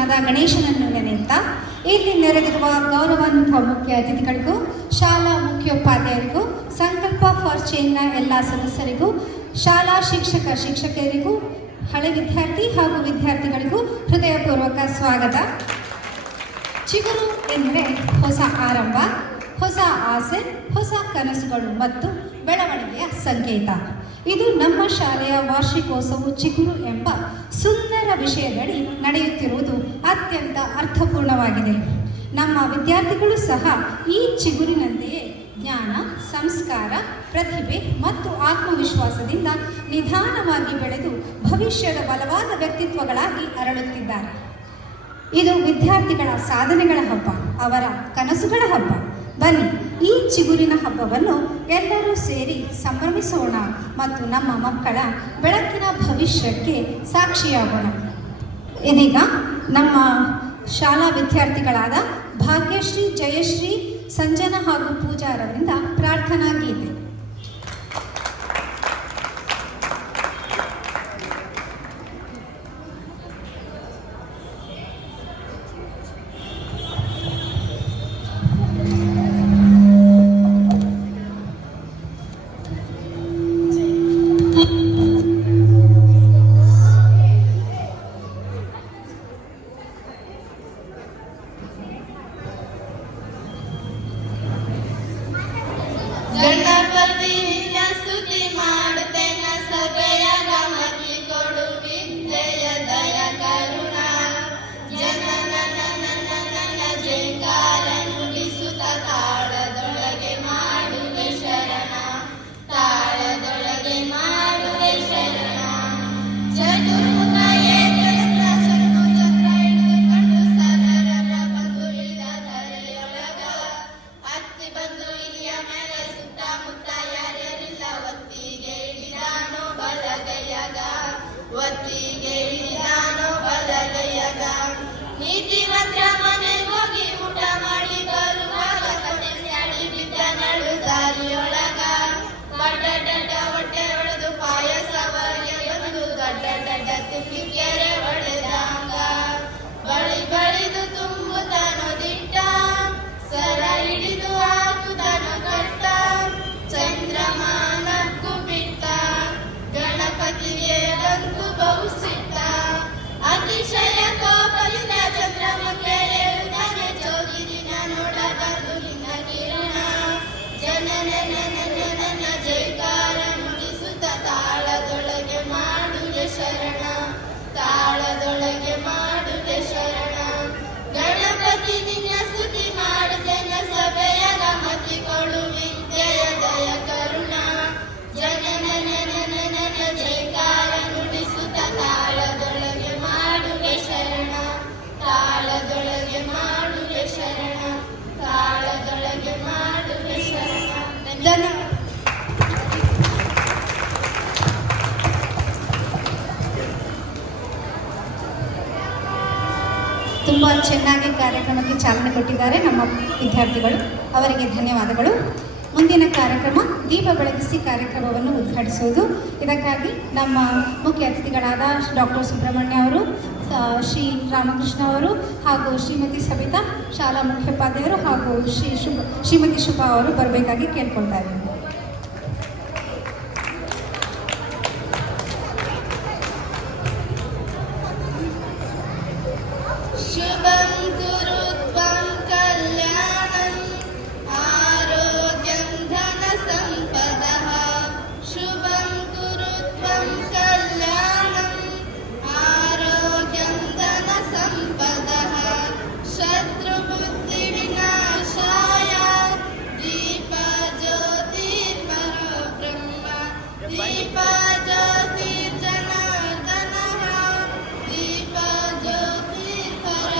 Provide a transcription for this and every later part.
ವಿಘ್ನೇಶ್ವರನಾದ ಗಣೇಶನನ್ನು ನೆನೆಯುತ್ತಾ ಇಲ್ಲಿ ನೆರೆದಿರುವ ಗೌರವಾನ್ವಿತ ಮುಖ್ಯ ಅತಿಥಿಗಳಿಗೂ, ಶಾಲಾ ಮುಖ್ಯೋಪಾಧ್ಯಾಯರಿಗೂ, ಸಂಕಲ್ಪ ಫಾರ್ ಚೇಂಜ್ನ ಎಲ್ಲ ಸದಸ್ಯರಿಗೂ, ಶಾಲಾ ಶಿಕ್ಷಕರಿಗೂ, ಹಳೆ ವಿದ್ಯಾರ್ಥಿ ಹಾಗೂ ವಿದ್ಯಾರ್ಥಿಗಳಿಗೂ ಹೃದಯಪೂರ್ವಕ ಸ್ವಾಗತ. ಚಿಗುರು ಎಂದರೆ ಹೊಸ ಆರಂಭ, ಹೊಸ ಆಸೆ, ಹೊಸ ಕನಸುಗಳು ಮತ್ತು ಬೆಳವಣಿಗೆಯ ಸಂಕೇತ. ಇದು ನಮ್ಮ ಶಾಲೆಯ ವಾರ್ಷಿಕೋತ್ಸವ ಚಿಗುರು ಎಂಬ ಸುಂದರ ವಿಷಯದಡಿ ನಡೆಯುತ್ತಿರುವುದು ಅತ್ಯಂತ ಅರ್ಥಪೂರ್ಣವಾಗಿದೆ. ನಮ್ಮ ವಿದ್ಯಾರ್ಥಿಗಳು ಸಹ ಈ ಚಿಗುರಿನಂತೆಯೇ ಜ್ಞಾನ, ಸಂಸ್ಕಾರ, ಪ್ರತಿಭೆ ಮತ್ತು ಆತ್ಮವಿಶ್ವಾಸದಿಂದ ನಿಧಾನವಾಗಿ ಬೆಳೆದು ಭವಿಷ್ಯದ ಬಲವಾದ ವ್ಯಕ್ತಿತ್ವಗಳಾಗಿ ಅರಳುತ್ತಿದ್ದಾರೆ. ಇದು ವಿದ್ಯಾರ್ಥಿಗಳ ಸಾಧನೆಗಳ ಹಬ್ಬ, ಅವರ ಕನಸುಗಳ ಹಬ್ಬ. ಬನ್ನಿ, ಈ ಚಿಗುರಿನ ಹಬ್ಬವನ್ನು ಎಲ್ಲರೂ ಸೇರಿ ಸಂಭ್ರಮಿಸೋಣ ಮತ್ತು ನಮ್ಮ ಮಕ್ಕಳ ಬೆಳಕಿನ ಭವಿಷ್ಯಕ್ಕೆ ಸಾಕ್ಷಿಯಾಗೋಣ. ಇದೀಗ ನಮ್ಮ ಶಾಲಾ ವಿದ್ಯಾರ್ಥಿಗಳಾದ ಭಾಗ್ಯಶ್ರೀ, ಜಯಶ್ರೀ, ಸಂಜನಾ ಹಾಗೂ ಪೂಜಾರವರಿಂದ ಪ್ರಾರ್ಥನಾ ಗೀತೆ. ಗಣಪತಿ ನಿನ್ನ ಸ್ತುತಿ ಮಾಡುತ್ತೇನ, ಸಭೆಯ ಗಮತಿ ಕೊಡು ವಿದ್ಯೆಯ ದಯ ಕರುಣ. ಜನನ ನನ್ನ ಜೈಕಾರ ನುಡಿಸುತ್ತ ತಾಳದೊಳಗೆ ಮಾಡುವೆ ಶರಣ, ತಾಳದೊಳಗೆ ಮಾಡುವೆ ಶರಣ. ಚತುರ್ಮುಖ ಏಕಯಂತ್ರ ಶರಣು ಚಕ್ರ ಹಿಡಿದುಕೊಂಡು ಸರರ ಬಂದು ಇಳಿದ ಧರೆಯೊಳಗ, ಹತ್ತಿ ಬಂದು ಇಲಿಯ ಮೇಲೆ ಸುತ್ತಮುತ್ತ ಯಾರ್ಯಾರಿಲ್ಲ, ಒತ್ತಿಗೆ ಹಿಡಿದಾನೋ ಬಲಗೈಯಾಗ, ಒತ್ತಿಗೆ ಹಿಡಿದಾನೋ ಬಲಗೈಯಾಗ. ನೀತಿ ಮಂತ್ರ ಮನೆಗೆ ಹೋಗಿ ಊಟ ಮಾಡಿ ಬರುವಾಗ ಕಣ್ಣಿ ಬಿದ್ದ ನಡು ದಾರಿಯೊಳಗ, ಬಡ್ಡ ಹೊಟ್ಟೆ ಹೊಡೆದು ಪಾಯಸವರಿಗೆ ಒಂದು ದಡ್ಡ ತುಕ್ಕಿ ಕೆರೆ ಹೊಡೆದಂಗ, ಬಳಿದು ತುಂಬುತ್ತಾನೋ ದಿಟ್ಟ, ಸರ ಹಿಡಿದು ಹಾಕುತ್ತಾನೋ ಕಟ್ಟ. ಚಂದ್ರಮಾನಕ್ಕೂ ಬಿಟ್ಟ, ಗಣಪತಿಗೆ ಬಂತು ಬಹು ಸಿಟ್ಟ. ಅತಿಶಯ ಕೋಪದಿಂದ ಚಂದ್ರಮಕ್ಕೆ ಹೇಳುತ್ತಾನೆ, ಜೋಗಿ ದಿನ ನೋಡಬಾರದು ನಿನ್ನ ಕಿರಣ. ಜನನ ಜೈಕಾರ ನುಡಿಸುತ್ತ ತಾಳದೊಳಗೆ ಮಾಡುವೆ ಶರಣ, ತಾಳದೊಳಗೆ ಮಾಡುವೆ ಶರಣ. ಗಣಪತಿ ನಿನ್ನ ಸ್ತುತಿ ಮಾಡುತ್ತೇನೆ, ಸಭೆಯ ಗಮತಿ ಕೊಡು ವಿದ್ಯೆಯ ದಯ ಕರುಣ. ಜನನ ಜೈಕಾರ ನುಡಿಸುತ್ತ ತಾಳದೊಳಗೆ ಮಾಡುವೆ ಶರಣ, ತಾಳದೊಳಗೆ ಮಾಡುವೆ ಶರಣ, ತಾಳದೊಳಗೆ ಮಾಡುವೆ ಶರಣ. ತುಂಬ ಚೆನ್ನಾಗಿ ಕಾರ್ಯಕ್ರಮಕ್ಕೆ ಚಾಲನೆ ಕೊಟ್ಟಿದ್ದಾರೆ ನಮ್ಮ ವಿದ್ಯಾರ್ಥಿಗಳು, ಅವರಿಗೆ ಧನ್ಯವಾದಗಳು. ಮುಂದಿನ ಕಾರ್ಯಕ್ರಮ ದೀಪ ಬೆಳಗಿಸಿ ಕಾರ್ಯಕ್ರಮವನ್ನು ಉದ್ಘಾಟಿಸುವುದು. ಇದಕ್ಕಾಗಿ ನಮ್ಮ ಮುಖ್ಯ ಅತಿಥಿಗಳಾದ ಡಾಕ್ಟರ್ ಸುಬ್ರಹ್ಮಣ್ಯ ಅವರು, ಶ್ರೀ ರಾಮಕೃಷ್ಣ ಅವರು ಹಾಗೂ ಶ್ರೀಮತಿ ಸವಿತಾ, ಶಾಲಾ ಮುಖ್ಯೋಪಾಧ್ಯಾಯರು ಹಾಗೂ ಶ್ರೀಮತಿ ಶುಭಾ ಅವರು ಬರಬೇಕಾಗಿ ಕೇಳ್ಕೊಳ್ತಾ ಇದ್ದಾರೆ. ಶುಭಂ ಕುರು ತ್ವಂ ಕಲ್ಯಾಣಂ, ಆರೋಗ್ಯಂ ಧನ ಸಂಪದಃ. ಶುಭಂ ಕುರು ತ್ವಂ ಕಲ್ಯಾಣಂ, ಆರೋಗ್ಯಂ ಧನ ಸಂಪದಃ. ಶತ್ರು ಬುದ್ಧಿ ವಿನಾಶಾಯ, ದೀಪ ಜ್ಯೋತಿ ಪರೋ ಬ್ರಹ್ಮ. ದೀಪ ಜ್ಯೋತಿ ಜನಾರ್ದನಃ, ದೀಪ ಜ್ಯೋತಿ ಪರ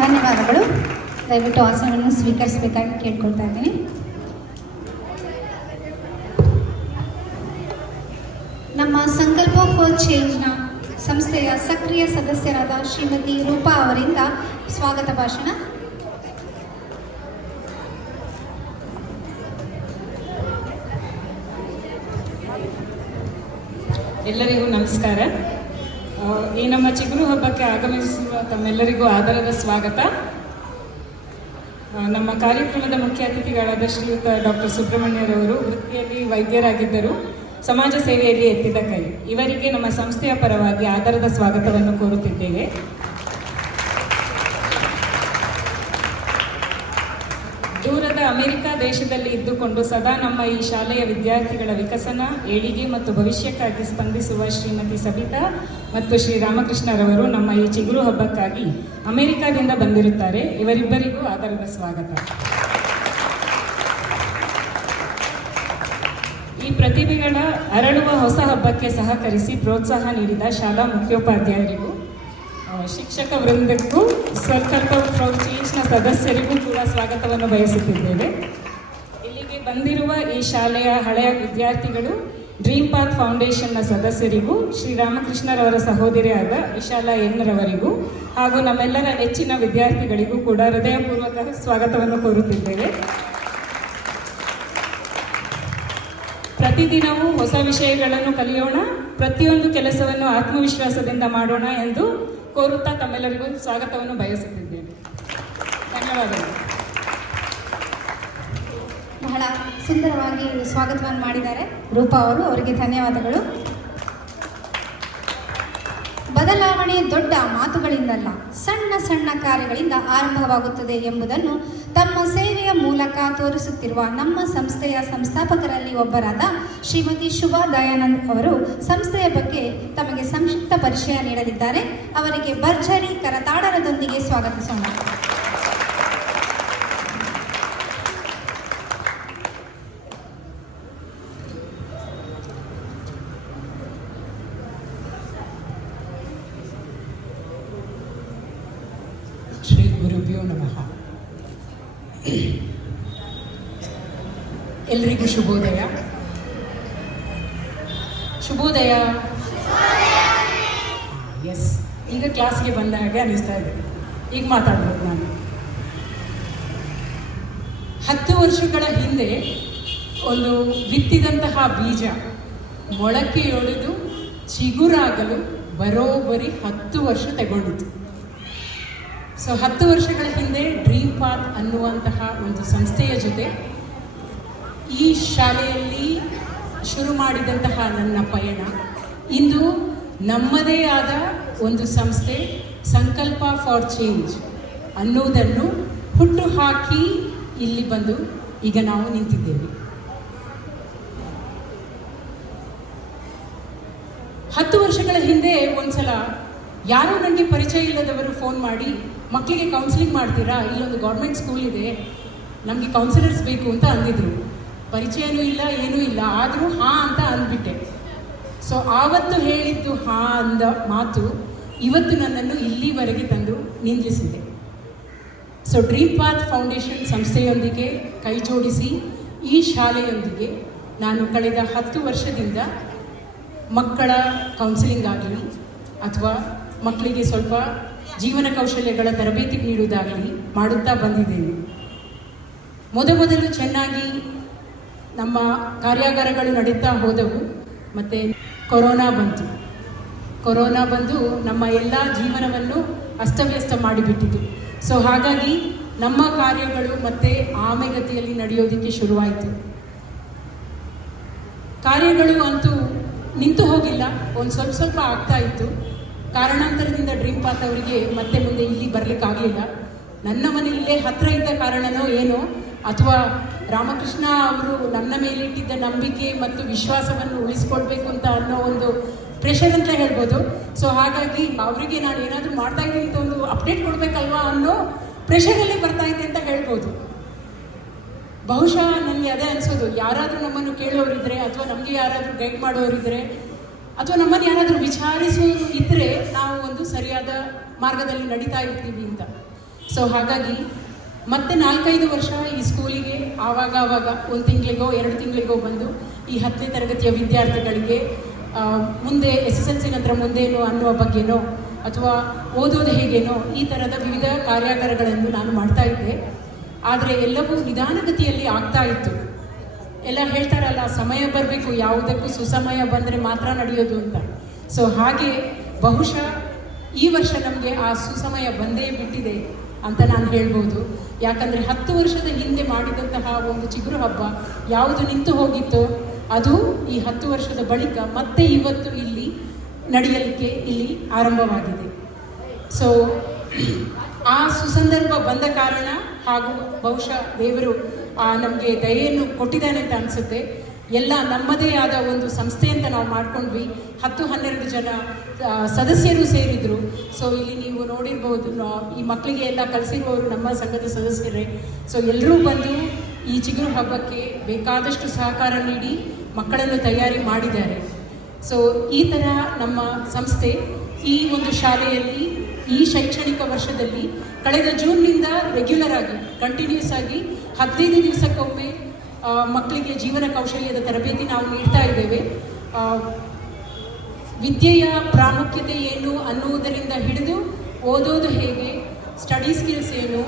ಧನ್ಯವಾದಗಳು. ದಯವಿಟ್ಟು ಆಸನವನ್ನು ಸ್ವೀಕರಿಸಬೇಕಾಗಿ ಕೇಳ್ಕೊಳ್ತಾ ಇದ್ದೀನಿ. ನಮ್ಮ ಸಂಕಲ್ಪ ಫಾರ್ ಚೇಂಜ್ನ ಸಂಸ್ಥೆಯ ಸಕ್ರಿಯ ಸದಸ್ಯರಾದ ಶ್ರೀಮತಿ ರೂಪಾ ಅವರಿಂದ ಸ್ವಾಗತ ಭಾಷಣ. ಎಲ್ಲರಿಗೂ ನಮಸ್ಕಾರ. ಈ ನಮ್ಮ ಚಿಗುರು ಹಬ್ಬಕ್ಕೆ ಆಗಮಿಸುವ ತಮ್ಮೆಲ್ಲರಿಗೂ ಆದರದ ಸ್ವಾಗತ. ನಮ್ಮ ಕಾರ್ಯಕ್ರಮದ ಮುಖ್ಯ ಅತಿಥಿಗಳಾದ ಶ್ರೀಯುತ ಡಾಕ್ಟರ್ ಸುಬ್ರಹ್ಮಣ್ಯರವರು ವೃತ್ತಿಯಲ್ಲಿ ವೈದ್ಯರಾಗಿದ್ದರು, ಸಮಾಜ ಸೇವೆಯಲ್ಲಿ ಎತ್ತಿದ ಕೈ. ಇವರಿಗೆ ನಮ್ಮ ಸಂಸ್ಥೆಯ ಪರವಾಗಿ ಆದರದ ಸ್ವಾಗತವನ್ನು ಕೋರುತ್ತಿದ್ದೇವೆ. ದೂರದ ಅಮೆರಿಕ ದೇಶದಲ್ಲಿ ಇದ್ದುಕೊಂಡು ಸದಾ ನಮ್ಮ ಈ ಶಾಲೆಯ ವಿದ್ಯಾರ್ಥಿಗಳ ವಿಕಸನ, ಏಳಿಗೆ ಮತ್ತು ಭವಿಷ್ಯಕ್ಕಾಗಿ ಸ್ಪಂದಿಸುವ ಶ್ರೀಮತಿ ಸಬಿತಾ ಮತ್ತು ಶ್ರೀ ರಾಮಕೃಷ್ಣರವರು ನಮ್ಮ ಈ ಚಿಗುರು ಹಬ್ಬಕ್ಕಾಗಿ ಅಮೆರಿಕಾದಿಂದ ಬಂದಿರುತ್ತಾರೆ. ಇವರಿಬ್ಬರಿಗೂ ಆದರದ ಸ್ವಾಗತ. ಈ ಪ್ರತಿಭೆಗಳ ಅರಳುವ ಹೊಸ ಹಬ್ಬಕ್ಕೆ ಸಹಕರಿಸಿ ಪ್ರೋತ್ಸಾಹ ನೀಡಿದ ಶಾಲಾ ಮುಖ್ಯೋಪಾಧ್ಯಾಯರಿಗೂ, ಶಿಕ್ಷಕ ವೃಂದಕ್ಕೂ, ಸಂಕಲ್ಪ ಫಾರ್ ಚೇಂಜ್ನ ಸದಸ್ಯರಿಗೂ ಕೂಡ ಸ್ವಾಗತವನ್ನು ಬಯಸುತ್ತಿದ್ದೇವೆ. ಇಲ್ಲಿಗೆ ಬಂದಿರುವ ಈ ಶಾಲೆಯ ಹಳೆಯ ವಿದ್ಯಾರ್ಥಿಗಳು, ಡ್ರೀಮ್ ಪಾತ್ ಫೌಂಡೇಶನ್ನ ಸದಸ್ಯರಿಗೂ, ಶ್ರೀರಾಮಕೃಷ್ಣರವರ ಸಹೋದರಿಯಾದ ವಿಶಾಲಾ ಎನ್ನರವರಿಗೂ ಹಾಗೂ ನಮ್ಮೆಲ್ಲರ ನೆಚ್ಚಿನ ವಿದ್ಯಾರ್ಥಿಗಳಿಗೂ ಕೂಡ ಹೃದಯಪೂರ್ವಕ ಸ್ವಾಗತವನ್ನು ಕೋರುತ್ತಿದ್ದೇವೆ. ಪ್ರತಿದಿನವೂ ಹೊಸ ವಿಷಯಗಳನ್ನು ಕಲಿಯೋಣ, ಪ್ರತಿಯೊಂದು ಕೆಲಸವನ್ನು ಆತ್ಮವಿಶ್ವಾಸದಿಂದ ಮಾಡೋಣ ಎಂದು ಕೋರುತ್ತಾ ತಮ್ಮೆಲ್ಲರಿಗೂ ಸ್ವಾಗತವನ್ನು ಬಯಸುತ್ತಿದ್ದೇವೆ. ಧನ್ಯವಾದಗಳು. ಬಹಳ ಸುಂದರವಾಗಿ ಸ್ವಾಗತವನ್ನು ಮಾಡಿದ್ದಾರೆ ರೂಪಾ ಅವರು, ಅವರಿಗೆ ಧನ್ಯವಾದಗಳು. ಬದಲಾವಣೆ ದೊಡ್ಡ ಮಾತುಗಳಿಂದಲ್ಲ, ಸಣ್ಣ ಸಣ್ಣ ಕಾರ್ಯಗಳಿಂದ ಆರಂಭವಾಗುತ್ತದೆ ಎಂಬುದನ್ನು ತಮ್ಮ ಸೇವೆಯ ಮೂಲಕ ತೋರಿಸುತ್ತಿರುವ ನಮ್ಮ ಸಂಸ್ಥೆಯ ಸಂಸ್ಥಾಪಕರಲ್ಲಿ ಒಬ್ಬರಾದ ಶ್ರೀಮತಿ ಶುಭಾ ದಯಾನಂದ್ ಅವರು ಸಂಸ್ಥೆಯ ಬಗ್ಗೆ ತಮಗೆ ಸಂಕ್ಷಿಪ್ತ ಪರಿಚಯ ನೀಡಲಿದ್ದಾರೆ. ಅವರಿಗೆ ಭರ್ಜರಿ ಕರತಾಡನದೊಂದಿಗೆ ಸ್ವಾಗತಿಸೋಣ. ಶ್ರೀ ಗುರುಭ್ಯೋ ನಮಃ. ಎಲ್ರಿಗೂ ಶುಭೋದಯ. ಶುಭೋದಯ. ಎಸ್, ಈಗ ಕ್ಲಾಸ್ಗೆ ಬಂದ ಹಾಗೆ ಅನಿಸ್ತಾ ಇದೆ. ಈಗ ಮಾತಾಡ್ಬೇಕು ನಾನು. 10 ವರ್ಷಗಳ ಹಿಂದೆ ಒಂದು ಬಿತ್ತಿದಂತಹ ಬೀಜ ಮೊಳಕೆಯೊಡೆದು ಚಿಗುರಾಗಲು ಬರೋಬ್ಬರಿ 10 ವರ್ಷ ತಗೊಂಡಿತು. ಸೊ 10 ವರ್ಷಗಳ ಹಿಂದೆ ಡ್ರೀಮ್ ಪಾತ್ ಅನ್ನುವಂತಹ ಒಂದು ಸಂಸ್ಥೆಯ ಜೊತೆ ಈ ಶಾಲೆಯಲ್ಲಿ ಶುರು ಮಾಡಿದಂತಹ ನನ್ನ ಪಯಣ ಇಂದು ನಮ್ಮದೇ ಆದ ಒಂದು ಸಂಸ್ಥೆ ಸಂಕಲ್ಪ ಫಾರ್ ಚೇಂಜ್ ಅನ್ನುವುದನ್ನು ಹುಟ್ಟು ಹಾಕಿ ಇಲ್ಲಿ ಬಂದು ಈಗ ನಾವು ನಿಂತಿದ್ದೇವೆ. 10 ವರ್ಷಗಳ ಹಿಂದೆ ಒಂದ್ಸಲ ಯಾರೋ ನನಗೆ ಪರಿಚಯ ಇಲ್ಲದವರು ಫೋನ್ ಮಾಡಿ, ಮಕ್ಕಳಿಗೆ ಕೌನ್ಸಿಲಿಂಗ್ ಮಾಡ್ತೀರಾ, ಇಲ್ಲೊಂದು ಗೌರ್ಮೆಂಟ್ ಸ್ಕೂಲ್ ಇದೆ, ನಮಗೆ ಕೌನ್ಸಿಲರ್ಸ್ ಬೇಕು ಅಂತ ಅಂದಿದ್ರು. ಪರಿಚಯನೂ ಇಲ್ಲ, ಏನೂ ಇಲ್ಲ, ಆದರೂ ಹಾಂ ಅಂತ ಅಂದ್ಬಿಟ್ಟೆ. ಸೊ ಆವತ್ತು ಹೇಳಿದ್ದು ಹಾಂ ಅಂದ ಮಾತು ಇವತ್ತು ನನ್ನನ್ನು ಇಲ್ಲಿವರೆಗೆ ತಂದು ನಿಲ್ಲಿಸಿದೆ. ಸೊ ಡ್ರೀಮ್ ಪಾತ್ ಫೌಂಡೇಶನ್ ಸಂಸ್ಥೆಯೊಂದಿಗೆ ಕೈ ಜೋಡಿಸಿ ಈ ಶಾಲೆಯೊಂದಿಗೆ ನಾನು ಕಳೆದ 10 ವರ್ಷದಿಂದ ಮಕ್ಕಳ ಕೌನ್ಸಿಲಿಂಗ್ ಆಗಲಿ ಅಥವಾ ಮಕ್ಕಳಿಗೆ ಸ್ವಲ್ಪ ಜೀವನ ಕೌಶಲ್ಯಗಳ ತರಬೇತಿ ನೀಡುವುದಾಗಲಿ ಮಾಡುತ್ತಾ ಬಂದಿದ್ದೇನೆ. ಮೊದಲು ಚೆನ್ನಾಗಿ ನಮ್ಮ ಕಾರ್ಯಾಗಾರಗಳು ನಡೀತಾ ಹೋದವು. ಮತ್ತು ಕೊರೋನಾ ಬಂದು ನಮ್ಮ ಎಲ್ಲ ಜೀವನವನ್ನು ಅಸ್ತವ್ಯಸ್ತ ಮಾಡಿಬಿಟ್ಟಿತು. ಸೊ ಹಾಗಾಗಿ ನಮ್ಮ ಕಾರ್ಯಗಳು ಮತ್ತೆ ಆಮೆಗತಿಯಲ್ಲಿ ನಡೆಯೋದಕ್ಕೆ ಶುರುವಾಯಿತು. ಕಾರ್ಯಗಳು ಅಂತೂ ನಿಂತು ಹೋಗಿಲ್ಲ, ಒಂದು ಸ್ವಲ್ಪ ಆಗ್ತಾ ಇತ್ತು. ಕಾರಣಾಂತರದಿಂದ ಡ್ರೀಮ್ ಪಾತ್ ಅವರಿಗೆ ಮತ್ತೆ ಮುಂದೆ ಇಲ್ಲಿ ಬರಲಿಕ್ಕಾಗಲಿಲ್ಲ. ನನ್ನ ಮನೆ ಇಲ್ಲೇ ಹತ್ತಿರ ಇದ್ದ ಕಾರಣನೋ ಏನೋ, ಅಥವಾ ರಾಮಕೃಷ್ಣ ಅವರು ನನ್ನ ಮೇಲಿಟ್ಟಿದ್ದ ನಂಬಿಕೆ ಮತ್ತು ವಿಶ್ವಾಸವನ್ನು ಉಳಿಸ್ಕೊಳ್ಬೇಕು ಅಂತ ಅನ್ನೋ ಒಂದು ಪ್ರೆಷರ್ ಅಂತ ಹೇಳ್ಬೋದು. ಸೊ ಹಾಗಾಗಿ ಅವರಿಗೆ ನಾನು ಏನಾದರೂ ಮಾಡ್ತಾ ಇದ್ದೀನಿ ಅಂತ ಒಂದು ಅಪ್ಡೇಟ್ ಕೊಡಬೇಕಲ್ವಾ ಅನ್ನೋ ಪ್ರೆಷರಲ್ಲಿ ಬರ್ತಾ ಇದೆ ಅಂತ ಹೇಳ್ಬೋದು. ಬಹುಶಃ ನನಗೆ ಅದೇ ಅನಿಸೋದು, ಯಾರಾದರೂ ನಮ್ಮನ್ನು ಕೇಳೋರಿದ್ರೆ ಅಥವಾ ನಮಗೆ ಯಾರಾದರೂ ಗೈಡ್ ಮಾಡೋರಿದ್ರೆ ಅಥವಾ ನಮ್ಮನ್ನು ಯಾರಾದರೂ ವಿಚಾರಿಸೋದು ಇದ್ದರೆ ನಾವು ಒಂದು ಸರಿಯಾದ ಮಾರ್ಗದಲ್ಲಿ ನಡೀತಾ ಇರ್ತೀವಿ ಅಂತ. ಸೊ ಹಾಗಾಗಿ ಮತ್ತೆ 4-5 ವರ್ಷ ಈ ಸ್ಕೂಲಿಗೆ ಆವಾಗ 1 ತಿಂಗಳಿಗೋ 2 ತಿಂಗಳಿಗೋ ಬಂದು ಈ 10ನೇ ತರಗತಿಯ ವಿದ್ಯಾರ್ಥಿಗಳಿಗೆ ಮುಂದೆ SSLC ನಂತರ ಮುಂದೇನೋ ಅನ್ನುವ ಬಗ್ಗೆನೋ ಅಥವಾ ಓದೋದು ಹೇಗೇನೋ ಈ ಥರದ ವಿವಿಧ ಕಾರ್ಯಾಗಾರಗಳನ್ನು ನಾನು ಮಾಡ್ತಾ ಇದ್ದೆ. ಆದರೆ ಎಲ್ಲವೂ ನಿಧಾನಗತಿಯಲ್ಲಿ ಆಗ್ತಾ ಇತ್ತು. ಎಲ್ಲ ಹೇಳ್ತಾರಲ್ಲ, ಸಮಯ ಬರಬೇಕು, ಯಾವುದಕ್ಕೂ ಸುಸಮಯ ಬಂದರೆ ಮಾತ್ರ ನಡೆಯೋದು ಅಂತ. ಸೊ ಹಾಗೆ ಬಹುಶಃ ಈ ವರ್ಷ ನಮಗೆ ಆ ಸುಸಮಯ ಬಂದೇ ಬಿಟ್ಟಿದೆ ಅಂತ ನಾನು ಹೇಳ್ಬೋದು. ಯಾಕಂದರೆ 10 ವರ್ಷದ ಹಿಂದೆ ಮಾಡಿದಂತಹ ಒಂದು ಚಿಗುರು ಹಬ್ಬ ಯಾವುದು ನಿಂತು ಹೋಗಿತ್ತೋ ಅದು ಈ 10 ವರ್ಷದ ಬಳಿಕ ಮತ್ತೆ ಇವತ್ತು ಇಲ್ಲಿ ನಡೆಯಲಿಕ್ಕೆ ಇಲ್ಲಿ ಆರಂಭವಾಗಿದೆ. ಸೊ ಆ ಸುಸಂದರ್ಭ ಬಂದ ಕಾರಣ ಹಾಗೂ ಬಹುಶಃ ದೇವರು ನಮಗೆ ದಯೆಯನ್ನು ಕೊಟ್ಟಿದ್ದಾನೆ ಅಂತ ಅನಿಸುತ್ತೆ. ಎಲ್ಲ ನಮ್ಮದೇ ಆದ ಒಂದು ಸಂಸ್ಥೆ ಅಂತ ನಾವು ಮಾಡ್ಕೊಂಡ್ವಿ. 10-12 ಜನ ಸದಸ್ಯರು ಸೇರಿದ್ರು. ಸೊ ಇಲ್ಲಿ ನೀವು ನೋಡಿರ್ಬೋದು, ಈ ಮಕ್ಕಳಿಗೆ ಎಲ್ಲ ಕಲಿಸಿರುವವರು ನಮ್ಮ ಸಂಘದ ಸದಸ್ಯರೇ. ಸೊ ಎಲ್ಲರೂ ಬಂದು ಈ ಚಿಗುರು ಹಬ್ಬಕ್ಕೆ ಬೇಕಾದಷ್ಟು ಸಹಕಾರ ನೀಡಿ ಮಕ್ಕಳನ್ನು ತಯಾರಿ ಮಾಡಿದ್ದಾರೆ. ಸೊ ಈ ಥರ ನಮ್ಮ ಸಂಸ್ಥೆ ಈ ಒಂದು ಶಾಲೆಯಲ್ಲಿ ಈ ಶೈಕ್ಷಣಿಕ ವರ್ಷದಲ್ಲಿ ಕಳೆದ ಜೂನ್ನಿಂದ ರೆಗ್ಯುಲರ್ ಆಗಿ ಕಂಟಿನ್ಯೂಸ್ ಆಗಿ 15 ದಿವಸಕ್ಕೊಮ್ಮೆ ಮಕ್ಕಳಿಗೆ ಜೀವನ ಕೌಶಲ್ಯದ ತರಬೇತಿ ನಾವು ನೀಡ್ತಾ ಇದ್ದೇವೆ. ವಿದ್ಯೆಯ ಪ್ರಾಮುಖ್ಯತೆ ಏನು ಅನ್ನುವುದರಿಂದ ಹಿಡಿದು ಓದೋದು ಹೇಗೆ, ಸ್ಟಡಿ ಸ್ಕಿಲ್ಸ್ ಏನು,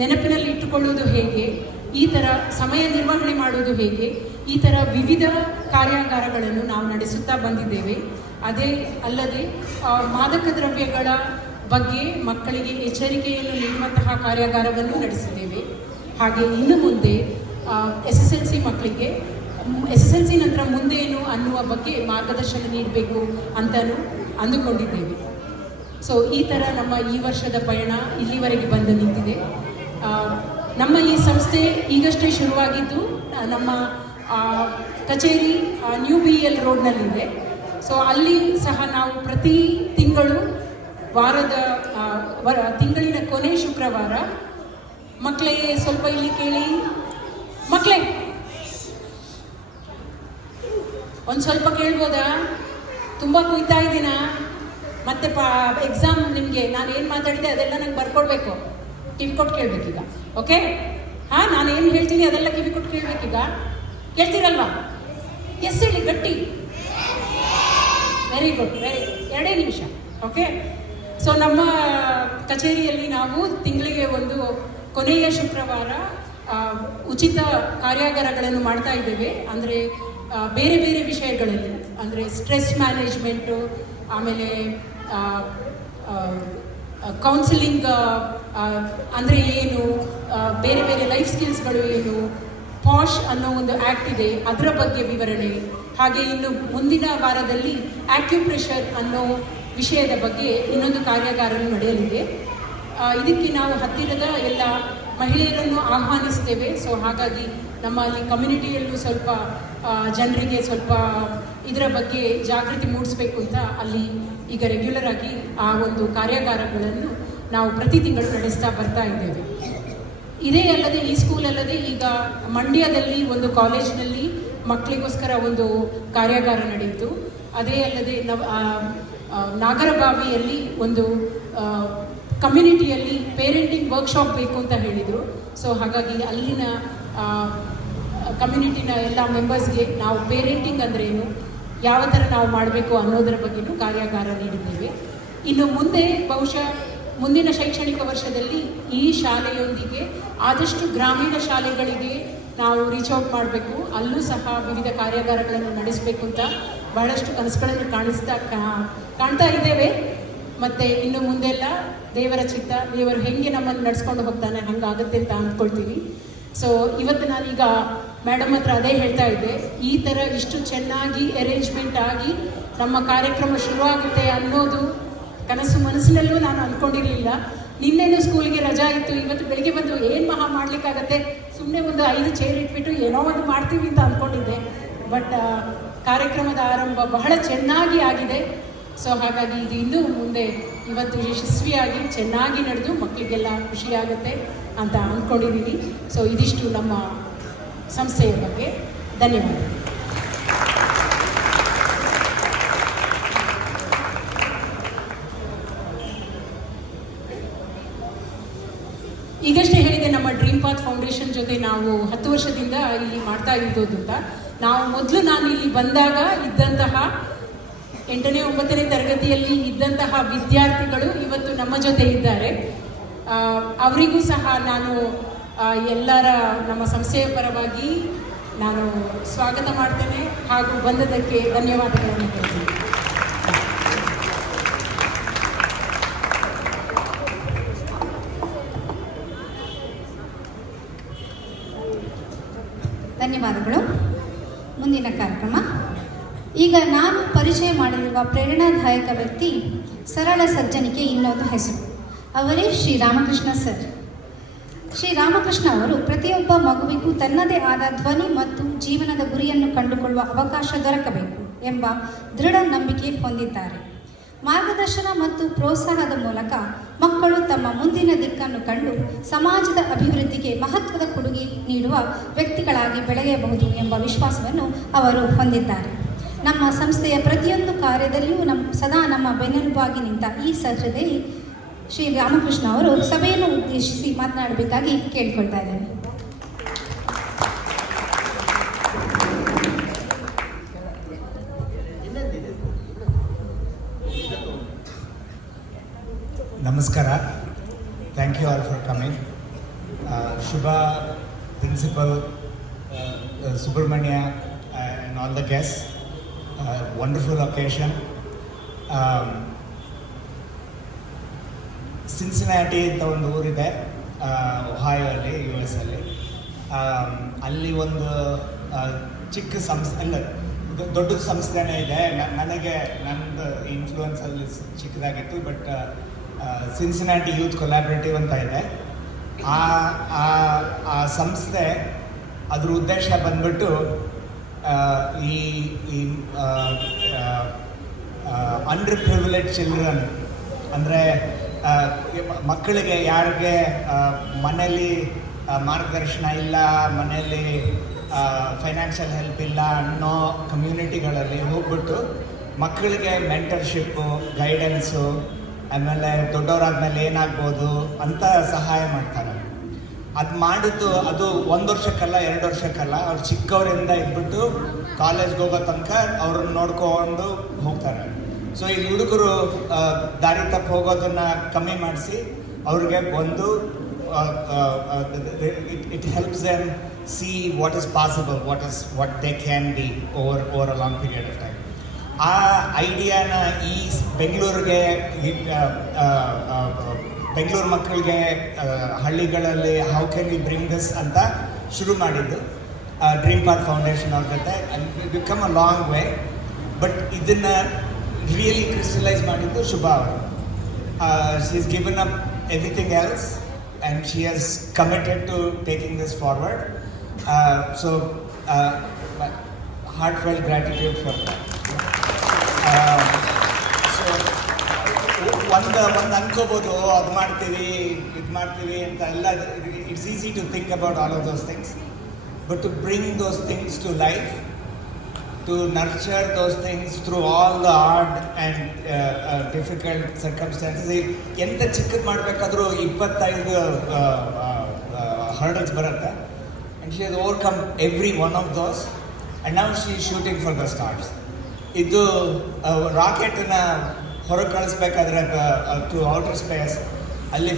ನೆನಪಿನಲ್ಲಿ ಇಟ್ಟುಕೊಳ್ಳುವುದು ಹೇಗೆ, ಈ ಥರ ಸಮಯ ನಿರ್ವಹಣೆ ಮಾಡುವುದು ಹೇಗೆ, ಈ ಥರ ವಿವಿಧ ಕಾರ್ಯಾಗಾರಗಳನ್ನು ನಾವು ನಡೆಸುತ್ತಾ ಬಂದಿದ್ದೇವೆ. ಅದೇ ಅಲ್ಲದೆ ಮಾದಕ ದ್ರವ್ಯಗಳ ಬಗ್ಗೆ ಮಕ್ಕಳಿಗೆ ಎಚ್ಚರಿಕೆಯನ್ನು ನೀಡುವಂತಹ ಕಾರ್ಯಾಗಾರವನ್ನು ನಡೆಸಿದ್ದೇವೆ. ಹಾಗೆ ಇನ್ನು ಮುಂದೆ SSLC ಮಕ್ಕಳಿಗೆ SSLC ನಂತರ ಮುಂದೇನು ಅನ್ನುವ ಬಗ್ಗೆ ಮಾರ್ಗದರ್ಶನ ನೀಡಬೇಕು ಅಂತಲೂ ಅಂದುಕೊಂಡಿದ್ದೇವೆ. ಸೊ ಈ ಥರ ನಮ್ಮ ಈ ವರ್ಷದ ಪಯಣ ಇಲ್ಲಿವರೆಗೆ ಬಂದು ನಿಂತಿದೆ. ನಮ್ಮ ಈ ಸಂಸ್ಥೆ ಈಗಷ್ಟೇ ಶುರುವಾಗಿದ್ದು ನಮ್ಮ ಕಚೇರಿ ನ್ಯೂ BL ರೋಡ್ನಲ್ಲಿದೆ. ಸೊ ಅಲ್ಲಿ ಸಹ ನಾವು ಪ್ರತಿ ತಿಂಗಳು ತಿಂಗಳಿನ ಕೊನೆ ಶುಕ್ರವಾರ ಮಕ್ಕಳೇ ಸ್ವಲ್ಪ ಇಲ್ಲಿ ಕೇಳಿ, ಮಕ್ಕಳೇ ಒಂದು ಸ್ವಲ್ಪ ಕೇಳ್ಬೋದಾ? ತುಂಬ ಕುಯ್ತಾ ಇದ್ದೀನ, ಮತ್ತೆ ಎಕ್ಸಾಮ್ ನಿಮಗೆ ನಾನು ಏನು ಮಾತಾಡಿದೆ ಅದೆಲ್ಲ ನಂಗೆ ಬರ್ಕೊಡ್ಬೇಕು, ಕಿವಿ ಕೊಟ್ಟು ಕೇಳಬೇಕೀಗ. ಓಕೆ? ಹಾಂ, ನಾನು ಏನು ಹೇಳ್ತೀನಿ ಅದೆಲ್ಲ ಕಿವಿ ಕೊಟ್ಟು ಕೇಳಬೇಕೀಗ. ಕೇಳ್ತೀರಲ್ವಾ? ಎಸ್ ಹೇಳಿ ಗಟ್ಟಿ. ವೆರಿ ಗುಡ್, 2 ನಿಮಿಷ. ಓಕೆ? ಸೊ ನಮ್ಮ ಕಚೇರಿಯಲ್ಲಿ ನಾವು ತಿಂಗಳಿಗೆ ಒಂದು ಕೊನೆಯ ಶುಕ್ರವಾರ ಉಚಿತ ಕಾರ್ಯಾಗಾರಗಳನ್ನು ಮಾಡ್ತಾ ಇದ್ದೇವೆ. ಅಂದರೆ ಬೇರೆ ಬೇರೆ ವಿಷಯಗಳಲ್ಲಿ, ಅಂದರೆ ಸ್ಟ್ರೆಸ್ ಮ್ಯಾನೇಜ್ಮೆಂಟು, ಆಮೇಲೆ ಕೌನ್ಸಿಲಿಂಗ್ ಅಂದರೆ ಏನು, ಬೇರೆ ಬೇರೆ ಲೈಫ್ ಸ್ಕಿಲ್ಸ್ಗಳು ಏನು, ಪಾಶ್ ಅನ್ನೋ ಒಂದು ಆ್ಯಕ್ಟ್ ಇದೆ ಅದರ ಬಗ್ಗೆ ವಿವರಣೆ, ಹಾಗೆ ಇನ್ನು ಮುಂದಿನ ವಾರದಲ್ಲಿ ಆಕ್ಯುಪ್ರೆಷರ್ ಅನ್ನೋ ವಿಷಯದ ಬಗ್ಗೆ ಇನ್ನೊಂದು ಕಾರ್ಯಾಗಾರ ನಡೆಯಲಿದೆ. ಇದಕ್ಕೆ ನಾವು ಹತ್ತಿರದ ಎಲ್ಲ ಮಹಿಳೆಯರನ್ನು ಆಹ್ವಾನಿಸ್ತೇವೆ. ಸೊ ಹಾಗಾಗಿ ನಮ್ಮಲ್ಲಿ ಕಮ್ಯುನಿಟಿಯಲ್ಲೂ ಸ್ವಲ್ಪ ಜನರಿಗೆ ಸ್ವಲ್ಪ ಇದರ ಬಗ್ಗೆ ಜಾಗೃತಿ ಮೂಡಿಸಬೇಕು ಅಂತ ಅಲ್ಲಿ ಈಗ ರೆಗ್ಯುಲರ್ ಆಗಿ ಆ ಒಂದು ಕಾರ್ಯಾಗಾರಗಳನ್ನು ನಾವು ಪ್ರತಿ ತಿಂಗಳು ನಡೆಸ್ತಾ ಬರ್ತಾ ಇದ್ದೇವೆ. ಇದೇ ಅಲ್ಲದೆ ಈ ಸ್ಕೂಲ್ ಅಲ್ಲದೆ ಈಗ ಮಂಡ್ಯದಲ್ಲಿ ಒಂದು ಕಾಲೇಜಿನಲ್ಲಿ ಮಕ್ಕಳಿಗೋಸ್ಕರ ಒಂದು ಕಾರ್ಯಾಗಾರ ನಡೆಯಿತು. ಅದೇ ಅಲ್ಲದೆ ನಾಗರಬಾವಿಯಲ್ಲಿ ಒಂದು ಕಮ್ಯುನಿಟಿಯಲ್ಲಿ ಪೇರೆಂಟಿಂಗ್ ವರ್ಕ್ಶಾಪ್ ಬೇಕು ಅಂತ ಹೇಳಿದರು. ಸೊ ಹಾಗಾಗಿ ಅಲ್ಲಿನ ಕಮ್ಯುನಿಟಿನ ಎಲ್ಲ ಮೆಂಬರ್ಸ್ಗೆ ನಾವು ಪೇರೆಂಟಿಂಗ್ ಅಂದ್ರೇನು, ಯಾವ ಥರ ನಾವು ಮಾಡಬೇಕು ಅನ್ನೋದರ ಬಗ್ಗೆಯೂ ಕಾರ್ಯಾಗಾರ ನೀಡಿದ್ದೇವೆ. ಇನ್ನು ಮುಂದೆ ಬಹುಶಃ ಮುಂದಿನ ಶೈಕ್ಷಣಿಕ ವರ್ಷದಲ್ಲಿ ಈ ಶಾಲೆಯೊಂದಿಗೆ ಆದಷ್ಟು ಗ್ರಾಮೀಣ ಶಾಲೆಗಳಿಗೆ ನಾವು ರೀಚ್ ಔಟ್ ಮಾಡಬೇಕು, ಅಲ್ಲೂ ಸಹ ವಿವಿಧ ಕಾರ್ಯಾಗಾರಗಳನ್ನು ನಡೆಸಬೇಕು ಅಂತ ಬಹಳಷ್ಟು ಕನಸುಗಳನ್ನು ಕಾಣ್ತಾ ಇದ್ದೇವೆ. ಮತ್ತು ಇನ್ನು ಮುಂದೆಲ್ಲ ದೇವರ ಚಿತ್ತ, ದೇವರು ಹೆಂಗೆ ನಮ್ಮನ್ನು ನಡೆಸ್ಕೊಂಡು ಹೋಗ್ತಾನೆ ಹಂಗಾಗುತ್ತೆ ಅಂತ ಅಂದ್ಕೊಳ್ತೀವಿ. ಸೊ ಇವತ್ತು ನಾನೀಗ ಮೇಡಮ್ ಹತ್ರ ಅದೇ ಹೇಳ್ತಾ ಇದ್ದೆ, ಈ ಥರ ಇಷ್ಟು ಚೆನ್ನಾಗಿ ಅರೇಂಜ್ಮೆಂಟ್ ಆಗಿ ನಮ್ಮ ಕಾರ್ಯಕ್ರಮ ಶುರುವಾಗುತ್ತೆ ಅನ್ನೋದು ಕನಸು ಮನಸ್ಸಿನಲ್ಲೂ ನಾನು ಅಂದ್ಕೊಂಡಿರಲಿಲ್ಲ. ನಿನ್ನೆನೂ ಸ್ಕೂಲ್ಗೆ ರಜಾ ಇತ್ತು, ಇವತ್ತು ಬೆಳಿಗ್ಗೆ ಬಂದು ಏನು ಮಹಾ ಮಾಡಲಿಕ್ಕಾಗತ್ತೆ, ಸುಮ್ಮನೆ ಒಂದು 5 ಚೇರ್ ಇಟ್ಬಿಟ್ಟು ಏನೋ ಒಂದು ಮಾಡ್ತೀವಿ ಅಂತ ಅಂದ್ಕೊಂಡಿದ್ದೆ. ಬಟ್ ಕಾರ್ಯಕ್ರಮದ ಆರಂಭ ಬಹಳ ಚೆನ್ನಾಗಿ ಆಗಿದೆ. ಸೊ ಹಾಗಾಗಿ ಇದು ಇನ್ನೂ ಮುಂದೆ ಇವತ್ತು ಯಶಸ್ವಿಯಾಗಿ ಚೆನ್ನಾಗಿ ನಡೆದು ಮಕ್ಕಳಿಗೆಲ್ಲ ಖುಷಿಯಾಗುತ್ತೆ ಅಂತ ಅಂದ್ಕೊಂಡಿದ್ದೀನಿ. ಸೊ ಇದಿಷ್ಟು ನಮ್ಮ ಸಂಸ್ಥೆಯ ಬಗ್ಗೆ. ಧನ್ಯವಾದ. ಈಗಷ್ಟೇ ಹೇಳಿದೆ ನಮ್ಮ ಡ್ರೀಮ್ ಪಾತ್ ಫೌಂಡೇಶನ್ ಜೊತೆ ನಾವು 10 ವರ್ಷದಿಂದ ಇಲ್ಲಿ ಮಾಡ್ತಾ ಇರೋದು ಅಂತ. ನಾನು ಇಲ್ಲಿ ಬಂದಾಗ ಇದ್ದಂತಹ 8ನೇ 9ನೇ ತರಗತಿಯಲ್ಲಿ ಇದ್ದಂತಹ ವಿದ್ಯಾರ್ಥಿಗಳು ಇವತ್ತು ನಮ್ಮ ಜೊತೆ ಇದ್ದಾರೆ. ಅವರಿಗೂ ಸಹ ನಾನು ಎಲ್ಲರ ನಮ್ಮ ಸಂಸ್ಥೆಯ ಪರವಾಗಿ ನಾನು ಸ್ವಾಗತ ಮಾಡ್ತೇನೆ ಹಾಗೂ ಬಂದದಕ್ಕೆ ಧನ್ಯವಾದಗಳನ್ನು ಹೇಳ್ತೀನಿ. ಧನ್ಯವಾದಗಳು. ಮುಂದಿನ ಕಾರ್ಯಕ್ರಮ. ಈಗ ನಾನು ಪರಿಚಯ ಮಾಡಲಿರುವ ಪ್ರೇರಣಾದಾಯಕ ವ್ಯಕ್ತಿ ಸರಳ ಸಜ್ಜನಿಕೆ ಇನ್ನೊಂದು ಹೆಸರು. ಅವರೇ ಶ್ರೀರಾಮಕೃಷ್ಣ ಸರ್. ಶ್ರೀರಾಮಕೃಷ್ಣ ಅವರು ಪ್ರತಿಯೊಬ್ಬ ಮಗುವಿಗೂ ತನ್ನದೇ ಆದ ಧ್ವನಿ ಮತ್ತು ಜೀವನದ ಗುರಿಯನ್ನು ಕಂಡುಕೊಳ್ಳುವ ಅವಕಾಶ ದೊರಕಬೇಕು ಎಂಬ ದೃಢ ನಂಬಿಕೆ ಹೊಂದಿದ್ದಾರೆ. ಮಾರ್ಗದರ್ಶನ ಮತ್ತು ಪ್ರೋತ್ಸಾಹದ ಮೂಲಕ ಮಕ್ಕಳು ತಮ್ಮ ಮುಂದಿನ ದಿಕ್ಕನ್ನು ಕಂಡು ಸಮಾಜದ ಅಭಿವೃದ್ಧಿಗೆ ಮಹತ್ವದ ಕೊಡುಗೆ ನೀಡುವ ವ್ಯಕ್ತಿಗಳಾಗಿ ಬೆಳೆಯಬಹುದು ಎಂಬ ವಿಶ್ವಾಸವನ್ನು ಅವರು ಹೊಂದಿದ್ದಾರೆ. ನಮ್ಮ ಸಂಸ್ಥೆಯ ಪ್ರತಿಯೊಂದು ಕಾರ್ಯದಲ್ಲಿಯೂ ಸದಾ ನಮ್ಮ ಬೆನ್ನೆಲುಬಾಗಿ ನಿಂತ ಈ ಸಹೃದಯಿ ಶ್ರೀ ರಾಮಕೃಷ್ಣ ಅವರು ಸಭೆಯನ್ನು ಉದ್ದೇಶಿಸಿ ಮಾತನಾಡಬೇಕಾಗಿ ಕೇಳಿಕೊಳ್ತಾ ಇದ್ದೇನೆ. ನಮಸ್ಕಾರ. Thank you all for coming. Shubha principal, Subramanya and all the guest. Wonderful occasion. Cincinnati ಅಂತ ಒಂದು ಊರಿದೆ ಒಹಾಯೋ ಅಲ್ಲಿ, US ಅಲ್ಲಿ. ಅಲ್ಲಿ ಒಂದು ಚಿಕ್ಕ ಸಂಸ್ಥೆ, ಅಲ್ಲ ದೊಡ್ಡ ಸಂಸ್ಥೆನೇ ಇದೆ. ನನಗೆ ನನ್ನದು ಇನ್ಫ್ಲೂಯೆನ್ಸಲ್ಲಿ ಚಿಕ್ಕದಾಗಿತ್ತು. ಬಟ್ ಸಿನ್ಸಿನಾಟಿ ಯೂತ್ ಕೊಲ್ಯಾಬ್ರೇಟಿವ್ ಅಂತ ಇದೆ. ಆ ಸಂಸ್ಥೆ ಅದ್ರ ಉದ್ದೇಶ ಬಂದ್ಬಿಟ್ಟು ಈ ಅಂಡರ್ ಪ್ರಿವಿಲೇಜ್ ಚಿಲ್ಡ್ರನ್, ಅಂದರೆ ಮಕ್ಕಳಿಗೆ ಯಾರಿಗೆ ಮನೇಲಿ ಮಾರ್ಗದರ್ಶನ ಇಲ್ಲ, ಮನೆಯಲ್ಲಿ ಫೈನಾನ್ಷಿಯಲ್ ಹೆಲ್ಪ್ ಇಲ್ಲ ಅನ್ನೋ ಕಮ್ಯುನಿಟಿಗಳಲ್ಲಿ ಹೋಗ್ಬಿಟ್ಟು ಮಕ್ಕಳಿಗೆ ಮೆಂಟರ್ಶಿಪ್ಪು, ಗೈಡೆನ್ಸು, ಆಮೇಲೆ ದೊಡ್ಡವರಾದ್ಮೇಲೆ ಏನಾಗ್ಬೋದು ಅಂತ ಸಹಾಯ ಮಾಡ್ತಾರೆ. ಅದು ಮಾಡಿದ್ದು ಅದು 1 ವರ್ಷಕ್ಕಲ್ಲ 2 ವರ್ಷಕ್ಕಲ್ಲ, ಅವ್ರು ಚಿಕ್ಕವರಿಂದ ಇದ್ಬಿಟ್ಟು ಕಾಲೇಜ್ಗೆ ಹೋಗೋ ತನಕ ಅವ್ರನ್ನ ನೋಡ್ಕೊಂಡು ಹೋಗ್ತಾರೆ. ಸೊ ಈ ಹುಡುಗರು ದಾರಿ ತಪ್ಪು ಹೋಗೋದನ್ನು ಕಮ್ಮಿ ಮಾಡಿಸಿ ಅವ್ರಿಗೆ ಒಂದು it helps them see what is possible, what they can be over a long period of time. ಆ ಐಡಿಯಾನ ಈ ಬೆಂಗಳೂರು ಮಕ್ಕಳಿಗೆ ಹಳ್ಳಿಗಳಲ್ಲಿ how can we bring this ಅಂತ ಶುರು ಮಾಡಿದ್ದು ಡ್ರೀಮ್ ಪಾತ್ ಫೌಂಡೇಶನ್ ಅವ್ರ ಜೊತೆ. And become a long way. But ಇದನ್ನು ರಿಯಲಿ ಕ್ರಿಸ್ಟಲೈಸ್ ಮಾಡಿದ್ದು ಶುಭಾ ಅವರು. She is given up everything else and she has committed to taking this forward. So heartfelt gratitude for that. So ಒಂದು ಅನ್ಕೋಬೋದು, ಅದು ಮಾಡ್ತೀವಿ ಇದು ಮಾಡ್ತೀವಿ ಅಂತ ಎಲ್ಲ. It's easy to think about all of those things, but to bring those things to life, to nurture those things through all the hard and difficult circumstances. ಎಂತ ಚಿಕ್ಕದು ಮಾಡಬೇಕಾದ್ರೂ 25 hurdles ಬರುತ್ತೆ. And she has overcome every one of those, and now she is shooting for the stars. ಇದು ರಾಕೆಟನ್ನು ಹೊರಗೆ ಕಳಿಸ್ಬೇಕಾದ್ರೆ to outer space, ಅಲ್ಲಿ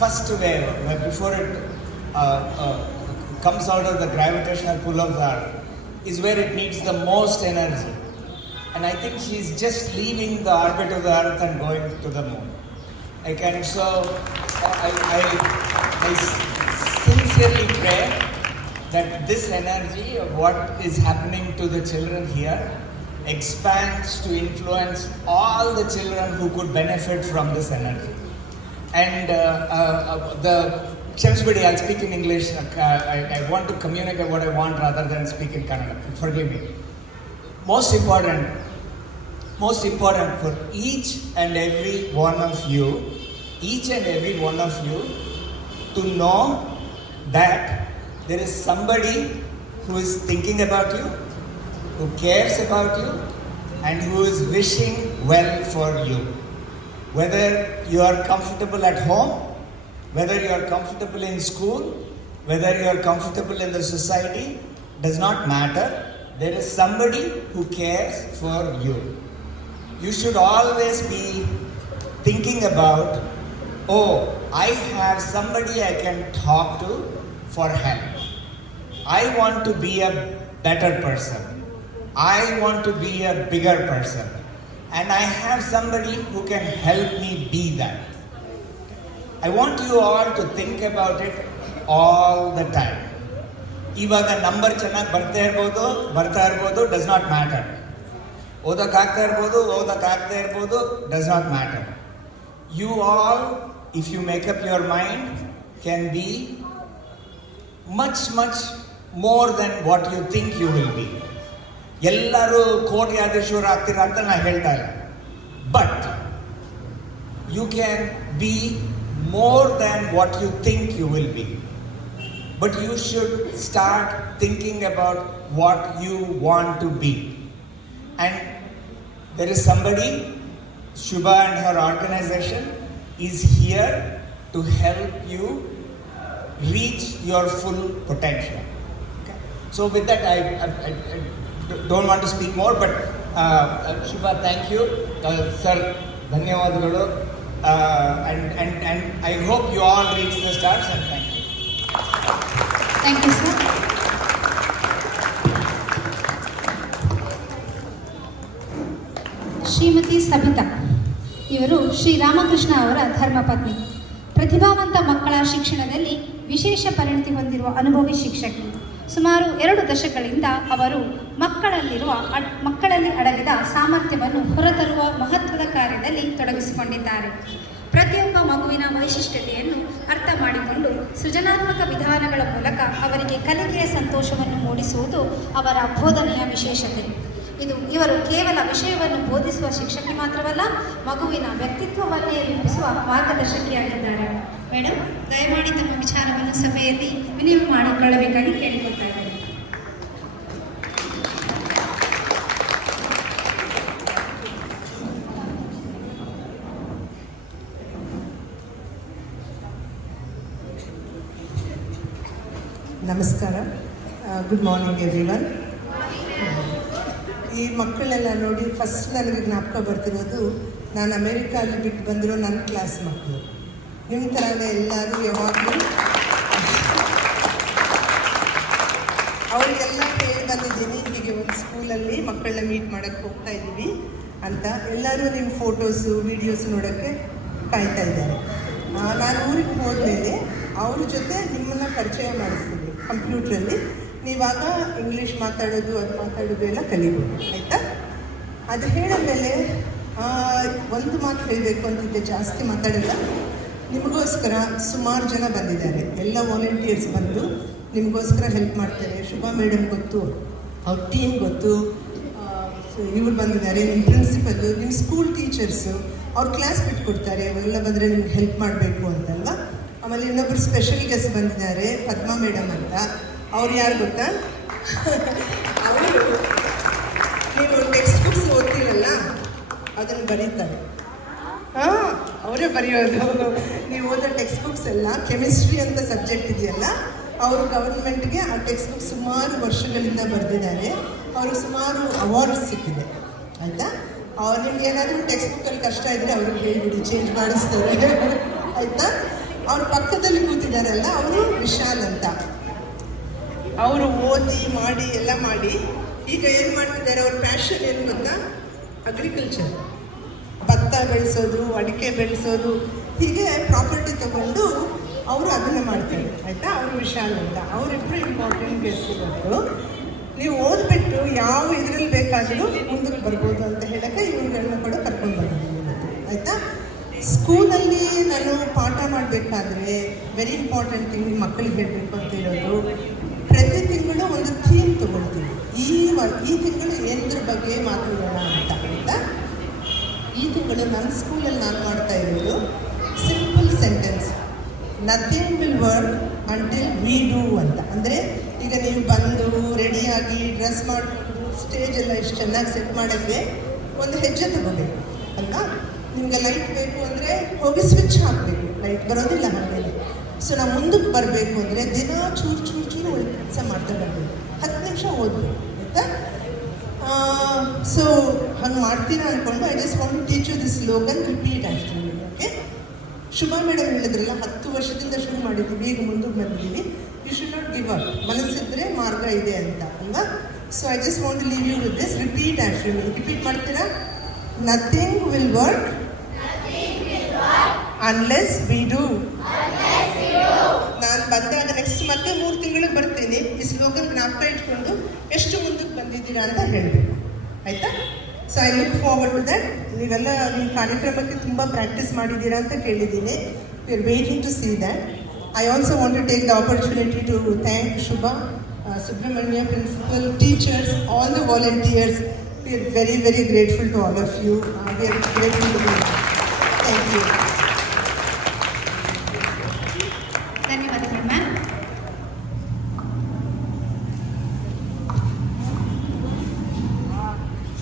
first wave before it comes out of the gravitational pull of the earth is where it needs the most energy. And I think she's just leaving the orbit of the earth and going to the moon. So I sincerely pray that this energy of what is happening to the children here expands to influence all the children who could benefit from this energy. And Kshamsbidi, I'll speak in English. I want to communicate what I want rather than speak in Kannada. Forgive me. Most important for each and every one of you to know that there is somebody who is thinking about you, who cares about you, and who is wishing well for you. Whether you are comfortable at home, whether you are comfortable in school, whether you are comfortable in the society, does not matter. There is somebody who cares for you. You should always be thinking about, oh, I have somebody I can talk to for help. I want to be a better person. I want to be a bigger person. And I have somebody who can help me be that. I want you all to think about it all the time. ಇವಾಗ number ಚೆನ್ನಾಗಿ ಬರ್ತಾ ಇರ್ಬೋದು does not matter. ಓದೋಕ್ಕಾಗ್ತಾ ಇರ್ಬೋದು does not matter. You all, if you make up your mind, can be much more than what you think you will be. ಎಲ್ಲರೂ ಕೋಟ್ಯಾಧೀಶರು ಆಗ್ತೀರಾ ಅಂತ ನಾನು ಹೇಳ್ತಾ ಇಲ್ಲ, but you can be more than what you think you will be. But you should start thinking about what you want to be. And there is somebody, Shubha and her organization is here to help you reach your full potential. Okay? So with that, I don't want to speak more, but Shubha, thank you. Sir, ಧನ್ಯವಾದಗಳು. And I hope you all reach the stars, and thank you. Thank you sir. Shrimati Sabitha ಇವರು ಶ್ರೀರಾಮಕೃಷ್ಣ ಅವರ ಧರ್ಮಪತ್ನಿ. ಪ್ರತಿಭಾವಂತ ಮಕ್ಕಳ ಶಿಕ್ಷಣದಲ್ಲಿ ವಿಶೇಷ ಪರಿಣತಿ ಹೊಂದಿರುವ ಅನುಭವಿ ಶಿಕ್ಷಕಿ. ಸುಮಾರು 2 ದಶಕಗಳಿಂದ ಅವರು ಮಕ್ಕಳಲ್ಲಿ ಅಡಗಿದ ಸಾಮರ್ಥ್ಯವನ್ನು ಹೊರತರುವ ಮಹತ್ವದ ಕಾರ್ಯದಲ್ಲಿ ತೊಡಗಿಸಿಕೊಂಡಿದ್ದಾರೆ. ಪ್ರತಿಯೊಬ್ಬ ಮಗುವಿನ ವೈಶಿಷ್ಟ್ಯತೆಯನ್ನು ಅರ್ಥ ಮಾಡಿಕೊಂಡು ಸೃಜನಾತ್ಮಕ ವಿಧಾನಗಳ ಮೂಲಕ ಅವರಿಗೆ ಕಲಿಕೆಯ ಸಂತೋಷವನ್ನು ಮೂಡಿಸುವುದು ಅವರ ಬೋಧನೆಯ ವಿಶೇಷತೆ. ಇವರು ಕೇವಲ ವಿಷಯವನ್ನು ಬೋಧಿಸುವ ಶಿಕ್ಷಕಿ ಮಾತ್ರವಲ್ಲ, ಮಗುವಿನ ವ್ಯಕ್ತಿತ್ವವನ್ನೇ ರೂಪಿಸುವ ಮಾರ್ಗದರ್ಶಕಿಯಾಗಿದ್ದಾರೆ. ಮೇಡಮ್, ದಯಮಾಡಿ ತಮ್ಮ ವಿಚಾರವನ್ನು ಸಭೆಯಲ್ಲಿ ವಿನಿಮಯ ಮಾಡಿಕೊಳ್ಳಬೇಕಾಗಿ ಕೇಳಿಕೊಳ್ತಾ ಇದ್ದಾರೆ. ನಮಸ್ಕಾರ. Good morning everyone. ಈ ಮಕ್ಕಳೆಲ್ಲ ನೋಡಿ ಫಸ್ಟ್ ನನಗೆ ಜ್ಞಾಪಕ ಬರ್ತಿರೋದು, ನಾನು ಅಮೇರಿಕಾದಲ್ಲಿ ಬಿಟ್ಟು ಬಂದಿರೋ ನನ್ನ ಕ್ಲಾಸ್ ಮಕ್ಕಳು. ನಿಮ್ಮ ಥರನೇ ಎಲ್ಲರೂ ಯಾವಾಗಲೂ ಅವರಿಗೆಲ್ಲ ಹೇಳಿ ಬಂದಿದ್ದೀನಿ, ಹೀಗೆ ಒಂದು ಸ್ಕೂಲಲ್ಲಿ ಮಕ್ಕಳನ್ನ ಮೀಟ್ ಮಾಡೋಕ್ಕೆ ಹೋಗ್ತಾ ಇದ್ದೀವಿ ಅಂತ. ಎಲ್ಲರೂ ನಿಮ್ಮ ಫೋಟೋಸು ವೀಡಿಯೋಸ್ ನೋಡೋಕ್ಕೆ ಕಾಯ್ತಾ ಇದ್ದಾರೆ. ನಾನು ಊರಿಗೆ ಹೋದ್ಮೇಲೆ ಅವ್ರ ಜೊತೆ ನಿಮ್ಮನ್ನು ಪರಿಚಯ ಮಾಡಿಸ್ತೀನಿ ಕಂಪ್ಯೂಟ್ರಲ್ಲಿ. ನೀವಾಗ ಇಂಗ್ಲೀಷ್ ಮಾತಾಡೋದು ಎಲ್ಲ ಕಲಿಬೋದು, ಆಯಿತಾ? ಅದು ಹೇಳಿದ್ಮೇಲೆ ಒಂದು ಮಾತು ಹೇಳಬೇಕು ಅಂತಿದ್ದೆ, ಜಾಸ್ತಿ ಮಾತಾಡಲ್ಲ. ನಿಮಗೋಸ್ಕರ ಸುಮಾರು ಜನ ಬಂದಿದ್ದಾರೆ, ಎಲ್ಲ ವಾಲಂಟಿಯರ್ಸ್ ಬಂದು ನಿಮಗೋಸ್ಕರ ಹೆಲ್ಪ್ ಮಾಡ್ತಾರೆ. ಶುಭಾ ಮೇಡಮ್ ಗೊತ್ತು, ಅವ್ರ ಟೀಮ್ ಗೊತ್ತು, ಇವ್ರು ಬಂದಿದ್ದಾರೆ, ನಿಮ್ಮ ಪ್ರಿನ್ಸಿಪಲ್ಲು, ನಿಮ್ಮ ಸ್ಕೂಲ್ ಟೀಚರ್ಸು, ಅವ್ರ ಕ್ಲಾಸ್ ಬಿಟ್ಕೊಡ್ತಾರೆ. ಅವರೆಲ್ಲ ಬಂದರೆ ನಿಮ್ಗೆ ಹೆಲ್ಪ್ ಮಾಡಬೇಕು ಅಂತಲ್ವ. ಆಮೇಲೆ ಇನ್ನೊಬ್ಬರು ಸ್ಪೆಷಲ್ ಗೆಸ್ಟ್ ಬಂದಿದ್ದಾರೆ, ಪದ್ಮಾ ಮೇಡಮ್ ಅಂತ. ಅವ್ರು ಯಾರು ಗೊತ್ತಾ? ಅವರು ನೀವು ಟೆಕ್ಸ್ಟ್ ಬುಕ್ಸ್ ಓದ್ತೀರಲ್ಲ, ಅದನ್ನು ಬರೀತಾರೆ. ಅವರೇ ಬರೆಯೋದು. ನೀವು ಓದೋ ಟೆಕ್ಸ್ಟ್ ಬುಕ್ಸ್ ಎಲ್ಲ ಕೆಮಿಸ್ಟ್ರಿ ಅಂತ ಸಬ್ಜೆಕ್ಟ್ ಇದೆಯಲ್ಲ, ಅವರು ಗವರ್ಮೆಂಟ್ಗೆ ಆ ಟೆಕ್ಸ್ಟ್ ಬುಕ್ ಸುಮಾರು ವರ್ಷಗಳಿಂದ ಬರೆದಿದ್ದಾರೆ. ಅವ್ರಿಗೆ ಸುಮಾರು ಅವಾರ್ಡ್ಸ್ ಸಿಕ್ಕಿದೆ, ಆಯಿತಾ? ನಿಮ್ಗೆ ಏನಾದರೂ ಟೆಕ್ಸ್ಟ್ ಬುಕ್ಕಲ್ಲಿ ಕಷ್ಟ ಇದ್ದರೆ ಅವ್ರಿಗೆ ಹೇಳಿಬಿಡಿ, ಚೇಂಜ್ ಮಾಡಿಸ್ತಾರೆ, ಆಯಿತಾ? ಅವ್ರ ಪಕ್ಕದಲ್ಲಿ ಕೂತಿದ್ದಾರಲ್ಲ, ಅವರು ವಿಶಾಲ್ ಅಂತ. ಅವರು ಓದಿ ಮಾಡಿ ಎಲ್ಲ ಮಾಡಿ ಈಗ ಏನು ಮಾಡ್ತಿದ್ದಾರೆ, ಅವ್ರ ಪ್ಯಾಷನ್ ಏನು ಗೊತ್ತಾ? ಅಗ್ರಿಕಲ್ಚರ್, ಭತ್ತ ಬೆಳೆಸೋದು, ಅಡಿಕೆ ಬೆಳೆಸೋದು, ಹೀಗೆ ಪ್ರಾಪರ್ಟಿ ತಗೊಂಡು ಅವರು ಅದನ್ನು ಮಾಡ್ತಾರೆ, ಆಯಿತಾ? ಅವರು ವಿಶಾಲ್ ಅಂತ. ಅವರಿಬ್ಬರು ಇಂಪಾರ್ಟೆಂಟ್ ಗೆಸ್ಟ್ ಇವತ್ತು. ನೀವು ಓದ್ಬಿಟ್ಟು ಯಾವ ಇದರಲ್ಲಿ ಬೇಕಾದರೂ ಮುಂದಕ್ಕೆ ಬರ್ಬೋದು ಅಂತ ಹೇಳೋಕ್ಕೆ ಇವುಗಳನ್ನ ಕೂಡ ಕರ್ಕೊಂಡು ಬಂದಿದ್ದೀನಿ, ಆಯಿತಾ? ಸ್ಕೂಲಲ್ಲಿ ನಾನು ಪಾಠ ಮಾಡಬೇಕಾದ್ರೆ ವೆರಿ ಇಂಪಾರ್ಟೆಂಟ್ ಥಿಂಗ್ ಮಕ್ಕಳಿಗೆ ಹೇಳಬೇಕು ಅಂತ ಇರೋದು, ಪ್ರತಿ ತಿಂಗಳು ಒಂದು ಥೀಮ್ ತೊಗೊಳ್ತೀವಿ. ಈ ತಿಂಗಳು ಏನದ್ರ ಬಗ್ಗೆ ಮಾತಾಡೋಣ ಅಂತ, ಆಯಿತಾ? ಈ ತಿಂಗಳು ನನ್ನ ಸ್ಕೂಲಲ್ಲಿ ನಾನು ಮಾಡ್ತಾ ಇರೋದು simple sentence, nothing will work until we do ಅಂತ. ಅಂದರೆ ಈಗ ನೀವು ಬಂದು ರೆಡಿಯಾಗಿ ಡ್ರೆಸ್ ಮಾಡಿಕೊಂಡು ಸ್ಟೇಜ್ ಎಲ್ಲ ಎಷ್ಟು ಚೆನ್ನಾಗಿ ಸೆಟ್ ಮಾಡೋಕ್ಕೆ ಒಂದು ಹೆಜ್ಜೆ ತಗೋಬೇಕು ಅಲ್ವಾ? ನಿಮಗೆ ಲೈಟ್ ಬೇಕು ಅಂದರೆ ಹೋಗಿ ಸ್ವಿಚ್ ಹಾಕಬೇಕು, ಲೈಟ್ ಬರೋದಿಲ್ಲ ಹಾಗೆ. ಸೊ ನಾವು ಮುಂದಕ್ಕೆ ಬರಬೇಕು ಅಂದರೆ ದಿನ ಚೂರು ಚೂರು ಚೂರು ಒಂದು ಕೆಲಸ ಮಾಡ್ತಾ ಬರಬೇಕು. 10 ನಿಮಿಷ ಓದಬೇಕು ಆಯಿತಾ. ಸೊ ಹಂಗೆ ಮಾಡ್ತೀರಾ ಅಂದ್ಕೊಂಡು I just want to teach you this slogan, repeat after me. Okay, Shubha madam ಹೇಳಿದ್ರಲ್ಲ 10 ವರ್ಷದಿಂದ ಶುರು ಮಾಡಿದ್ದೀವಿ, ಈಗ ಮುಂದಕ್ಕೆ ಬಂದಿದ್ದೀವಿ. You should not give up. ಮನಸ್ಸಿದ್ರೆ ಮಾರ್ಗ ಇದೆ ಅಂತ ಅಲ್ವಾ. So I just want to leave you with this, repeat after me. Repeat ಮಾಡ್ತೀರಾ? Nothing will work unless we do. ನಾನು ಬಂದಾಗ ನೆಕ್ಸ್ಟ್ ಮತ್ತೆ 3 ತಿಂಗಳಿಗೆ ಬರ್ತೇನೆ. ಈ ಸ್ಲೋಗನ್ ಜ್ಞಾಪಕ ಇಟ್ಕೊಂಡು ಎಷ್ಟು ಮುಂದಕ್ಕೆ ಬಂದಿದ್ದೀರಾ ಅಂತ ಹೇಳಬೇಕು ಆಯಿತಾ. So I look forward to that. ನೀವೆಲ್ಲ ನಿಮ್ಮ ಕಾರ್ಯಕ್ರಮಕ್ಕೆ ತುಂಬ ಪ್ರಾಕ್ಟೀಸ್ ಮಾಡಿದ್ದೀರಾ ಅಂತ ಕೇಳಿದ್ದೀನಿ. We are waiting to see that. I also want to take the opportunity to thank Shubha, Subramania principal, teachers, all the volunteers. We are very, very grateful to all of you. We are grateful to you. Thank you. ಧನ್ಯವಾದಗಳು ma'am.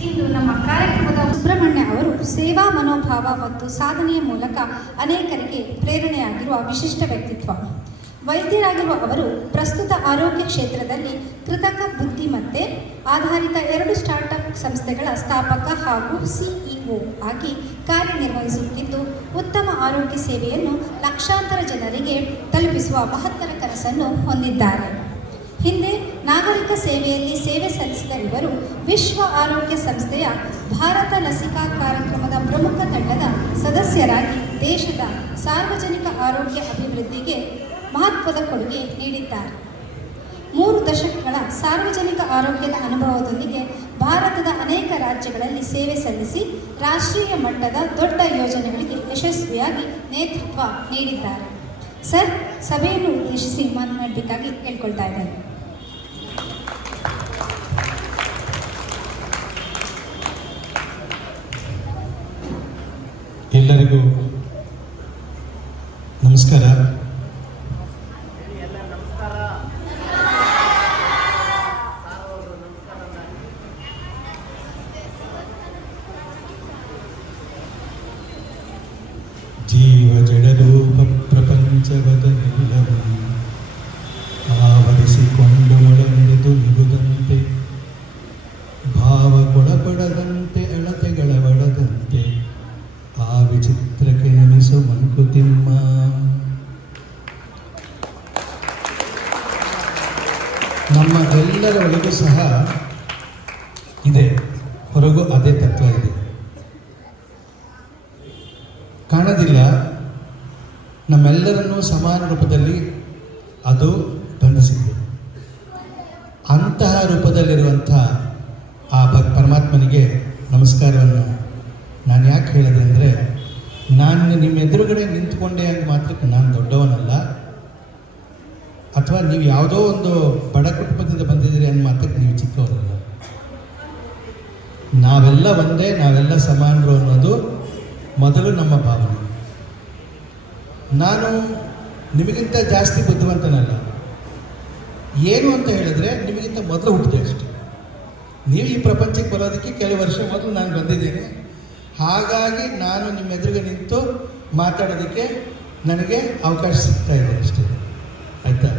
ಇಂದು ನಮ್ಮ ಕಾರ್ಯಕ್ರಮದ ಸುಬ್ರಹ್ಮಣ್ಯ ಅವರು ಸೇವಾ ಮನೋಭಾವ ಮತ್ತು ಸಾಧನೆಯ ಮೂಲಕ ಅನೇಕರಿಗೆ ಪ್ರೇರಣೆಯಾಗಿರುವ ವಿಶಿಷ್ಟ ವ್ಯಕ್ತಿತ್ವ. ವೈದ್ಯರಾಗಿರುವ ಅವರು ಪ್ರಸ್ತುತ ಆರೋಗ್ಯ ಕ್ಷೇತ್ರದಲ್ಲಿ ಕೃತಕ ಬುದ್ಧಿಮತ್ತೆ ಆಧಾರಿತ 2 ಸ್ಟಾರ್ಟ್ಅಪ್ ಸಂಸ್ಥೆಗಳ ಸ್ಥಾಪಕ ಹಾಗೂ ಸಿಇಒ ಆಗಿ ಕಾರ್ಯನಿರ್ವಹಿಸುತ್ತಿದ್ದು, ಉತ್ತಮ ಆರೋಗ್ಯ ಸೇವೆಯನ್ನು ಲಕ್ಷಾಂತರ ಜನರಿಗೆ ತಲುಪಿಸುವ ಮಹತ್ತರ ಕನಸನ್ನು ಹೊಂದಿದ್ದಾರೆ. ಹಿಂದೆ ನಾಗರಿಕ ಸೇವೆಯಲ್ಲಿ ಸೇವೆ ಸಲ್ಲಿಸಿದ ಇವರು ವಿಶ್ವ ಆರೋಗ್ಯ ಸಂಸ್ಥೆಯ ಭಾರತ ಲಸಿಕಾ ಕಾರ್ಯಕ್ರಮದ ಪ್ರಮುಖ ತಂಡದ ಸದಸ್ಯರಾಗಿ ದೇಶದ ಸಾರ್ವಜನಿಕ ಆರೋಗ್ಯ ಅಭಿವೃದ್ಧಿಗೆ ಮಹತ್ವದ ಕೊಡುಗೆ ನೀಡಿದ್ದಾರೆ. 3 ದಶಕಗಳ ಸಾರ್ವಜನಿಕ ಆರೋಗ್ಯದ ಅನುಭವದೊಂದಿಗೆ ಭಾರತದ ಅನೇಕ ರಾಜ್ಯಗಳಲ್ಲಿ ಸೇವೆ ಸಲ್ಲಿಸಿ ರಾಷ್ಟ್ರೀಯ ಮಟ್ಟದ ದೊಡ್ಡ ಯೋಜನೆಗಳಿಗೆ ಯಶಸ್ವಿಯಾಗಿ ನೇತೃತ್ವ ನೀಡಿದ್ದಾರೆ. ಸರ್, ಸಭೆಯನ್ನು ಉದ್ದೇಶಿಸಿ ಮಾತನಾಡಬೇಕಾಗಿ ಕೇಳ್ಕೊಳ್ತಾ ಇದ್ದಾರೆ. ಎಲ್ಲರಿಗೂ ನಮಸ್ಕಾರ. ಜೀವ ಜಡರೂಪ ಪ್ರಪಂಚವದೆಲ್ಲವೂ ಆವರಿಸಿಕೊಂಡು ಮೊಳನೆದು ನಿಗುದಂತೆ, ಭಾವಗೊಳಪಡದಂತೆ ಅಳತೆಗಳ ಒಳದಂತೆ ಆ ವಿಚಿತ್ರಕ್ಕೆ ನಮಿಸು ಮಂಕುತಿಮ್ಮ. ನಮ್ಮ ಎಲ್ಲರ ಒಳಗೂ ಸಹ ಇದೆ, ಹೊರಗೂ ಅದೇ ತತ್ವ ಇದೆ. ಕಾಣೋದಿಲ್ಲ, ನಮ್ಮೆಲ್ಲರನ್ನೂ ಸಮಾನ ರೂಪದಲ್ಲಿ ಅದು ಬಂಧಿಸಿದೆ. ಅಂತಹ ರೂಪದಲ್ಲಿರುವಂಥ ಆ ಪರಮಾತ್ಮನಿಗೆ ನಮಸ್ಕಾರವನ್ನು ನಾನು ಯಾಕೆ ಹೇಳಿದೆ ಅಂದರೆ, ನಾನು ನಿಮ್ಮ ಎದುರುಗಡೆ ನಿಂತ್ಕೊಂಡೆ ಅಂತ ಮಾತ್ರಕ್ಕೆ ನಾನು ದೊಡ್ಡವನಲ್ಲ, ಅಥವಾ ನೀವು ಯಾವುದೋ ಒಂದು ಬಡ ಕುಟುಂಬದಿಂದ ಬಂದಿದ್ದೀರಿ ಅಂದ ಮಾತ್ರಕ್ಕೆ ನೀವು ಚಿಕ್ಕವರಲ್ಲ. ನಾವೆಲ್ಲ ಒಂದೇ, ನಾವೆಲ್ಲ ಸಮಾನರು ಅನ್ನೋದು ಮೊದಲು ನಮ್ಮ ಭಾವನೆ. ನಾನು ನಿಮಗಿಂತ ಜಾಸ್ತಿ ಬುದ್ಧಿವಂತನಲ್ಲ. ಏನು ಅಂತ ಹೇಳಿದ್ರೆ, ನಿಮಗಿಂತ ಮೊದಲು ಹುಟ್ಟಿದೆ ಅಷ್ಟೆ. ನೀವು ಈ ಪ್ರಪಂಚಕ್ಕೆ ಬರೋದಕ್ಕೆ ಕೆಲವು ವರ್ಷ ಮೊದಲು ನಾನು ಬಂದಿದ್ದೇನೆ. ಹಾಗಾಗಿ ನಾನು ನಿಮ್ಮ ಎದುರಿಗೆ ನಿಂತು ಮಾತಾಡೋದಕ್ಕೆ ನನಗೆ ಅವಕಾಶ ಸಿಗ್ತಾ ಇದೆ ಅಷ್ಟೇ, ಆಯಿತಾ.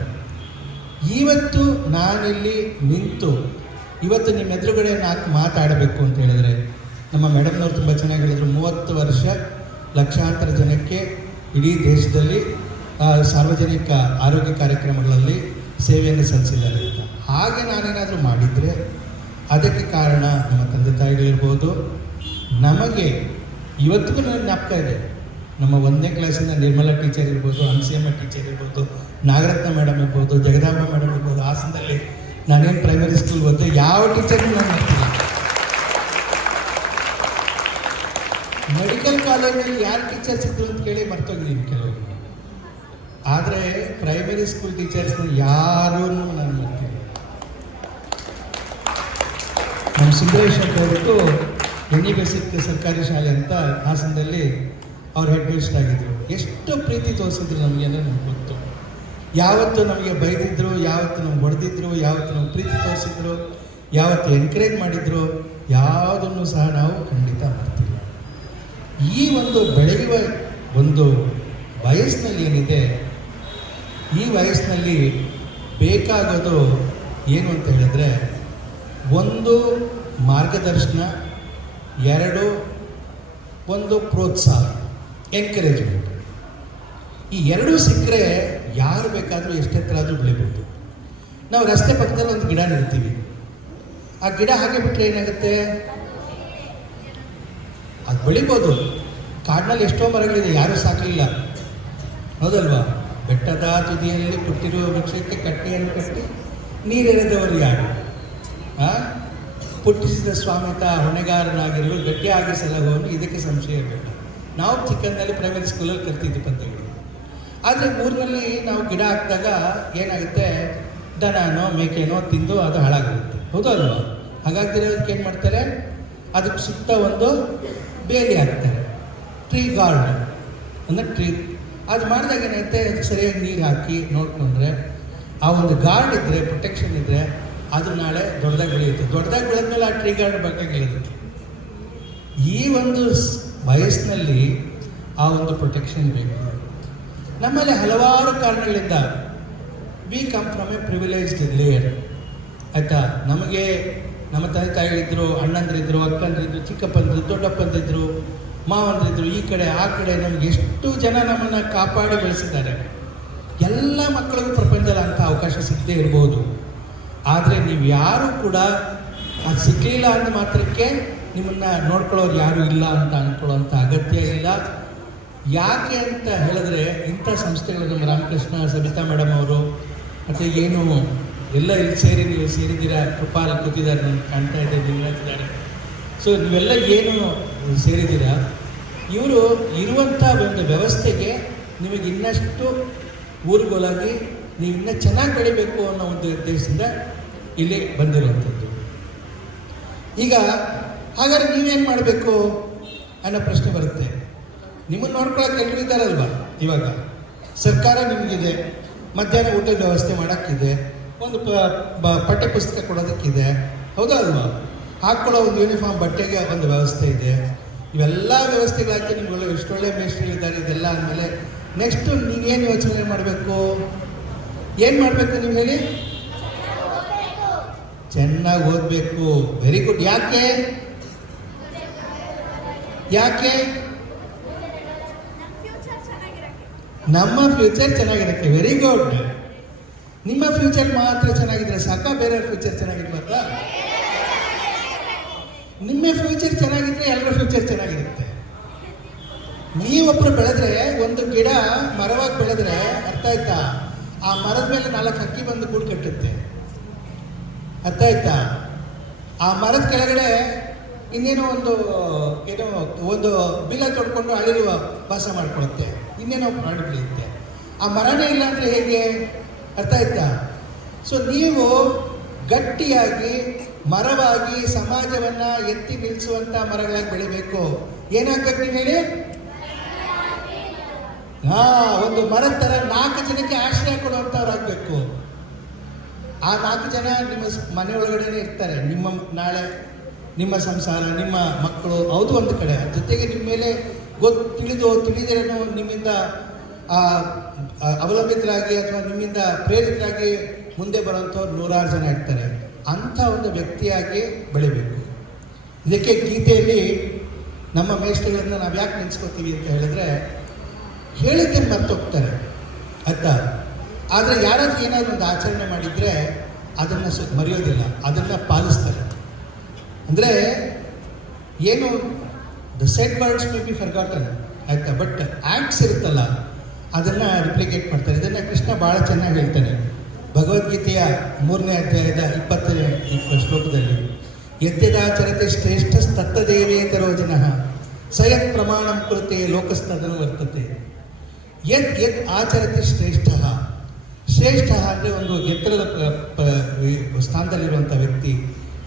ಇವತ್ತು ನಾನಿಲ್ಲಿ ನಿಂತು ಇವತ್ತು ನಿಮ್ಮ ಎದುರುಗಡೆ ಮಾತಾಡಬೇಕು ಅಂತ ಹೇಳಿದರೆ, ನಮ್ಮ ಮೇಡಮ್ನವ್ರು ತುಂಬ ಚೆನ್ನಾಗಿ ಹೇಳಿದರು, 30 ವರ್ಷ ಲಕ್ಷಾಂತರ ಜನಕ್ಕೆ ಇಡೀ ದೇಶದಲ್ಲಿ ಸಾರ್ವಜನಿಕ ಆರೋಗ್ಯ ಕಾರ್ಯಕ್ರಮಗಳಲ್ಲಿ ಸೇವೆಯನ್ನು ಸಲ್ಲಿಸಿದ್ದಾರೆ ಅಂತ. ಹಾಗೆ ನಾನೇನಾದರೂ ಮಾಡಿದರೆ ಅದಕ್ಕೆ ಕಾರಣ ನಮ್ಮ ತಂದೆ ತಾಯಿಗಳಿರ್ಬೋದು. ನಮಗೆ ಇವತ್ತಿಗೂ ನನಗೆ ಜ್ಞಾಪಕ ಇದೆ, ನಮ್ಮ 1ನೇ ಕ್ಲಾಸಿಂದ ನಿರ್ಮಲಾ ಟೀಚರ್ ಇರ್ಬೋದು, ಹಂಸಿಯಮ್ಮ ಟೀಚರ್ ಇರ್ಬೋದು, ನಾಗರತ್ನ ಮೇಡಮ್ ಇರ್ಬೋದು, ಜಗದಾಂಬ ಮೇಡಮ್ ಇರ್ಬೋದು. ಹಾಸನದಲ್ಲಿ ನಾನೇನು ಪ್ರೈಮರಿ ಸ್ಕೂಲ್ ಓದಿದೆ, ಯಾವ ಟೀಚರ್ನೂ ನಾನು ಮಾಡ್ತೀನಿ. ಮೆಡಿಕಲ್ ಕಾಲೇಜಲ್ಲಿ ಯಾರು ಟೀಚರ್ಸ್ ಇದ್ರು ಅಂತ ಕೇಳಿ ಮರ್ತೋಗಿದ್ದೀನಿ ಕೆಲವರು. ಆದರೆ ಪ್ರೈಮರಿ ಸ್ಕೂಲ್ ಟೀಚರ್ಸ್ನ ಯಾರೂ ನಾನು ಮಾಡ್ತೀನಿ. ನಮ್ಮ ಸುಂದರೇಶ್ ಅವರಿಗೂ ಎಣ್ಣೆ ಬೇಸಿಕ್ ಸರ್ಕಾರಿ ಶಾಲೆ ಅಂತ ಹಾಸನದಲ್ಲಿ ಅವ್ರು ಹೆಡ್ ಮಿನಿಸ್ಟರ್ ಆಗಿದ್ರು. ಎಷ್ಟು ಪ್ರೀತಿ ತೋರಿಸಿದ್ರು ನಮಗೆ ಅನ್ನೋದು ನಮ್ಗೆ ಗೊತ್ತು. ಯಾವತ್ತು ನಮಗೆ ಬೈದಿದ್ರು, ಯಾವತ್ತು ನಮ್ಗೆ ಹೊಡೆದಿದ್ರು, ಯಾವತ್ತು ನಮ್ಗೆ ಪ್ರೀತಿ ತೋರಿಸಿದ್ರು, ಯಾವತ್ತು ಎನ್ಕರೇಜ್ ಮಾಡಿದ್ರು, ಯಾವುದನ್ನು ಸಹ ನಾವು ಖಂಡಿತ ಮಾಡ್ತೀವಿ. ಈ ಒಂದು ಬೆಳೆಯುವ ಒಂದು ವಯಸ್ಸಿನಲ್ಲಿ ಏನಿದೆ, ಈ ವಯಸ್ಸಿನಲ್ಲಿ ಬೇಕಾಗೋದು ಏನು ಅಂತ ಹೇಳಿದ್ರೆ, ಒಂದು ಮಾರ್ಗದರ್ಶನ, ಎರಡು ಒಂದು ಪ್ರೋತ್ಸಾಹ, ಎನ್ಕರೇಜ್ಮೆಂಟ್. ಈ ಎರಡೂ ಸಿಕ್ಕರೆ ಯಾರು ಬೇಕಾದರೂ ಎಷ್ಟೆತ್ತರ ಆದರೂ ಬೆಳಿಬೋದು. ನಾವು ರಸ್ತೆ ಪಕ್ಕದಲ್ಲಿ ಒಂದು ಗಿಡ ನೆಡ್ತೀವಿ, ಆ ಗಿಡ ಹಾಗೆ ಬಿಟ್ಟರೆ ಏನಾಗುತ್ತೆ? ಅದು ಬೆಳಿಬೋದು. ಕಾಡಿನಲ್ಲಿ ಎಷ್ಟೋ ಮರಗಳಿದೆ, ಯಾರೂ ಸಾಕಲಿಲ್ಲ, ಹೌದಲ್ವಾ? ಬೆಟ್ಟದ ತುದಿಯಲ್ಲಿ ಕೊಟ್ಟಿರುವ ವೃಕ್ಷಕ್ಕೆ ಕಟ್ಟೆಯನ್ನು ಕಟ್ಟಿ ನೀರೆರೆದವರು ಯಾರು? ಪುಟ್ಟಿಸಿದ ಸ್ವಾಮಿತ ಹೊಣೆಗಾರನಾಗಿರುವ ಗಟ್ಟಿಯಾಗಿ ಸಲಹುವನು ಇದಕ್ಕೆ ಸಂಶಯ ಬೇಡ. ನಾವು ಚಿಕ್ಕಂದಲ್ಲಿ ಪ್ರೈಮರಿ ಸ್ಕೂಲಲ್ಲಿ ಕಲ್ತಿದ್ವಿ ಪದ್ಯಗಳು. ಆದರೆ ಊರಿನಲ್ಲಿ ನಾವು ಗಿಡ ಹಾಕಿದಾಗ ಏನಾಗುತ್ತೆ? ದನನೋ ಮೇಕೆನೋ ತಿಂದು ಅದು ಹಾಳಾಗುತ್ತೆ, ಹೌದು ಅಲ್ವಾ? ಹಾಗಾಗಿರೋದಕ್ಕೆ ಏನು ಮಾಡ್ತಾರೆ? ಅದಕ್ಕೆ ಸುತ್ತ ಒಂದು ಬೇಲಿ ಹಾಕ್ತಾರೆ, ಟ್ರೀ ಗಾರ್ಡ್ ಅಂದರೆ ಟ್ರೀ. ಅದು ಮಾಡಿದಾಗ ಏನಾಗುತ್ತೆ? ಅದಕ್ಕೆ ಸರಿಯಾಗಿ ನೀರು ಹಾಕಿ ನೋಡಿಕೊಂಡ್ರೆ, ಆ ಒಂದು ಗಾರ್ಡ್ ಇದ್ದರೆ, ಪ್ರೊಟೆಕ್ಷನ್ ಇದ್ದರೆ, ಅದು ನಾಳೆ ದೊಡ್ಡದಾಗಿ ಬೆಳೆಯುತ್ತೆ. ದೊಡ್ಡದಾಗಿ ಬೆಳೆದ್ಮೇಲೆ ಆ ಟ್ರೀ ಗಾರ್ಡ್ ಬೇಕಾಗಿರುತ್ತೆ. ಈ ಒಂದು ವಯಸ್ಸಿನಲ್ಲಿ ಆ ಒಂದು ಪ್ರೊಟೆಕ್ಷನ್ ಬೇಕು. ನಮ್ಮಲ್ಲಿ ಹಲವಾರು ಕಾರಣಗಳಿಂದ we come from A privileged layer, ಆಯಿತಾ? ನಮಗೆ ನಮ್ಮ ತಂದೆ ತಾಯಿಗಳಿದ್ರು, ಅಣ್ಣಂದ್ರಿದ್ರು, ಅಕ್ಕಂದ್ರಿದ್ರು, ಚಿಕ್ಕಪ್ಪಂದ್ರು, ದೊಡ್ಡಪ್ಪಂದಿದ್ರು, ಮಾವಂದ್ರಿದ್ರು, ಈ ಕಡೆ ಆ ಕಡೆ. ನಮಗೆ ಎಷ್ಟು ಜನ ನಮ್ಮನ್ನು ಕಾಪಾಡಿ ಬೆಳೆಸಿದ್ದಾರೆ. ಎಲ್ಲ ಮಕ್ಕಳಿಗೂ ಪ್ರಪಂಚದಲ್ಲಿ ಅಂಥ ಅವಕಾಶ ಸಿಗದೇ ಇರ್ಬೋದು. ಆದರೆ ನೀವು ಯಾರೂ ಕೂಡ ಅದು ಸಿಗಲಿಲ್ಲ ಅಂದ ಮಾತ್ರಕ್ಕೆ ನಿಮ್ಮನ್ನು ನೋಡ್ಕೊಳ್ಳೋರು ಯಾರೂ ಇಲ್ಲ ಅಂತ ಅಂದ್ಕೊಳ್ಳೋಂಥ ಅಗತ್ಯ ಇಲ್ಲ. ಯಾಕೆ ಅಂತ ಹೇಳಿದ್ರೆ, ಇಂಥ ಸಂಸ್ಥೆಗಳು ನಮ್ಮ ರಾಮಕೃಷ್ಣ, ಸಬಿತಾ ಮೇಡಮ್ ಅವರು, ಮತ್ತು ಏನು ಎಲ್ಲ ಇಲ್ಲಿ ನೀವು ಸೇರಿದ್ದೀರಾ, ಕೃಪಾಲ್ ಕೂತಿದ್ದಾರೆ, ನನಗೆ ಕಾಣ್ತಾ ಇದೆ, ನಿಲ್ಲಿದ್ದಾರೆ. ಸೊ ನೀವೆಲ್ಲ ಏನು ಸೇರಿದ್ದೀರಾ, ಇವರು ಇರುವಂಥ ಒಂದು ವ್ಯವಸ್ಥೆಗೆ ನಿಮಗೆ ಇನ್ನಷ್ಟು ಊರುಗೋಲಾಗಿ ನೀವು ಇನ್ನೂ ಚೆನ್ನಾಗಿ ಬೆಳಿಬೇಕು ಅನ್ನೋ ಒಂದು ಉದ್ದೇಶದಿಂದ ಇಲ್ಲಿ ಬಂದಿರುವಂಥದ್ದು. ಈಗ ಹಾಗಾದ್ರೆ ನೀವೇನು ಮಾಡಬೇಕು ಅನ್ನೋ ಪ್ರಶ್ನೆ ಬರುತ್ತೆ. ನಿಮ್ಮನ್ನು ನೋಡ್ಕೊಳ್ಳೋಕೆ ಎಲ್ಲರೂ ಇದ್ದಾರಲ್ವ? ಇವಾಗ ಸರ್ಕಾರ ನಿಮಗಿದೆ, ಮಧ್ಯಾಹ್ನ ಊಟದ ವ್ಯವಸ್ಥೆ ಮಾಡೋಕ್ಕಿದೆ, ಒಂದು ಪಠ್ಯ ಪುಸ್ತಕ ಕೊಡೋದಕ್ಕಿದೆ, ಹೌದಾ ಅಲ್ವಾ? ಹಾಕ್ಕೊಳ್ಳೋ ಒಂದು ಯೂನಿಫಾರ್ಮ್ ಬಟ್ಟೆಗೆ ಒಂದು ವ್ಯವಸ್ಥೆ ಇದೆ. ಇವೆಲ್ಲ ವ್ಯವಸ್ಥೆಗಳಾಕಿ ನಿಮ್ಗೆ ಎಷ್ಟೊಳ್ಳೆ ಮೇಷ್ಟ್ರಿಗಳಿದ್ದಾರೆ. ಇದೆಲ್ಲ ಆದಮೇಲೆ ನೆಕ್ಸ್ಟು ನೀವೇನು ಯೋಚನೆ ಮಾಡಬೇಕು? ಏನು ಮಾಡಬೇಕು ನೀವು ಹೇಳಿ? ಚೆನ್ನಾಗಿ ಓದಬೇಕು. Very good. ಯಾಕೆ ಯಾಕೆ? ನಮ್ಮ ಫ್ಯೂಚರ್ ಚೆನ್ನಾಗಿರುತ್ತೆ. Very good. ನಿಮ್ಮ ಫ್ಯೂಚರ್ ಮಾತ್ರ ಚೆನ್ನಾಗಿದ್ರೆ ಸಾಕ? ಬೇರೆ ಫ್ಯೂಚರ್ ಚೆನ್ನಾಗಿರ್ಬಾರ್ದಾ? ನಿಮ್ಮ ಫ್ಯೂಚರ್ ಚೆನ್ನಾಗಿದ್ರೆ ಎಲ್ಲರ ಫ್ಯೂಚರ್ ಚೆನ್ನಾಗಿರುತ್ತೆ. ನೀವೊಬ್ಬರು ಬೆಳೆದ್ರೆ, ಒಂದು ಗಿಡ ಮರವಾಗಿ ಬೆಳೆದ್ರೆ, ಅರ್ಥ ಆಯ್ತಾ? ಆ ಮರದ ಮೇಲೆ 4 ಹಕ್ಕಿ ಬಂದು ಗೂಡು ಕಟ್ಟುತ್ತೆ, ಅರ್ಥ ಆಯ್ತಾ? ಆ ಮರದ ಕೆಳಗಡೆ ಇನ್ನೇನೋ ಒಂದು ಬಿಲ ತೊಡ್ಕೊಂಡು ಅಳಿರುವ ವಾಸ ಮಾಡ್ಕೊಳುತ್ತೆ, ಇನ್ನೇನೋ ಪ್ರಾಣಿ ಬೆಳೆಯುತ್ತೆ. ಆ ಮರನೇ ಇಲ್ಲ ಅಂದರೆ ಹೇಗೆ? ಅರ್ಥ ಆಯ್ತಾ? ಸೊ ನೀವು ಗಟ್ಟಿಯಾಗಿ ಮರವಾಗಿ ಸಮಾಜವನ್ನು ಎತ್ತಿ ನಿಲ್ಲಿಸುವಂಥ ಮರಗಳಾಗಿ ಬೆಳಿಬೇಕು. ಏನಾಗಬೇಕು ನೀವು ಹೇಳಿ? ಒಂದು ಮರದ ಥರ 4 ಜನಕ್ಕೆ ಆಶ್ರಯ ಕೊಡುವಂಥವ್ರಾಗಬೇಕು. ಆ 4 ಜನ ನಿಮ್ಮ ಮನೆಯೊಳಗಡೆನೇ ಇರ್ತಾರೆ. ನಾಳೆ ನಿಮ್ಮ ಸಂಸಾರ, ನಿಮ್ಮ ಮಕ್ಕಳು, ಹೌದು ಒಂದು ಕಡೆ. ಅದ್ರ ಜೊತೆಗೆ ನಿಮ್ಮ ಮೇಲೆ ತಿಳಿದಿರೇನೋ ನಿಮ್ಮಿಂದ ಅವಲಂಬಿತರಾಗಿ ಅಥವಾ ನಿಮ್ಮಿಂದ ಪ್ರೇರಿತರಾಗಿ ಮುಂದೆ ಬರುವಂಥವ್ರು 100 ಜನ ಇರ್ತಾರೆ. ಅಂಥ ಒಂದು ವ್ಯಕ್ತಿಯಾಗಿ ಬೆಳಿಬೇಕು. ಇದಕ್ಕೆ ಗೀತೆಯಲ್ಲಿ ನಮ್ಮ ಮೇಷ್ಟ್ರುಗಳನ್ನ ನಾವು ಯಾಕೆ ನೆನೆಸ್ಕೋತೀವಿ ಅಂತ ಹೇಳಿದ್ರೆ, ಹೇಳಿದ್ದನ್ನು ಮರ್ತೋಗ್ತಾರೆ, ಆಯ್ತಾ? ಆದರೆ ಯಾರಾದ್ರೂ ಏನಾದರೂ ಒಂದು ಆಚರಣೆ ಮಾಡಿದರೆ ಅದನ್ನು ಮರೆಯೋದಿಲ್ಲ, ಅದನ್ನು ಪಾಲಿಸ್ತಾರೆ. ಅಂದರೆ ಏನು, the shed words may be forgotten, ಆಯಿತಾ? ಬಟ್ ಆ್ಯಕ್ಟ್ಸ್ ಇರುತ್ತಲ್ಲ, ಅದನ್ನು ರಿಪ್ಲಿಕೇಟ್ ಮಾಡ್ತಾರೆ. ಇದನ್ನು ಕೃಷ್ಣ ಭಾಳ ಚೆನ್ನಾಗಿ ಹೇಳ್ತಾನೆ ಭಗವದ್ಗೀತೆಯ 3ನೇ ಅಧ್ಯಾಯದ 20ನೇ ಶ್ಲೋಕದಲ್ಲಿ. ಯದ್ಯದಾಚರತೆ ಶ್ರೇಷ್ಠಸ್ತತ್ತದೇವೇತರೋ ಜನಃ ಸಯತ್ ಪ್ರಮಾಣಂ ಕೃತೆ ಲೋಕಸ್ತದನು ವರ್ತತೆ. ಯದ್ ಆಚರತೆ ಶ್ರೇಷ್ಠ. ಶ್ರೇಷ್ಠ ಅಂದರೆ ಒಂದು ಎತ್ತರದ ಸ್ಥಾನದಲ್ಲಿರುವಂಥ ವ್ಯಕ್ತಿ.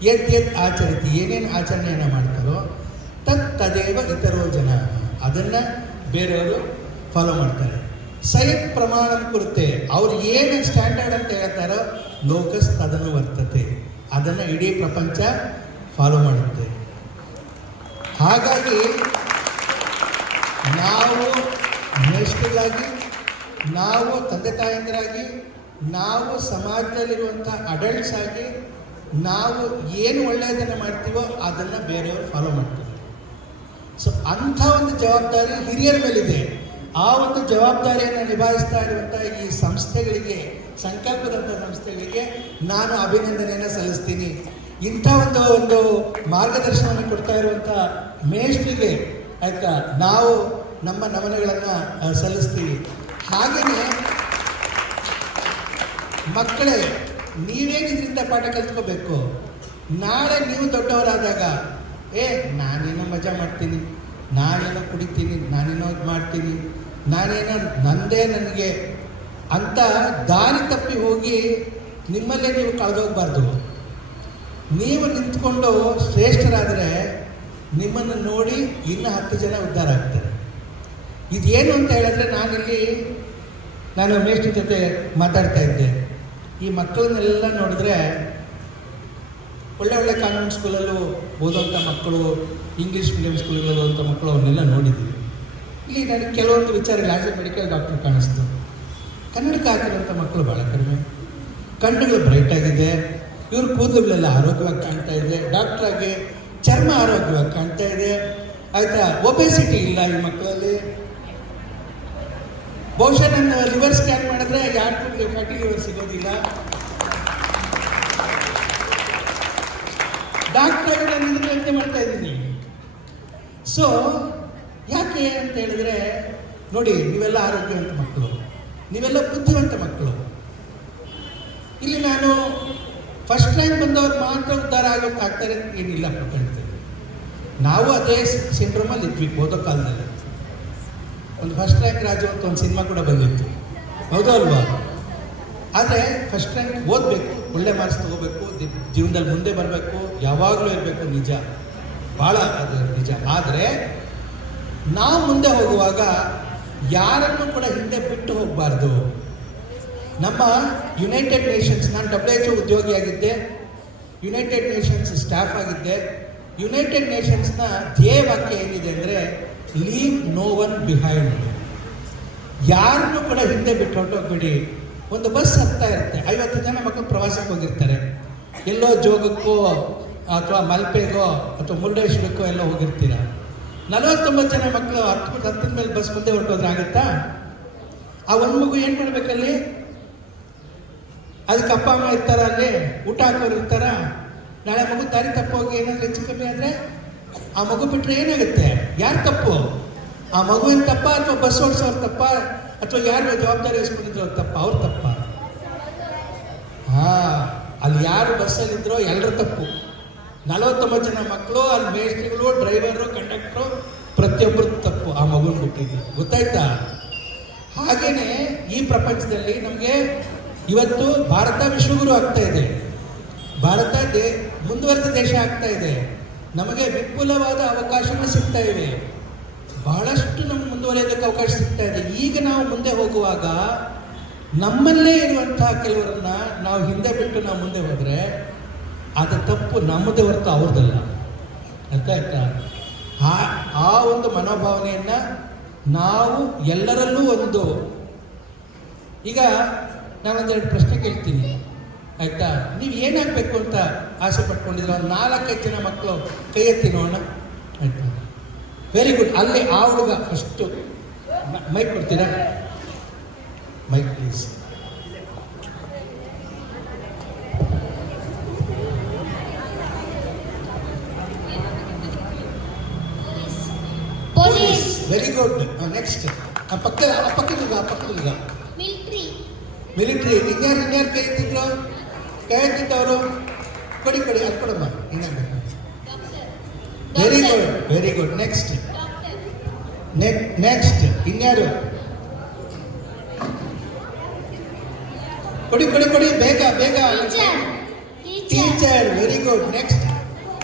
ಯದ್ ಆಚರತಿ, ಏನೇನು ಆಚರಣೆಯನ್ನು ಮಾಡ್ತಾರೋ ತದೇವ ಇತರೋ ಜನ, ಅದನ್ನು ಬೇರೆಯವರು ಫಾಲೋ ಮಾಡ್ತಾರೆ. ಸಯತ್ ಪ್ರಮಾಣಂ ಕುರಿತೆ, ಅವ್ರು ಏನು ಸ್ಟ್ಯಾಂಡರ್ಡ್ ಅಂತ ಹೇಳ್ತಾರೋ ಲೋಕಸ್ ತದನು ವರ್ತತೆ, ಅದನ್ನು ಇಡೀ ಪ್ರಪಂಚ ಫಾಲೋ ಮಾಡುತ್ತೆ. ಹಾಗಾಗಿ ನಾವು ಮೇಷ್ಟ್ರುಗಳಾಗಿ ನಾವು ತಂದೆ ತಾಯಂದಿರಾಗಿ, ನಾವು ಸಮಾಜದಲ್ಲಿರುವಂಥ ಅಡಲ್ಟ್ಸ್ ಆಗಿ ನಾವು ಏನು ಒಳ್ಳೆಯದನ್ನು ಮಾಡ್ತೀವೋ ಅದನ್ನು ಬೇರೆಯವರು ಫಾಲೋ ಮಾಡ್ತಾರೆ. ಸೊ ಅಂಥ ಒಂದು ಜವಾಬ್ದಾರಿ ಹಿರಿಯರ ಮೇಲಿದೆ. ಆ ಒಂದು ಜವಾಬ್ದಾರಿಯನ್ನು ನಿಭಾಯಿಸ್ತಾ ಇರುವಂಥ ಈ ಸಂಸ್ಥೆಗಳಿಗೆ, ಸಂಕಲ್ಪದಂಥ ಸಂಸ್ಥೆಗಳಿಗೆ ನಾನು ಅಭಿನಂದನೆಯನ್ನು ಸಲ್ಲಿಸ್ತೀನಿ. ಇಂಥ ಒಂದು ಮಾರ್ಗದರ್ಶನವನ್ನು ಕೊಡ್ತಾ ಇರುವಂಥ ಮೇಷ್ಟ್ರಿಗೆ ಆಯಿತಾ ನಾವು ನಮ್ಮ ನಮನಗಳನ್ನು ಸಲ್ಲಿಸ್ತೀವಿ. ಹಾಗೆಯೇ ಮಕ್ಕಳೇ, ನೀವೇನು ಇದರಿಂದ ಪಾಠ ಕಲ್ತ್ಕೋಬೇಕು. ನಾಳೆ ನೀವು ದೊಡ್ಡವರಾದಾಗ ನಾನೇನೋ ಮಜಾ ಮಾಡ್ತೀನಿ, ನಾನೇನೋ ಕುಡಿತೀನಿ, ನಾನೇನೋ ಇದು ಮಾಡ್ತೀನಿ, ನಾನೇನೋ ನನಗೆ ಅಂತ ದಾರಿ ತಪ್ಪಿ ಹೋಗಿ ನಿಮ್ಮಲ್ಲೇ ನೀವು ಕಳೆದೋಗ್ಬಾರ್ದು. ನೀವು ನಿಂತ್ಕೊಂಡು ಶ್ರೇಷ್ಠರಾದರೆ ನಿಮ್ಮನ್ನು ನೋಡಿ ಇನ್ನೂ 10 ಜನ ಉದ್ಧಾರ ಆಗ್ತಾರೆ. ಇದೇನು ಅಂತ ಹೇಳಿದ್ರೆ, ನಾನು ಮೇಷ್ಟ್ರ ಜೊತೆ ಮಾತಾಡ್ತಾ ಇದ್ದೆ. ಈ ಮಕ್ಕಳನ್ನೆಲ್ಲ ನೋಡಿದ್ರೆ ಒಳ್ಳೆ ಕಾನ್ವೆಂಟ್ ಸ್ಕೂಲಲ್ಲೂ ಓದೋಂಥ ಮಕ್ಕಳು, ಇಂಗ್ಲೀಷ್ ಮೀಡಿಯಂ ಸ್ಕೂಲಲ್ಲಿ ಓದೋಂಥ ಮಕ್ಕಳು ಅವನ್ನೆಲ್ಲ ನೋಡಿದ್ದೀವಿ. ಇಲ್ಲಿ ನನಗೆ ಕೆಲವೊಂದು ವಿಚಾರಗಳು ಆ್ಯಸ್ ಎ ಮೆಡಿಕಲ್ ಡಾಕ್ಟರ್ ಕಾಣಿಸ್ತು. ಕನ್ನಡಕ್ಕೆ ಹಾಕಿರೋಂಥ ಮಕ್ಕಳು ಭಾಳ ಕಡಿಮೆ, ಕಣ್ಣುಗಳು ಬ್ರೈಟ್ ಆಗಿದೆ, ಇವ್ರ ಕೂದಲುಗಳೆಲ್ಲ ಆರೋಗ್ಯವಾಗಿ ಕಾಣ್ತಾ ಇದೆ, ಡಾಕ್ಟ್ರಾಗಿ ಚರ್ಮ ಆರೋಗ್ಯವಾಗಿ ಕಾಣ್ತಾ ಇದೆ, ಆಯಿತಾ. ಒಬೆಸಿಟಿ ಇಲ್ಲ ಈ ಮಕ್ಕಳಲ್ಲಿ. ಬಹುಶಃ ನನ್ನ ಲಿವರ್ ಸ್ಕ್ಯಾನ್ ಮಾಡಿದ್ರೆ ಯಾರಿಗೂ ಫ್ಯಾಟಿ ಲಿವರ್ ಸಿಗೋದಿಲ್ಲ. ಡಾಕ್ಟರ್ ನಾನು ಇದನ್ನು ಯೋಚನೆ ಮಾಡ್ತಾ ಇದ್ದೀನಿ. ಸೊ ಯಾಕೆ ಅಂತ ಹೇಳಿದ್ರೆ, ನೋಡಿ, ನೀವೆಲ್ಲ ಆರೋಗ್ಯವಂತ ಮಕ್ಕಳು, ನೀವೆಲ್ಲ ಬುದ್ಧಿವಂತ ಮಕ್ಕಳು. ಇಲ್ಲಿ ನಾನು ಫಸ್ಟ್ ರ್ಯಾಂಕ್ ಬಂದವ್ರು ಮಾತ್ರ ಉದ್ಧಾರ ಆಗೋಕ್ಕಾಗ್ತಾರೆ ಅಂತ ಏನಿಲ್ಲ ಪ್ರಪಂಚದಲ್ಲಿ. ನಾವು ಅದೇ ಸಿಂಡ್ರೋಮಲ್ಲಿ ಇದ್ವಿ ಓದೋ ಕಾಲದಲ್ಲಿ. ಒಂದು ಫಸ್ಟ್ ರ್ಯಾಂಕ್ ರಾಜು ಅಂತ ಒಂದು ಸಿನಿಮಾ ಕೂಡ ಬಂದಿತ್ತು, ಹೌದೋ ಅಲ್ವಾ? ಆದರೆ ಫಸ್ಟ್ ರ್ಯಾಂಕ್ ಓದಬೇಕು, ಒಳ್ಳೆ ಮಾರ್ಕ್ಸ್ ತೊಗೋಬೇಕು, ಜೀವನದಲ್ಲಿ ಮುಂದೆ ಬರಬೇಕು, ಯಾವಾಗಲೂ ಇರಬೇಕು, ನಿಜ, ಭಾಳ ಅದು ನಿಜ. ಆದರೆ ನಾವು ಮುಂದೆ ಹೋಗುವಾಗ ಯಾರನ್ನು ಕೂಡ ಹಿಂದೆ ಬಿಟ್ಟು ಹೋಗಬಾರ್ದು. ನಮ್ಮ ಯುನೈಟೆಡ್ ನೇಷನ್ಸ್, ನಾನು WHO ಉದ್ಯೋಗಿಯಾಗಿದ್ದೆ, ಯುನೈಟೆಡ್ ನೇಷನ್ಸ್ ಸ್ಟಾಫ್ ಆಗಿದ್ದೆ. ಯುನೈಟೆಡ್ ನೇಷನ್ಸ್ನ ಧ್ಯೇಯ ವಾಕ್ಯ ಏನಿದೆ ಅಂದರೆ, ಲೀವ್ ನೋ ಒನ್ ಬಿಹೈಂಡ್. ಯಾರನ್ನೂ ಕೂಡ ಹಿಂದೆ ಬಿಟ್ಟು ಹೊರಟೋಗ್ಬೇಡಿ. ಒಂದು ಬಸ್ ಹತ್ತಾ ಇರುತ್ತೆ, 50 ಜನ ಮಕ್ಕಳು ಪ್ರವಾಸಕ್ಕೆ ಹೋಗಿರ್ತಾರೆ, ಎಲ್ಲೋ ಜೋಗಕ್ಕೋ ಅಥವಾ ಮಲ್ಪೆಗೋ ಅಥವಾ ಮುರುಡೇಶ್ವರಕ್ಕೋ ಎಲ್ಲೋ ಹೋಗಿರ್ತೀರ. 49 ಜನ ಮಕ್ಕಳು ಹತ್ತಿದ ಮೇಲೆ ಬಸ್ ಮುಂದೆ ಹೊರಟೋದ್ರೆ ಆಗುತ್ತಾ? ಆ ಒಂದು ಮಗು ಏನು ಮಾಡಬೇಕಲ್ಲಿ? ಅದಕ್ಕೆ ಅಪ್ಪ ಅಮ್ಮ ಇರ್ತಾರ, ಅಲ್ಲಿ ಊಟ ಹಾಕೋರು ಇರ್ತಾರ. ನಾಳೆ ಮಗು ದಾರಿ ತಪ್ಪೋಗಿ ಏನಾದರೂ ಹೆಚ್ಚು ಕಮ್ಮಿ ಆದರೆ ಆ ಮಗು ಬಿಟ್ಟರೆ ಏನಾಗುತ್ತೆ? ಯಾರು ತಪ್ಪು? ಆ ಮಗುವಿನ ತಪ್ಪ ಅಥವಾ ಬಸ್ ಓಡಿಸೋರು ತಪ್ಪ ಅಥವಾ ಯಾರು ಜವಾಬ್ದಾರಿ ವಹಿಸ್ಕೊಂಡಿದ್ರು ಅವ್ರ ತಪ್ಪ? ಅವ್ರ ತಪ್ಪ. ಅಲ್ಲಿ ಯಾರು ಬಸ್ಸಲ್ಲಿದ್ದರೋ ಎಲ್ಲರ ತಪ್ಪು. 49 ಜನ ಮಕ್ಕಳು, ಅಲ್ಲಿ ಮೇಸ್ಟ್ರಿಗಳು, ಡ್ರೈವರು, ಕಂಡಕ್ಟ್ರು, ಪ್ರತಿಯೊಬ್ಬರು ತಪ್ಪು. ಆ ಮಗುನ ಬಿಟ್ಟಿದ್ದು ಗೊತ್ತಾಯ್ತಾ? ಹಾಗೇನೆ ಈ ಪ್ರಪಂಚದಲ್ಲಿ ನಮಗೆ ಇವತ್ತು ಭಾರತ ವಿಶ್ವಗುರು ಆಗ್ತಾ ಇದೆ, ಭಾರತ ಮುಂದುವರೆದ ದೇಶ ಆಗ್ತಾ ಇದೆ, ನಮಗೆ ವಿಪುಲವಾದ ಅವಕಾಶಗಳು ಸಿಗ್ತಾ ಇವೆ, ಬಹಳಷ್ಟು ನಮ್ಗೆ ಮುಂದುವರಿಯೋದಕ್ಕೆ ಅವಕಾಶ ಸಿಗ್ತಾ ಇದೆ. ಈಗ ನಾವು ಮುಂದೆ ಹೋಗುವಾಗ ನಮ್ಮಲ್ಲೇ ಇರುವಂತಹ ಕೆಲವರನ್ನ ನಾವು ಹಿಂದೆ ಬಿಟ್ಟು ನಾವು ಮುಂದೆ ಹೋದರೆ ಅದು ತಪ್ಪು ನಮ್ಮದೇ ಹೊರತು ಅವ್ರದ್ದಲ್ಲ. ಅರ್ಥ ಆಯ್ತಾ? ಆ ಒಂದು ಮನೋಭಾವನೆಯನ್ನು ನಾವು ಎಲ್ಲರಲ್ಲೂ ಒಂದು, ಈಗ ನಾನೊಂದೆರಡು ಪ್ರಶ್ನೆ ಕೇಳ್ತೀನಿ, ಆಯಿತಾ? ನೀವು ಏನಾಗಬೇಕು ಅಂತ ಆಸೆ ಪಟ್ಕೊಂಡಿದ್ರೆ ಒಂದು 4-5 ಜನ ಮಕ್ಕಳು ಕೈ ಎತ್ತಿ ನೋಡೋಣ, ಆಯಿತಾ? Very good. ಅಲ್ಲಿ ಆ ಹುಡುಗ ಫಸ್ಟು ಮೈಕ್ ಕೊಡ್ತೀರಾ? Mic please. Police. Very good. Next ಪಕ್ಕದ ಮಿಲಿಟ್ರಿ. ಇನ್ಯಾರು ಕೈ ಎತ್ತಿದ್ರು? ಕೈ ಎತ್ತಿದ್ದವರು ಕೊಡಿ ಅದು ಕೊಡಮ್ಮ. ಇನ್ಯಾರು? Very good. ನೆಕ್ಸ್ಟ್ ಇನ್ಯಾರು? ಕೊಡಿ ಬೇಗ. ಟೀಚರ್. Very good. ನೆಕ್ಸ್ಟ್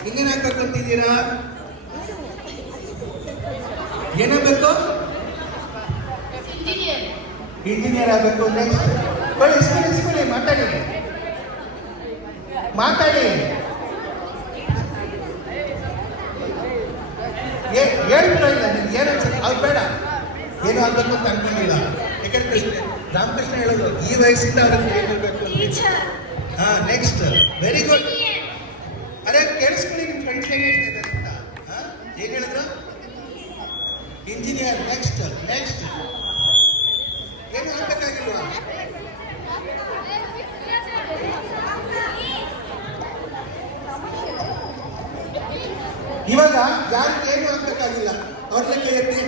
ಇನ್ನೇನು ಹಾಕಂತಿದ್ದೀರಾ? ಏನಾಗಬೇಕು? ಇಂಜಿನಿಯರ್ ಆಗಬೇಕು. ನೆಕ್ಸ್ಟ್ ಇಸ್ಕೊಳ್ಳಿ. ಮಾತಾಡಿ. ಹೇಳ್ಬಿಡೋ ಇಲ್ಲ ನಿಮ್ಗೆ ಏನು ಅನ್ಸುತ್ತೆ? ಅದು ಬೇಡ, ಏನು ಆಗಬೇಕು ಅಂತ ಅನ್ಕೊಂಡಿಲ್ಲ. ಸೆಕೆಂಡ್ ಪ್ರಶ್ನೆ ರಾಮಕೃಷ್ಣ ಹೇಳೋದು ಈ ವಯಸ್ಸಿಂದ ಅವ್ರಿಗೆ ಹೇಗಿರ್ಬೇಕು ಹಾ ನೆಕ್ಸ್ಟ್ ವೆರಿ ಗುಡ್. ಅರೆ ಕೇಳಿಸ್ಕೊಳ್ಳಿ, ನಿಮ್ಮ ಫ್ರೆಂಡ್ಸ್ ಏನು ಹೇಳ್ತಾ ಇದ್ದಾರೆ ಅಂತ. ಏನು ಹೇಳಿದ್ರು? ಇಂಜಿನಿಯರ್. ನೆಕ್ಸ್ಟ್ ಏನು ಆಗ್ಬೇಕಾಗಿಲ್ವಾ? ಇವಾಗ ಯಾರಿಗೆ ಏನು ಆಗ್ಬೇಕಾಗಿಲ್ಲ ಅವ್ರನ್ನ ಕೈ ಎತ್ತಿ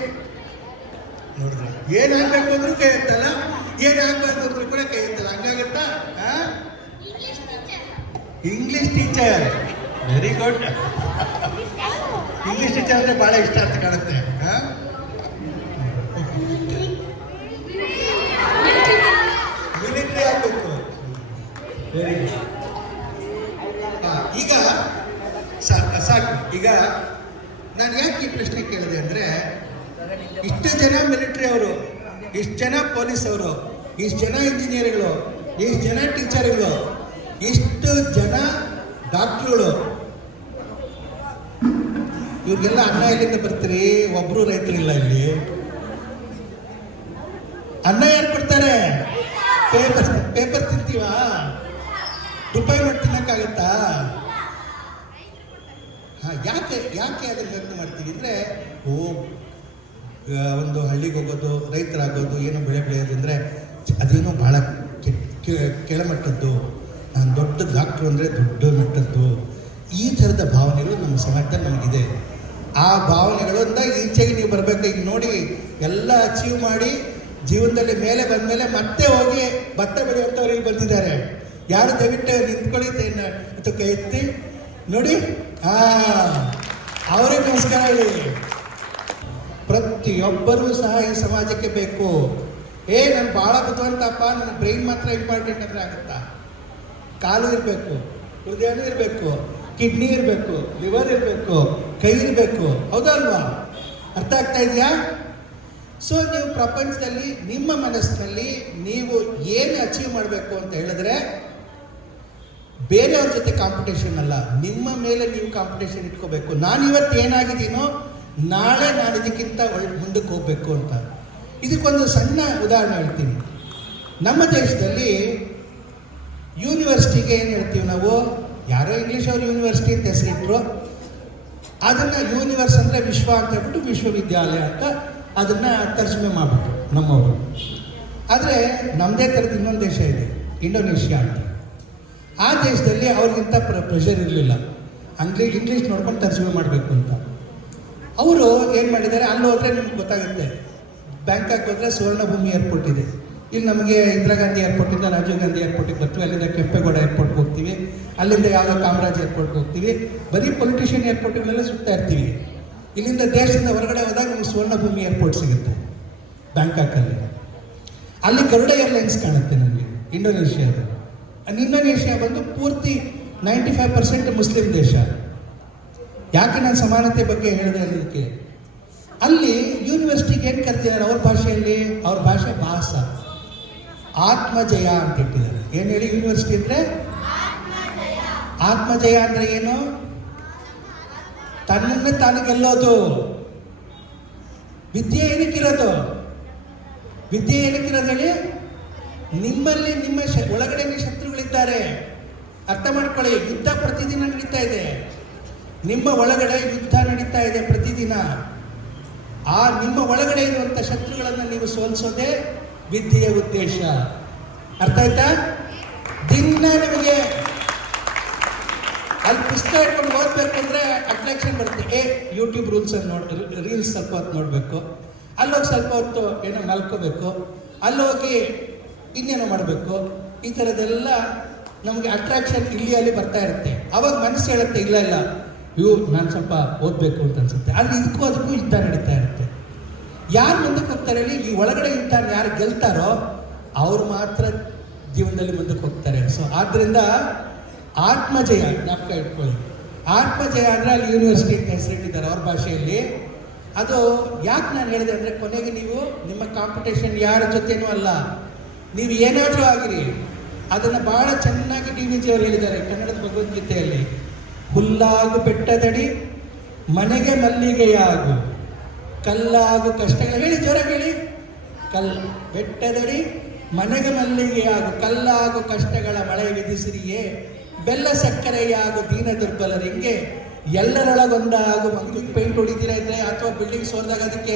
ನೋಡಿದ್ರೆ ಏನಾಗಬೇಕು ಅಂದ್ರೂ ಕೈ ಎತ್ತಲ್ಲ, ಏನಾಗಬಾರ್ದು ಅಂದ್ರೂ ಕೂಡ ಕೈ ಎತ್ತಲ್ಲ. ಹಂಗಾಗತ್ತಾ? English teacher. Very good. English teacher ಅಂದ್ರೆ ಬಹಳ ಇಷ್ಟ ಅಂತ ಕಾಣುತ್ತೆ. ಮಿಲಿಟರಿ ಆಗ್ಬೇಕು. Very good. ಈಗ ಸಾಕು. ಈಗ ನಾನು ಯಾಕೆ ಈ ಪ್ರಶ್ನೆ ಕೇಳಿದೆ ಅಂದರೆ, ಇಷ್ಟು ಜನ ಮಿಲಿಟರಿ ಅವರು, ಇಷ್ಟು ಜನ ಪೊಲೀಸ್ ಅವರು, ಇಷ್ಟು ಜನ ಇಂಜಿನಿಯರ್ಗಳು, ಇಷ್ಟು ಜನ ಟೀಚರ್ಗಳು, ಇಷ್ಟು ಜನ ಡಾಕ್ಟ್ರುಗಳು, ಇವ್ರಿಗೆಲ್ಲ ಅನ್ನ ಎಲ್ಲಿಂದ ಬರ್ತೀರಿ? ಒಬ್ಬರು ರೈತರಿಲ್ಲ ಇಲ್ಲಿ. ಅನ್ನ ಯಾರು ಕೊಡ್ತಾರೆ? ಪೇಪರ್ ತಿಂತೀವಾ? ರೂಪಾಯಿ ಮಾಡಿ ತಿನ್ನಕ್ಕಾಗತ್ತಾ? ಯಾಕೆ ಅದನ್ನು ಯೋಚನೆ ಮಾಡ್ತೀವಿ ಅಂದರೆ, ಒಂದು ಹಳ್ಳಿಗೆ ಹೋಗೋದು, ರೈತರಾಗೋದು, ಏನೋ ಬೆಳೆ ಬೆಳೆಯೋದು ಅಂದರೆ ಅದೇನೋ ಭಾಳ ಕೆಳಮಟ್ಟದ್ದು, ನಾನು ದೊಡ್ಡ ಡಾಕ್ಟ್ರು ಅಂದರೆ ದೊಡ್ಡ ಮಟ್ಟದ್ದು, ಈ ಥರದ ಭಾವನೆಗಳು ನಮ್ಮ ಸಮಾಜದಲ್ಲಿ ನಮಗಿದೆ. ಆ ಭಾವನೆಗಳಿಂದ ಈಚೆಗೆ ನೀವು ಬರಬೇಕು. ಈಗ ನೋಡಿ, ಎಲ್ಲ ಅಚೀವ್ ಮಾಡಿ ಜೀವನದಲ್ಲಿ ಮೇಲೆ ಬಂದ ಮೇಲೆ ಮತ್ತೆ ಹೋಗಿ ಭತ್ತ ಬೆಳೆಯುವಂಥವ್ರು ಇಲ್ಲಿ ಬಂದಿದ್ದಾರೆ. ಯಾರು ದಯವಿಟ್ಟು ನಿಂತ್ಕೊಳ್ಳಿ, ಕೈ ಎತ್ತಿ ನೋಡಿ. ಅವರಿಗೆ ನಮಸ್ಕಾರ ಹೇಳಿ. ಪ್ರತಿಯೊಬ್ಬರೂ ಸಹ ಈ ಸಮಾಜಕ್ಕೆ ಬೇಕು. ನಾನು ಭಾಳ ಬುದ್ಧಿವಂತಪ್ಪ, ನನ್ನ ಬ್ರೈನ್ ಮಾತ್ರ ಇಂಪಾರ್ಟೆಂಟ್ ಅಂದರೆ ಆಗುತ್ತಾ? ಕಾಲು ಇರಬೇಕು, ಹೃದಯನೂ ಇರಬೇಕು, ಕಿಡ್ನಿ ಇರಬೇಕು, ಲಿವರ್ ಇರಬೇಕು, ಕೈ ಇರಬೇಕು. ಹೌದಲ್ವಾ? ಅರ್ಥ ಆಗ್ತಾ ಇದೆಯಾ? ಸೊ ನೀವು ಪ್ರಪಂಚದಲ್ಲಿ ನಿಮ್ಮ ಮನಸ್ಸಿನಲ್ಲಿ ನೀವು ಏನು ಅಚೀವ್ ಮಾಡಬೇಕು ಅಂತ ಹೇಳಿದ್ರೆ, ಬೇರೆಯವ್ರ ಜೊತೆ ಕಾಂಪಿಟೇಷನ್ ಅಲ್ಲ, ನಿಮ್ಮ ಮೇಲೆ ನೀವು ಕಾಂಪಿಟೇಷನ್ ಇಟ್ಕೋಬೇಕು. ನಾನು ಇವತ್ತು ಏನಾಗಿದ್ದೀನೋ ನಾಳೆ ನಾನು ಇದಕ್ಕಿಂತ ಮುಂದಕ್ಕೆ ಹೋಗಬೇಕು ಅಂತ. ಇದಕ್ಕೊಂದು ಸಣ್ಣ ಉದಾಹರಣೆ ಹೇಳ್ತೀನಿ. ನಮ್ಮ ದೇಶದಲ್ಲಿ ಯೂನಿವರ್ಸಿಟಿಗೆ ಏನು ಹೇಳ್ತೀವಿ ನಾವು? ಯಾರೋ ಇಂಗ್ಲೀಷ್ ಅವರು ಯೂನಿವರ್ಸಿಟಿ ಅಂತ ಹೆಸರಿಟ್ರು. ಅದನ್ನು ಯೂನಿವರ್ಸ್ ಅಂದರೆ ವಿಶ್ವ ಅಂತ ಹೇಳ್ಬಿಟ್ಟು ವಿಶ್ವವಿದ್ಯಾಲಯ ಅಂತ ಅದನ್ನು ತರ್ಜಮೆ ಮಾಡಿಬಿಟ್ರು ನಮ್ಮವರು. ಆದರೆ ನಮ್ಮದೇ ಥರದ್ದು ಇನ್ನೊಂದು ದೇಶ ಇದೆ, ಇಂಡೋನೇಷ್ಯಾ ಅಂತ. ಆ ದೇಶದಲ್ಲಿ ಅವ್ರಿಗಿಂತ ಪ್ರೆಷರ್ ಇರಲಿಲ್ಲ, ಇಂಗ್ಲೀಷ್ ನೋಡ್ಕೊಂಡು ತರ್ಜಮೆ ಮಾಡಬೇಕು ಅಂತ. ಅವರು ಏನು ಮಾಡಿದ್ದಾರೆ, ಅಲ್ಲಿ ಹೋದರೆ ನಿಮ್ಗೆ ಗೊತ್ತಾಗುತ್ತೆ. ಬ್ಯಾಂಕಾಕ್ ಹೋದರೆ ಸುವರ್ಣಭೂಮಿ ಏರ್ಪೋರ್ಟ್ ಇದೆ. ಇಲ್ಲಿ ನಮಗೆ ಇಂದಿರಾ ಗಾಂಧಿ ಏರ್ಪೋರ್ಟಿಂದ ರಾಜೀವ್ ಗಾಂಧಿ ಏರ್ಪೋರ್ಟಿಗೆ ಬರ್ತೀವಿ, ಅಲ್ಲಿಂದ ಕೆಂಪೇಗೌಡ ಏರ್ಪೋರ್ಟ್ಗೆ ಹೋಗ್ತೀವಿ, ಅಲ್ಲಿಂದ ಯಾವುದೋ ಕಾಮರಾಜ್ ಏರ್ಪೋರ್ಟ್ಗೆ ಹೋಗ್ತೀವಿ. ಬರೀ ಪೊಲಿಟಿಷಿಯನ್ ಏರ್ಪೋರ್ಟ್ಗಳೆಲ್ಲ ಸುತ್ತಾ ಇರ್ತೀವಿ. ಇಲ್ಲಿಂದ ದೇಶದಿಂದ ಹೊರಗಡೆ ಹೋದಾಗ ನಮಗೆ ಸುವರ್ಣಭೂಮಿ ಏರ್ಪೋರ್ಟ್ ಸಿಗುತ್ತೆ ಬ್ಯಾಂಕಾಕಲ್ಲಿ. ಅಲ್ಲಿ ಗರುಡ ಏರ್ಲೈನ್ಸ್ ಕಾಣುತ್ತೆ ನಮಗೆ ಇಂಡೋನೇಷ್ಯಾದ. ಇಂಡೋನೇಷ್ಯಾ ಬಂದು ಪೂರ್ತಿ 95% ಮುಸ್ಲಿಂ ದೇಶ. ಯಾಕೆ ನಾನು ಸಮಾನತೆ ಬಗ್ಗೆ ಹೇಳಿದೆ ಅನ್ನೋದಕ್ಕೆ, ಅಲ್ಲಿ ಯೂನಿವರ್ಸಿಟಿಗೆ ಏನು ಕರ್ತಿದ್ದಾರೆ ಅವ್ರ ಭಾಷೆಯಲ್ಲಿ? ಅವ್ರ ಭಾಷೆ ಭಾಸ ಆತ್ಮಜಯ ಅಂತ ಇಟ್ಟಿದ್ದಾರೆ. ಏನು ಹೇಳಿ? ಯೂನಿವರ್ಸಿಟಿ ಅಂದರೆ ಆತ್ಮಜಯ ಅಂದರೆ ಏನು? ತನ್ನನ್ನೇ ತಾನು ಗೆಲ್ಲೋದು. ವಿದ್ಯೆ ಏನಕ್ಕಿರೋದು? ವಿದ್ಯೆ ಏನಕ್ಕಿರೋದು ಹೇಳಿ? ನಿಮ್ಮಲ್ಲಿ ನಿಮ್ಮ ಒಳಗಡೆನೇ ಶತ್ರುಗಳಿದ್ದಾರೆ. ಅರ್ಥ ಮಾಡ್ಕೊಳ್ಳಿ. ಯುದ್ಧ ಪ್ರತಿದಿನ ನಡೀತಾ ಇದೆ. ನಿಮ್ಮ ಒಳಗಡೆ ಯುದ್ಧ ನಡೀತಾ ಇದೆ ಪ್ರತಿದಿನ. ಆ ನಿಮ್ಮ ಒಳಗಡೆ ಇರುವಂಥ ಶತ್ರುಗಳನ್ನು ನೀವು ಸೋಲಿಸೋದೇ ವಿದ್ಯೆಯ ಉದ್ದೇಶ. ಅರ್ಥ ಆಯ್ತಾ? ದಿನ ನಿಮಗೆ ಅಲ್ಲಿ ಪುಸ್ತಕ ಇಟ್ಕೊಂಡು ಓದಬೇಕು ಅಂದರೆ ಅಟ್ರಾಕ್ಷನ್ ಬರುತ್ತೆ. ಯೂಟ್ಯೂಬ್ ರೀಲ್ಸ್ ಸ್ವಲ್ಪ ಹೊತ್ತು ನೋಡಬೇಕು, ಅಲ್ಲೋಗಿ ಸ್ವಲ್ಪ ಹೊತ್ತು ಏನೋ ಮಲ್ಕೋಬೇಕು, ಅಲ್ಲೋಗಿ ಇನ್ನೇನೋ ಮಾಡಬೇಕು. ಈ ಥರದ್ದೆಲ್ಲ ನಮಗೆ ಅಟ್ರಾಕ್ಷನ್ ಇಲ್ಲಿ ಅಲ್ಲಿ ಬರ್ತಾ ಇರುತ್ತೆ. ಅವಾಗ ಮನಸ್ಸು ಹೇಳುತ್ತೆ, ಇಲ್ಲ ನಾನು ಸ್ವಲ್ಪ ಓದಬೇಕು ಅಂತ ಅನ್ಸುತ್ತೆ. ಅಲ್ಲಿ ಇದಕ್ಕೂ ಅದಕ್ಕೂ ಯುದ್ಧ ನಡೀತಾ ಇರುತ್ತೆ. ಯಾರು ಮುಂದಕ್ಕೆ ಹೋಗ್ತಾರೆ ಹೇಳಿ? ಈ ಒಳಗಡೆ ಯುದ್ಧ ಯಾರು ಗೆಲ್ತಾರೋ ಅವ್ರು ಮಾತ್ರ ಜೀವನದಲ್ಲಿ ಮುಂದಕ್ಕೆ ಹೋಗ್ತಾರೆ. ಸೊ ಆದ್ದರಿಂದ ಆತ್ಮಜಯ ಜ್ಞಾಪಕ ಇಟ್ಕೊಳ್ಳಿ. ಆತ್ಮಜಯ ಅಂದರೆ ಅಲ್ಲಿ ಯೂನಿವರ್ಸಿಟಿ ಅಂತ ಹೆಸರಿಟ್ಟಿದ್ದಾರೆ ಅವ್ರ ಭಾಷೆಯಲ್ಲಿ. ಅದು ಯಾಕೆ ನಾನು ಹೇಳಿದೆ ಅಂದರೆ, ಕೊನೆಗೆ ನೀವು ನಿಮ್ಮ ಕಾಂಪಿಟೇಷನ್ ಯಾರ ಜೊತೆನೂ ಅಲ್ಲ, ನೀವು ಏನಾದರೂ ಆಗಿರಿ. ಅದನ್ನು ಭಾಳ ಚೆನ್ನಾಗಿ DVG ಅವರು ಹೇಳಿದ್ದಾರೆ ಕನ್ನಡದ ಭಗವದ್ಗೀತೆಯಲ್ಲಿ. ಹುಲ್ಲಾಗು ಬೆಟ್ಟದಡಿ ಮನೆಗೆ ಮಲ್ಲಿಗೆಯಾಗು, ಕಲ್ಲಾಗು ಕಷ್ಟಗಳು. ಹೇಳಿ, ಜೋರಾಗಿ ಹೇಳಿ. ಬೆಟ್ಟದಡಿ ಮನೆಗೆ ಮಲ್ಲಿಗೆಯಾಗು ಕಲ್ಲಾಗು ಕಷ್ಟಗಳ ಮಳೆ ವಿಧಿಸಿರಿಯೇ ಬೆಲ್ಲ ಸಕ್ಕರೆಯಾಗು ದೀನ ದುರ್ಬಲರಿಗೆ ಎಲ್ಲರೊಳಗೊಂದಾಗು ಮಂದಿಗೆ ಪೇಂಟ್ ಹೊಡಿತೀರಾ ಇದ್ರೆ ಅಥವಾ ಬಿಲ್ಡಿಂಗ್ ಸೋರಿದಾಗ ಅದಕ್ಕೆ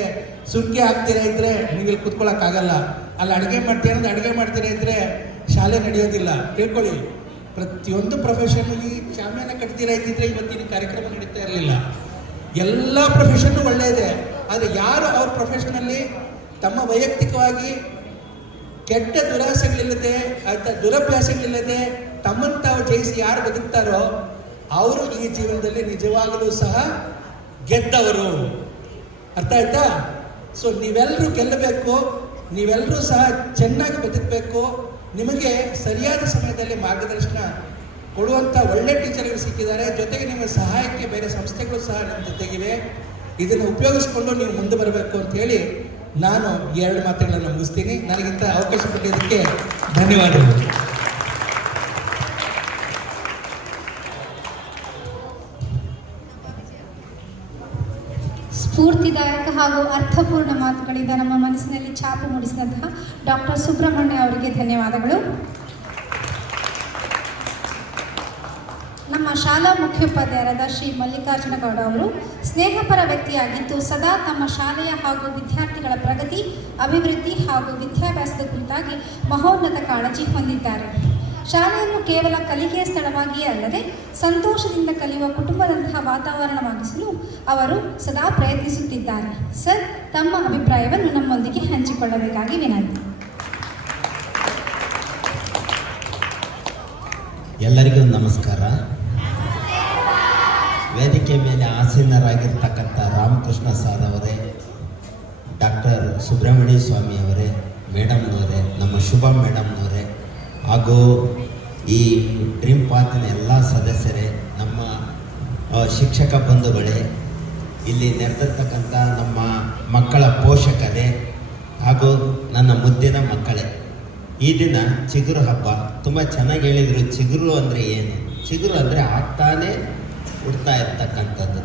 ಸುರ್ಕೆ ಹಾಕ್ತೀರಾ ಇದ್ರೆ ನೀವು ಇಲ್ಲಿ ಕುತ್ಕೊಳ್ಳೋಕ್ಕಾಗಲ್ಲ. ಅಲ್ಲಿ ಅಡುಗೆ ಮಾಡ್ತೀರ ಅಂದ್ರೆ ಅಡುಗೆ ಮಾಡ್ತೀರಾ ಇದ್ರೆ ಶಾಲೆ ನಡೆಯೋದಿಲ್ಲ. ತಿಳ್ಕೊಳ್ಳಿ, ಪ್ರತಿಯೊಂದು ಪ್ರೊಫೆಷನ್ನಲ್ಲಿ ಶಾಮಿಯಾನ ಕಟ್ತೀರಾ ಇದ್ದಿದ್ರೆ ಇವತ್ತಿನ ಕಾರ್ಯಕ್ರಮ ನಡೀತಾ ಇರಲಿಲ್ಲ. ಎಲ್ಲ ಪ್ರೊಫೆಷನ್ನು ಒಳ್ಳೆಯದೇ, ಆದರೆ ಯಾರು ಅವ್ರ ಪ್ರೊಫೆಷನಲ್ಲಿ ತಮ್ಮ ವೈಯಕ್ತಿಕವಾಗಿ ಕೆಟ್ಟ ದುರಾಸೆಗಳಿಲ್ಲದೆ ಅಥವಾ ದುರಭ್ಯಾಸಗಳಿಲ್ಲದೆ ತಮ್ಮನ್ನು ತಾವು ಜಯಿಸಿ ಯಾರು ಬದುಕ್ತಾರೋ ಅವರು ಈ ಜೀವನದಲ್ಲಿ ನಿಜವಾಗಲೂ ಸಹ ಗೆದ್ದವರು. ಅರ್ಥ ಆಯ್ತಾ? ಸೊ ನೀವೆಲ್ಲರೂ ಗೆಲ್ಲಬೇಕು, ನೀವೆಲ್ಲರೂ ಸಹ ಚೆನ್ನಾಗಿ ಬದುಕಬೇಕು. ನಿಮಗೆ ಸರಿಯಾದ ಸಮಯದಲ್ಲಿ ಮಾರ್ಗದರ್ಶನ ಕೊಡುವಂಥ ಒಳ್ಳೆ ಟೀಚರ್ಗಳು ಸಿಕ್ಕಿದ್ದಾರೆ. ಜೊತೆಗೆ ನಿಮ್ಮ ಸಹಾಯಕ್ಕೆ ಬೇರೆ ಸಂಸ್ಥೆಗಳು ಸಹ ನಿಮ್ಮ ಜೊತೆಗಿವೆ. ಇದನ್ನು ಉಪಯೋಗಿಸ್ಕೊಂಡು ನೀವು ಮುಂದೆ ಬರಬೇಕು ಅಂತೇಳಿ ನಾನು 2 ಮಾತುಗಳನ್ನು ಮುಗಿಸ್ತೀನಿ. ನನಗಿಂತ ಅವಕಾಶ ಕೊಟ್ಟಿದ್ದಕ್ಕೆ ಧನ್ಯವಾದಗಳು. ಸ್ಫೂರ್ತಿದಾಯಕ ಹಾಗೂ ಅರ್ಥಪೂರ್ಣ ಮಾತುಗಳಿಂದ ನಮ್ಮ ಮನಸ್ಸಿನಲ್ಲಿ ಛಾಪು ಮೂಡಿಸಿದಂತಹ ಡಾಕ್ಟರ್ ಸುಬ್ರಹ್ಮಣ್ಯ ಅವರಿಗೆ ಧನ್ಯವಾದಗಳು. ನಮ್ಮ ಶಾಲಾ ಮುಖ್ಯೋಪಾಧ್ಯಾಯರಾದ ಶ್ರೀ ಮಲ್ಲಿಕಾರ್ಜುನ ಗೌಡ ಅವರು ಸ್ನೇಹಪರ ವ್ಯಕ್ತಿಯಾಗಿದ್ದು ಸದಾ ತಮ್ಮ ಶಾಲೆಯ ಹಾಗೂ ವಿದ್ಯಾರ್ಥಿಗಳ ಪ್ರಗತಿ, ಅಭಿವೃದ್ಧಿ ಹಾಗೂ ವಿದ್ಯಾಭ್ಯಾಸದ ಕುರಿತಾಗಿ ಮಹೋನ್ನತ ಕಾಳಜಿ ಹೊಂದಿದ್ದಾರೆ. ಶಾಲೆಯನ್ನು ಕೇವಲ ಕಲಿಕೆಯ ಸ್ಥಳವಾಗಿಯೇ ಅಲ್ಲದೆ ಸಂತೋಷದಿಂದ ಕಲಿಯುವ ಕುಟುಂಬದಂತಹ ವಾತಾವರಣವಾಗಿಸಲು ಅವರು ಸದಾ ಪ್ರಯತ್ನಿಸುತ್ತಿದ್ದಾರೆ. ಸರ್, ತಮ್ಮ ಅಭಿಪ್ರಾಯವನ್ನು ನಮ್ಮೊಂದಿಗೆ ಹಂಚಿಕೊಳ್ಳಬೇಕಾಗಿ ವಿನಂತಿ. ಎಲ್ಲರಿಗೂ ನಮಸ್ಕಾರ. ವೇದಿಕೆ ಮೇಲೆ ಆಸೀನರಾಗಿರ್ತಕ್ಕಂಥ ರಾಮಕೃಷ್ಣ ಸಾರ್ ಅವರೇ, ಡಾಕ್ಟರ್ ಸುಬ್ರಹ್ಮಣ್ಯ ಸ್ವಾಮಿ ಅವರೇ, ಮೇಡಮ್ನವರೇ, ನಮ್ಮ ಶುಭ ಮೇಡಮ್ನವರೇ, ಹಾಗೂ ಈ ಡ್ರೀಮ್ ಪಾತ್ನ ಎಲ್ಲ ಸದಸ್ಯರೇ, ನಮ್ಮ ಶಿಕ್ಷಕ ಬಂಧುಗಳೇ, ಇಲ್ಲಿ ನೆರೆದಿರ್ತಕ್ಕಂಥ ನಮ್ಮ ಮಕ್ಕಳ ಪೋಷಕರೇ ಹಾಗೂ ನನ್ನ ಮುದ್ದಿನ ಮಕ್ಕಳೇ, ಈ ದಿನ ಚಿಗುರು ಹಬ್ಬ. ತುಂಬ ಚೆನ್ನಾಗಿ ಹೇಳಿದರು. ಚಿಗುರು ಅಂದರೆ ಏನು? ಚಿಗುರು ಅಂದರೆ ಆಗ್ತಾನೆ ಉಡ್ತಾ ಇರ್ತಕ್ಕಂಥದ್ದು.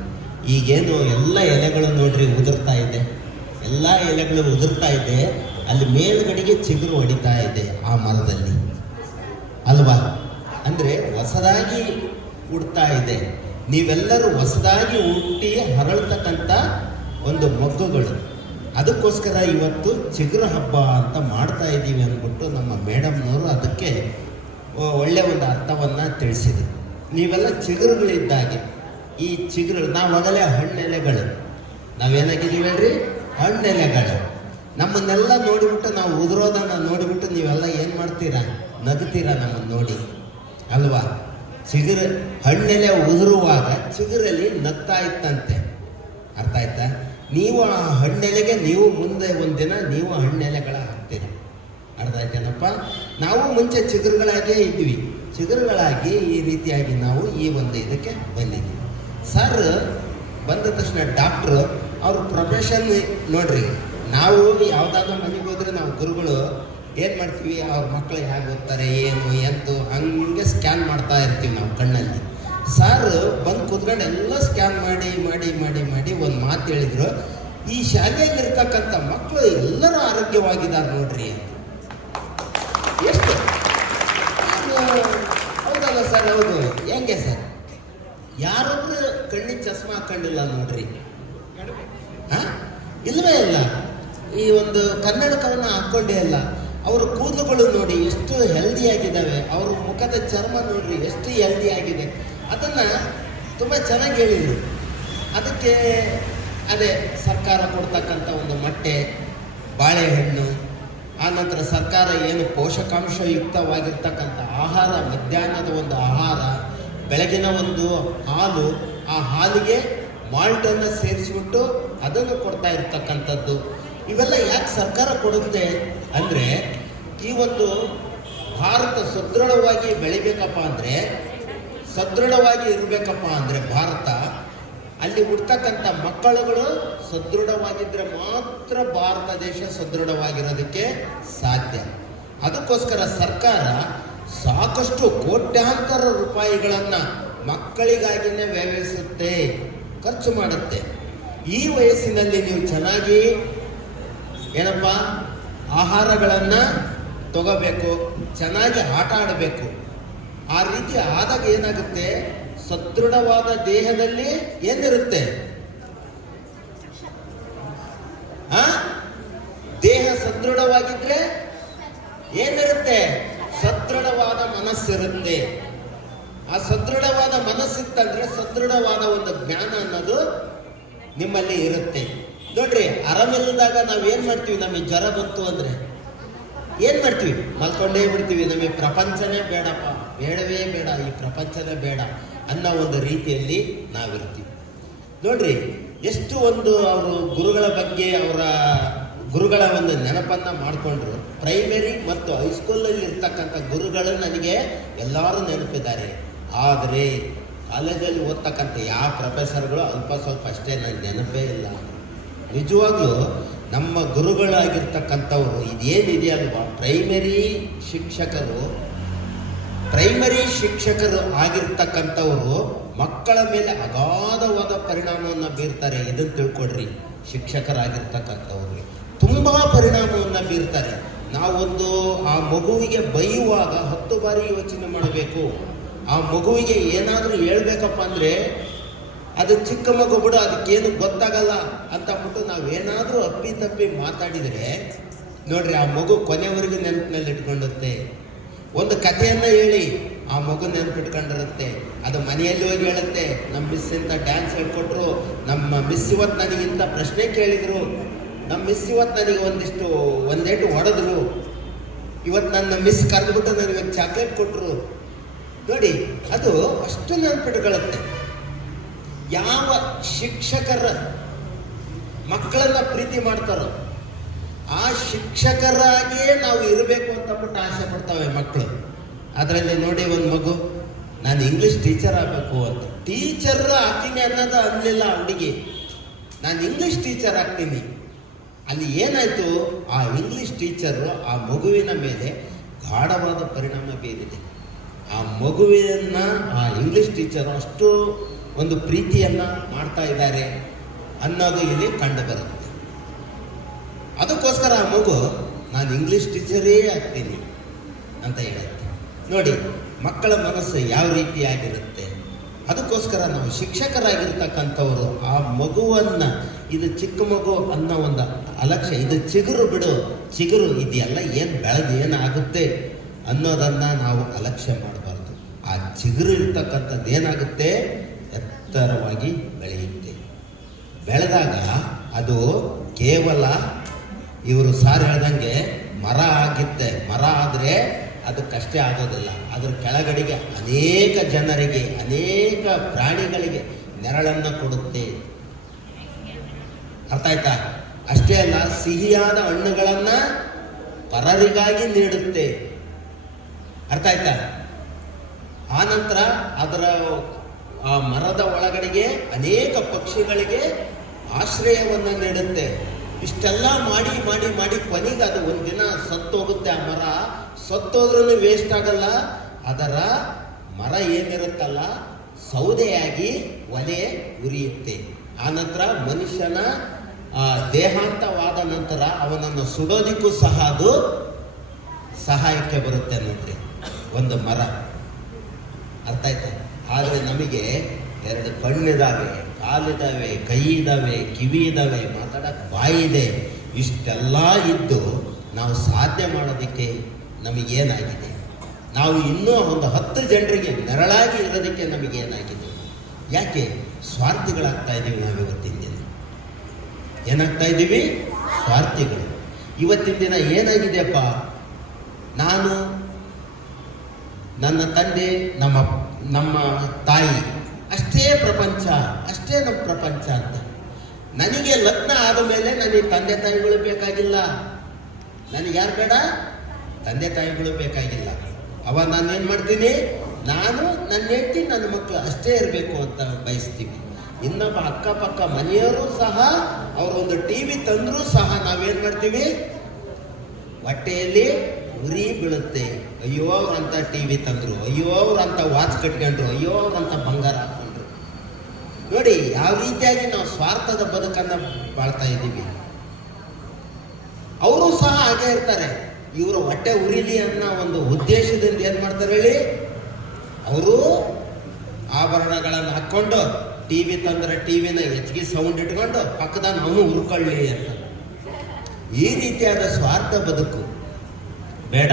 ಈಗೇನು ಎಲ್ಲ ಎಲೆಗಳು ನೋಡ್ರಿ ಉದುರ್ತಾ ಇದೆ, ಎಲ್ಲ ಎಲೆಗಳು ಉದುರ್ತಾ ಇದೆ, ಅಲ್ಲಿ ಮೇಲ್ಗಡೆಗೆ ಚಿಗುರು ಹೊಡಿತಾ ಇದೆ ಆ ಮರದಲ್ಲಿ ಅಲ್ವಾ? ಅಂದರೆ ಹೊಸದಾಗಿ ಉಡ್ತಾ ಇದೆ. ನೀವೆಲ್ಲರೂ ಹೊಸದಾಗಿ ಹುಟ್ಟಿ ಹರಳ್ತಕ್ಕಂಥ ಒಂದು ಮೊಗ್ಗುಗಳು. ಅದಕ್ಕೋಸ್ಕರ ಇವತ್ತು ಚಿಗುರು ಹಬ್ಬ ಅಂತ ಮಾಡ್ತಾ ಇದ್ದೀವಿ ಅಂದ್ಬಿಟ್ಟು ನಮ್ಮ ಮೇಡಮ್ನವರು ಅದಕ್ಕೆ ಒಳ್ಳೆಯ ಒಂದು ಅರ್ಥವನ್ನು ತಿಳಿಸಿದರು. ನೀವೆಲ್ಲ ಚಿಗುರುಗಳಿದ್ದಾಗೆ, ಈ ಚಿಗುರು ನಾವಾಗಲೇ ಹಣ್ಣೆಲೆಗಳು, ನಾವೇನಾಗಿದ್ದೀವಿ ಹೇಳ್ರಿ, ಹಣ್ಣೆಲೆಗಳು. ನಮ್ಮನ್ನೆಲ್ಲ ನೋಡಿಬಿಟ್ಟು, ನಾವು ಉದುರೋದನ್ನು ನೋಡಿಬಿಟ್ಟು ನೀವೆಲ್ಲ ಏನು ಮಾಡ್ತೀರಾ? ನಗ್ತೀರಾ ನಮ್ಮನ್ನು ನೋಡಿ ಅಲ್ವಾ? ಚಿಗುರು ಹಣ್ಣೆಲೆ ಉದುರುವಾಗ ಚಿಗುರಲ್ಲಿ ನಗ್ತಾ ಇತ್ತಂತೆ. ಅರ್ಥ ಆಯ್ತಾ? ನೀವು ಆ ಹಣ್ಣೆಲೆಗೆ ನೀವು ಮುಂದೆ ಒಂದಿನ ನೀವು ಹಣ್ಣೆಲೆಗಳ ಹಾಕ್ತೀರಿ. ಅರ್ಥ ಆಯ್ತೇನಪ್ಪ? ನಾವು ಮುಂಚೆ ಚಿಗುರುಗಳಾಗೇ ಇದ್ವಿ, ಚಿಗುರುಗಳಾಗಿ ಈ ರೀತಿಯಾಗಿ ನಾವು ಈ ಒಂದು ಇದಕ್ಕೆ ಬಂದಿದ್ವಿ. ಸರ್ ಬಂದ ತಕ್ಷಣ ಡಾಕ್ಟ್ರು ಅವ್ರ ಪ್ರೊಫೆಷನ್ ನೋಡ್ರಿ. ನಾವು ಯಾವುದಾದ್ರೂ ಮನೆಗೆ ಹೋದರೆ ನಾವು ಗುರುಗಳು ಏನು ಮಾಡ್ತೀವಿ, ಅವ್ರ ಮಕ್ಕಳು ಹೇಗೆ ಓದ್ತಾರೆ, ಏನು ಎಂತು ಹಂಗೆ ಸ್ಕ್ಯಾನ್ ಮಾಡ್ತಾ ಇರ್ತೀವಿ ನಾವು ಕಣ್ಣಲ್ಲಿ. ಸರ್ ಬಂದು ಕೂತ್ಕೊಂಡು ಎಲ್ಲ ಸ್ಕ್ಯಾನ್ ಮಾಡಿ ಮಾಡಿ ಮಾಡಿ ಮಾಡಿ ಒಂದು ಮಾತು ಹೇಳಿದರು, ಈ ಶಾಲೆಯಲ್ಲಿರ್ತಕ್ಕಂಥ ಮಕ್ಕಳು ಎಲ್ಲರೂ ಆರೋಗ್ಯವಾಗಿದ್ದಾರೆ ನೋಡ್ರಿ. ಎಷ್ಟು ಹೌದಲ್ಲ ಸರ್? ಹೌದು. ಹೆಂಗೆ ಸರ್? ಯಾರೊಬ್ರು ಕಣ್ಣಿಗೆ ಚಸ್ಮಾ ಹಾಕೊಂಡಿಲ್ಲ ನೋಡ್ರಿ? ಹಾಂ, ಇಲ್ಲವೇ ಇಲ್ಲ. ಈ ಒಂದು ಕನ್ನಡಕವನ್ನು ಹಾಕ್ಕೊಂಡೇ ಇಲ್ಲ. ಅವರ ಕೂದಲುಗಳು ನೋಡಿ ಎಷ್ಟು ಹೆಲ್ದಿಯಾಗಿದ್ದಾವೆ, ಅವ್ರ ಮುಖದ ಚರ್ಮ ನೋಡ್ರಿ ಎಷ್ಟು ಹೆಲ್ದಿಯಾಗಿದೆ. ಅದನ್ನು ತುಂಬ ಚೆನ್ನಾಗಿ ಹೇಳಿದರು. ಅದಕ್ಕೆ ಅದೇ ಸರ್ಕಾರ ಕೊಡ್ತಕ್ಕಂಥ ಒಂದು ಮೊಟ್ಟೆ, ಬಾಳೆಹಣ್ಣು, ಆನಂತರ ಸರ್ಕಾರ ಏನು ಪೋಷಕಾಂಶಯುಕ್ತವಾಗಿರ್ತಕ್ಕಂಥ ಆಹಾರ, ಮಧ್ಯಾಹ್ನದ ಒಂದು ಆಹಾರ, ಬೆಳಗಿನ ಒಂದು ಹಾಲು, ಆ ಹಾಲಿಗೆ ಮಾಲ್ಟನ್ನು ಸೇರಿಸಿಬಿಟ್ಟು ಅದನ್ನು ಕೊಡ್ತಾ ಇರ್ತಕ್ಕಂಥದ್ದು. ಇವೆಲ್ಲ ಯಾಕೆ ಸರ್ಕಾರ ಕೊಡುತ್ತೆ ಅಂದರೆ, ಈ ಒಂದು ಭಾರತ ಸದೃಢವಾಗಿ ಬೆಳಿಬೇಕಪ್ಪ ಅಂದರೆ, ಸದೃಢವಾಗಿ ಇರಬೇಕಪ್ಪ ಅಂದರೆ ಭಾರತ, ಅಲ್ಲಿ ಹುಡ್ತಕ್ಕಂಥ ಮಕ್ಕಳುಗಳು ಸದೃಢವಾಗಿದ್ದರೆ ಮಾತ್ರ ಭಾರತ ದೇಶ ಸದೃಢವಾಗಿರೋದಕ್ಕೆ ಸಾಧ್ಯ. ಅದಕ್ಕೋಸ್ಕರ ಸರ್ಕಾರ ಸಾಕಷ್ಟು ಕೋಟ್ಯಾಂತರ ರೂಪಾಯಿಗಳನ್ನು ಮಕ್ಕಳಿಗಾಗಿಯೇ ವ್ಯಯಿಸುತ್ತೆ, ಖರ್ಚು ಮಾಡುತ್ತೆ. ಈ ವಯಸ್ಸಿನಲ್ಲಿ ನೀವು ಚೆನ್ನಾಗಿ ಏನಪ್ಪ ಆಹಾರಗಳನ್ನು ತಗೋಬೇಕು, ಚೆನ್ನಾಗಿ ಆಟ ಆಡಬೇಕು. ಆ ರೀತಿ ಆದಾಗ ಏನಾಗುತ್ತೆ, ಸದೃಢವಾದ ದೇಹದಲ್ಲಿ ಏನಿರುತ್ತೆ, ದೇಹ ಸದೃಢವಾಗಿದ್ರೆ ಏನಿರುತ್ತೆ, ಸದೃಢವಾದ ಮನಸ್ಸಿರುತ್ತೆ. ಆ ಸದೃಢವಾದ ಮನಸ್ಸಿತ್ತಂದ್ರೆ ಸದೃಢವಾದ ಒಂದು ಜ್ಞಾನ ಅನ್ನೋದು ನಿಮ್ಮಲ್ಲಿ ಇರುತ್ತೆ. ನೋಡ್ರಿ, ಆರಾಮಿಲ್ಲದಾಗ ನಾವೇನ್ ಮಾಡ್ತೀವಿ, ನಮಗೆ ಜ್ವರ ಬಂತು ಅಂದ್ರೆ ಏನ್ ಮಾಡ್ತೀವಿ, ಮಲ್ಕೊಂಡೇ ಬಿಡ್ತೀವಿ. ನಮಗೆ ಪ್ರಪಂಚನೇ ಬೇಡಪ್ಪ, ಬೇಡವೇ ಬೇಡ, ಈ ಪ್ರಪಂಚನೇ ಬೇಡ ಅನ್ನೋ ಒಂದು ರೀತಿಯಲ್ಲಿ ನಾವಿರ್ತೀವಿ. ನೋಡ್ರಿ, ಎಷ್ಟು ಒಂದು ಅವರು ಗುರುಗಳ ಬಗ್ಗೆ ಅವರ ಗುರುಗಳ ಒಂದು ನೆನಪನ್ನ ಮಾಡಿಕೊಂಡ್ರು. ಪ್ರೈಮರಿ ಮತ್ತು ಹೈಸ್ಕೂಲಲ್ಲಿ ಇರ್ತಕ್ಕಂಥ ಗುರುಗಳು ನನಗೆ ಎಲ್ಲರೂ ನೆನಪಿದ್ದಾರೆ. ಆದರೆ ಕಾಲೇಜಲ್ಲಿ ಓದ್ತಕ್ಕಂಥ ಯಾವ ಪ್ರೊಫೆಸರ್ಗಳು ಅಲ್ಪ ಸ್ವಲ್ಪ ಅಷ್ಟೇ ನನಗೆ ನೆನಪೇ ಇಲ್ಲ. ನಿಜವಾಗ್ಲೂ ನಮ್ಮ ಗುರುಗಳಾಗಿರ್ತಕ್ಕಂಥವ್ರು ಇದೇನಿದೆಯಲ್ವಾ, ಪ್ರೈಮರಿ ಶಿಕ್ಷಕರು ಆಗಿರ್ತಕ್ಕಂಥವ್ರು ಮಕ್ಕಳ ಮೇಲೆ ಅಗಾಧವಾದ ಪರಿಣಾಮವನ್ನು ಬೀರ್ತಾರೆ. ಇದನ್ನು ತಿಳ್ಕೊಡ್ರಿ, ಶಿಕ್ಷಕರಾಗಿರ್ತಕ್ಕಂಥವ್ರು ತುಂಬ ಪರಿಣಾಮವನ್ನು ಬೀರ್ತಾರೆ. ನಾವೊಂದು ಆ ಮಗುವಿಗೆ ಬೈಯುವಾಗ 10 ಬಾರಿ ಯೋಚನೆ ಮಾಡಬೇಕು. ಆ ಮಗುವಿಗೆ ಏನಾದರೂ ಹೇಳ್ಬೇಕಪ್ಪ ಅಂದರೆ ಅದು ಚಿಕ್ಕ ಮಗು ಬಿಡು, ಅದಕ್ಕೇನು ಗೊತ್ತಾಗಲ್ಲ ಅಂತ ಅಂದ್ಬಿಟ್ಟು ನಾವೇನಾದರೂ ಅಪ್ಪಿ ಮಾತಾಡಿದರೆ ನೋಡ್ರಿ, ಆ ಮಗು ಕೊನೆವರೆಗೂ ನೆನಪಿನಲ್ಲಿ ಇಟ್ಕೊಂಡಿರುತ್ತೆ. ಒಂದು ಕಥೆಯನ್ನು ಹೇಳಿ ಆ ಮಗು ನೆನಪಿಟ್ಕೊಂಡಿರುತ್ತೆ. ಅದು ಮನೆಯಲ್ಲಿ ಹೋಗಿ ಹೇಳುತ್ತೆ, ನಮ್ಮ ಮಿಸ್ ಇಂಥ ಡ್ಯಾನ್ಸ್ ಹೇಳ್ಕೊಟ್ರು, ನಮ್ಮ ಮಿಸ್ ಇವತ್ತು ನನಗಿಂತ ಪ್ರಶ್ನೆ ಕೇಳಿದರು, ನಮ್ಮ ಮಿಸ್ ಇವತ್ತು ನನಗೆ ಒಂದೇಟು ಹೊಡೆದ್ರು, ಇವತ್ತು ನನ್ನ ಮಿಸ್ ಕರೆದುಬಿಟ್ಟು ನನಗೆ ಚಾಕ್ಲೇಟ್ ಕೊಟ್ಟರು. ನೋಡಿ, ಅದು ಅಷ್ಟು ನೆನಪಿಟ್ಕೊಳ್ಳುತ್ತೆ. ಯಾವ ಶಿಕ್ಷಕರ ಮಕ್ಕಳನ್ನ ಪ್ರೀತಿ ಮಾಡ್ತಾರೋ ಆ ಶಿಕ್ಷಕರಾಗಿಯೇ ನಾವು ಇರಬೇಕು ಅಂತಬಿಟ್ಟು ಆಸೆ ಪಡ್ತಾವೆ ಮಕ್ಕಳು. ಅದರಲ್ಲಿ ನೋಡಿ, ಒಂದು ಮಗು ನಾನು ಇಂಗ್ಲೀಷ್ ಟೀಚರ್ ಆಗಬೇಕು ಅಂತ, ಟೀಚರ್ ಆಗ್ತೀನಿ ಅನ್ನೋದು ಅನ್ನಲಿಲ್ಲ ಹುಡುಗಿ, ನಾನು ಇಂಗ್ಲೀಷ್ ಟೀಚರ್ ಆಗ್ತೀನಿ. ಅಲ್ಲಿ ಏನಾಯಿತು, ಆ ಇಂಗ್ಲೀಷ್ ಟೀಚರು ಆ ಮಗುವಿನ ಮೇಲೆ ಗಾಢವಾದ ಪರಿಣಾಮ ಬೀರಿದೆ. ಆ ಮಗುವಿನ ಆ ಇಂಗ್ಲೀಷ್ ಟೀಚರು ಅಷ್ಟು ಒಂದು ಪ್ರೀತಿಯನ್ನು ಮಾಡ್ತಾ ಇದ್ದಾರೆ ಅನ್ನೋದು ಇಲ್ಲಿ ಕಂಡು ಬರುತ್ತೆ. ಅದಕ್ಕೋಸ್ಕರ ಆ ಮಗು ನಾನು ಇಂಗ್ಲೀಷ್ ಟೀಚರೇ ಆಗ್ತೀನಿ ಅಂತ ಹೇಳುತ್ತೆ. ನೋಡಿ, ಮಕ್ಕಳ ಮನಸ್ಸು ಯಾವ ರೀತಿಯಾಗಿರುತ್ತೆ. ಅದಕ್ಕೋಸ್ಕರ ನಾವು ಶಿಕ್ಷಕರಾಗಿರ್ತಕ್ಕಂಥವರು ಆ ಮಗುವನ್ನು, ಇದು ಚಿಕ್ಕ ಮಗು ಅನ್ನೋ ಒಂದು ಅಲಕ್ಷ್ಯ, ಇದು ಚಿಗುರು ಬಿಡು, ಚಿಗುರು ಇದೆಲ್ಲ ಏನು ಬೆಳೆದು ಏನಾಗುತ್ತೆ ಅನ್ನೋದನ್ನು ನಾವು ಅಲಕ್ಷ್ಯ ಮಾಡಬಾರ್ದು. ಆ ಚಿಗುರು ಇರ್ತಕ್ಕಂಥದ್ದು ಏನಾಗುತ್ತೆ, ಎತ್ತರವಾಗಿ ಬೆಳೆಯುತ್ತೆ. ಬೆಳೆದಾಗ ಅದು ಕೇವಲ ಇವರು ಸಾರ್ ಹೇಳ್ದಂಗೆ ಮರ ಆಗುತ್ತೆ. ಮರ ಆದರೆ ಅದಕ್ಕಷ್ಟೇ ಆಗೋದಿಲ್ಲ, ಅದರ ಕೆಳಗಡೆಗೆ ಅನೇಕ ಜನರಿಗೆ, ಅನೇಕ ಪ್ರಾಣಿಗಳಿಗೆ ನೆರಳನ್ನು ಕೊಡುತ್ತೆ. ಅರ್ಥ ಆಯ್ತಾ? ಅಷ್ಟೇ ಅಲ್ಲ, ಸಿಹಿಯಾದ ಹಣ್ಣುಗಳನ್ನು ಪರರಿಗಾಗಿ ನೀಡುತ್ತೆ. ಅರ್ಥ ಆಯ್ತಾ? ಆನಂತರ ಅದರ ಆ ಮರದ ಒಳಗಡೆಗೆ ಅನೇಕ ಪಕ್ಷಿಗಳಿಗೆ ಆಶ್ರಯವನ್ನು ನೀಡುತ್ತೆ. ಇಷ್ಟೆಲ್ಲ ಮಾಡಿ ಮಾಡಿ ಮಾಡಿ ಕೊನೆಗೆ ಅದು ಒಂದಿನ ಸತ್ತೋಗುತ್ತೆ. ಆ ಮರ ಸತ್ತೋದ್ರೂ ವೇಸ್ಟ್ ಆಗಲ್ಲ. ಅದರ ಮರ ಏನಿರುತ್ತಲ್ಲ ಸೌದೆಯಾಗಿ ಒಲೆ ಉರಿಯುತ್ತೆ. ಆನಂತರ ಮನುಷ್ಯನ ದೇಹಾಂತವಾದ ನಂತರ ಅವನನ್ನು ಸುಡೋದಿಕ್ಕೂ ಸಹ ಅದು ಸಹಾಯಕ್ಕೆ ಬರುತ್ತೆ. ನೋಡ್ರಿ, ಒಂದು ಮರ. ಅರ್ಥ ಆಯ್ತಾ? ಆದರೆ ನಮಗೆ 2 ಕಣ್ಣಿದ್ದಾವೆ, ಕಾಲಿದ್ದಾವೆ, ಕೈ ಇದ್ದಾವೆ, ಕಿವಿ ಇದ್ದಾವೆ, ಮಾತಾಡೋಕ್ಕೆ ಬಾಯಿ ಇದೆ. ಇಷ್ಟೆಲ್ಲ ಇದ್ದು ನಾವು ಸಾಧ್ಯ ಮಾಡೋದಕ್ಕೆ ನಮಗೇನಾಗಿದೆ? ನಾವು ಇನ್ನೂ ಒಂದು 10 ಜನರಿಗೆ ನೆರಳಾಗಿ ಇರೋದಕ್ಕೆ ನಮಗೇನಾಗಿದೆ? ಯಾಕೆ ಸ್ವಾರ್ಥಿಗಳಾಗ್ತಾ ಇದ್ದೀವಿ? ನಾವು ಇವತ್ತಿನ ದಿನ ಏನಾಗ್ತಾ ಇದ್ದೀವಿ? ಸ್ವಾರ್ಥಿಗಳು. ಇವತ್ತಿನ ದಿನ ಏನಾಗಿದೆಯಪ್ಪ, ನಾನು, ನನ್ನ ತಂದೆ, ನಮ್ಮ ತಾಯಿ ಅಷ್ಟೇ ಪ್ರಪಂಚ, ಅಷ್ಟೇ ನಮ್ಮ ಪ್ರಪಂಚ ಅಂತ. ನನಗೆ ಲಗ್ನ ಆದ ಮೇಲೆ ನನಗೆ ತಂದೆ ತಾಯಿಗಳು ಬೇಕಾಗಿಲ್ಲ. ನನಗೆ ಯಾರು ಬೇಡ? ತಂದೆ ತಾಯಿಗಳು ಬೇಕಾಗಿಲ್ಲ. ಅವಾಗ ನಾನೇನು ಮಾಡ್ತೀನಿ? ನಾನು, ನನ್ನ ಹೆಂಡತಿ, ನನ್ನ ಮಕ್ಕಳು ಅಷ್ಟೇ ಇರಬೇಕು ಅಂತ ಬಯಸ್ತೀವಿ. ಇನ್ನೊಬ್ಬ ಅಕ್ಕಪಕ್ಕ ಮನೆಯವರು ಸಹ ಅವರೊಂದು TV ತಂದರೂ ಸಹ ನಾವೇನು ಮಾಡ್ತೀವಿ? ಹೊಟ್ಟೆಯಲ್ಲಿ ಉರಿ ಬೀಳುತ್ತೆ. ಅಯ್ಯೋ ಅವ್ರಂತ TV ತಂದರು, ಅಯ್ಯೋ ಅವ್ರಂತ ವಾಚ್ ಕಟ್ಕೊಂಡ್ರು, ಅಯ್ಯೋ ಅವ್ರಂತ ಬಂಗಾರ ಹಾಕೊಂಡ್ರು. ನೋಡಿ ಯಾವ ರೀತಿಯಾಗಿ ನಾವು ಸ್ವಾರ್ಥದ ಬದುಕನ್ನು ಬಾಳ್ತಾ ಇದ್ದೀವಿ. ಅವರು ಸಹ ಹಾಗೆ ಇರ್ತಾರೆ. ಇವರು ಹೊಟ್ಟೆ ಉರಿಲಿ ಅನ್ನೋ ಒಂದು ಉದ್ದೇಶದಿಂದ ಏನು ಮಾಡ್ತಾರೆ ಹೇಳಿ, ಅವರು ಆಭರಣಗಳನ್ನು ಹಾಕ್ಕೊಂಡು ಟಿ ವಿ ತಂದ್ರೆ ಟಿ ವಿನ ಹೆಚ್ಚಿಗೆ ಸೌಂಡ್ ಇಟ್ಕೊಂಡು ಪಕ್ಕದ ನಾವು ಉರ್ಕೊಳ್ಳಿ ಅಂತ. ಈ ರೀತಿಯಾದ ಸ್ವಾರ್ಥ ಬದುಕು ಬೇಡ.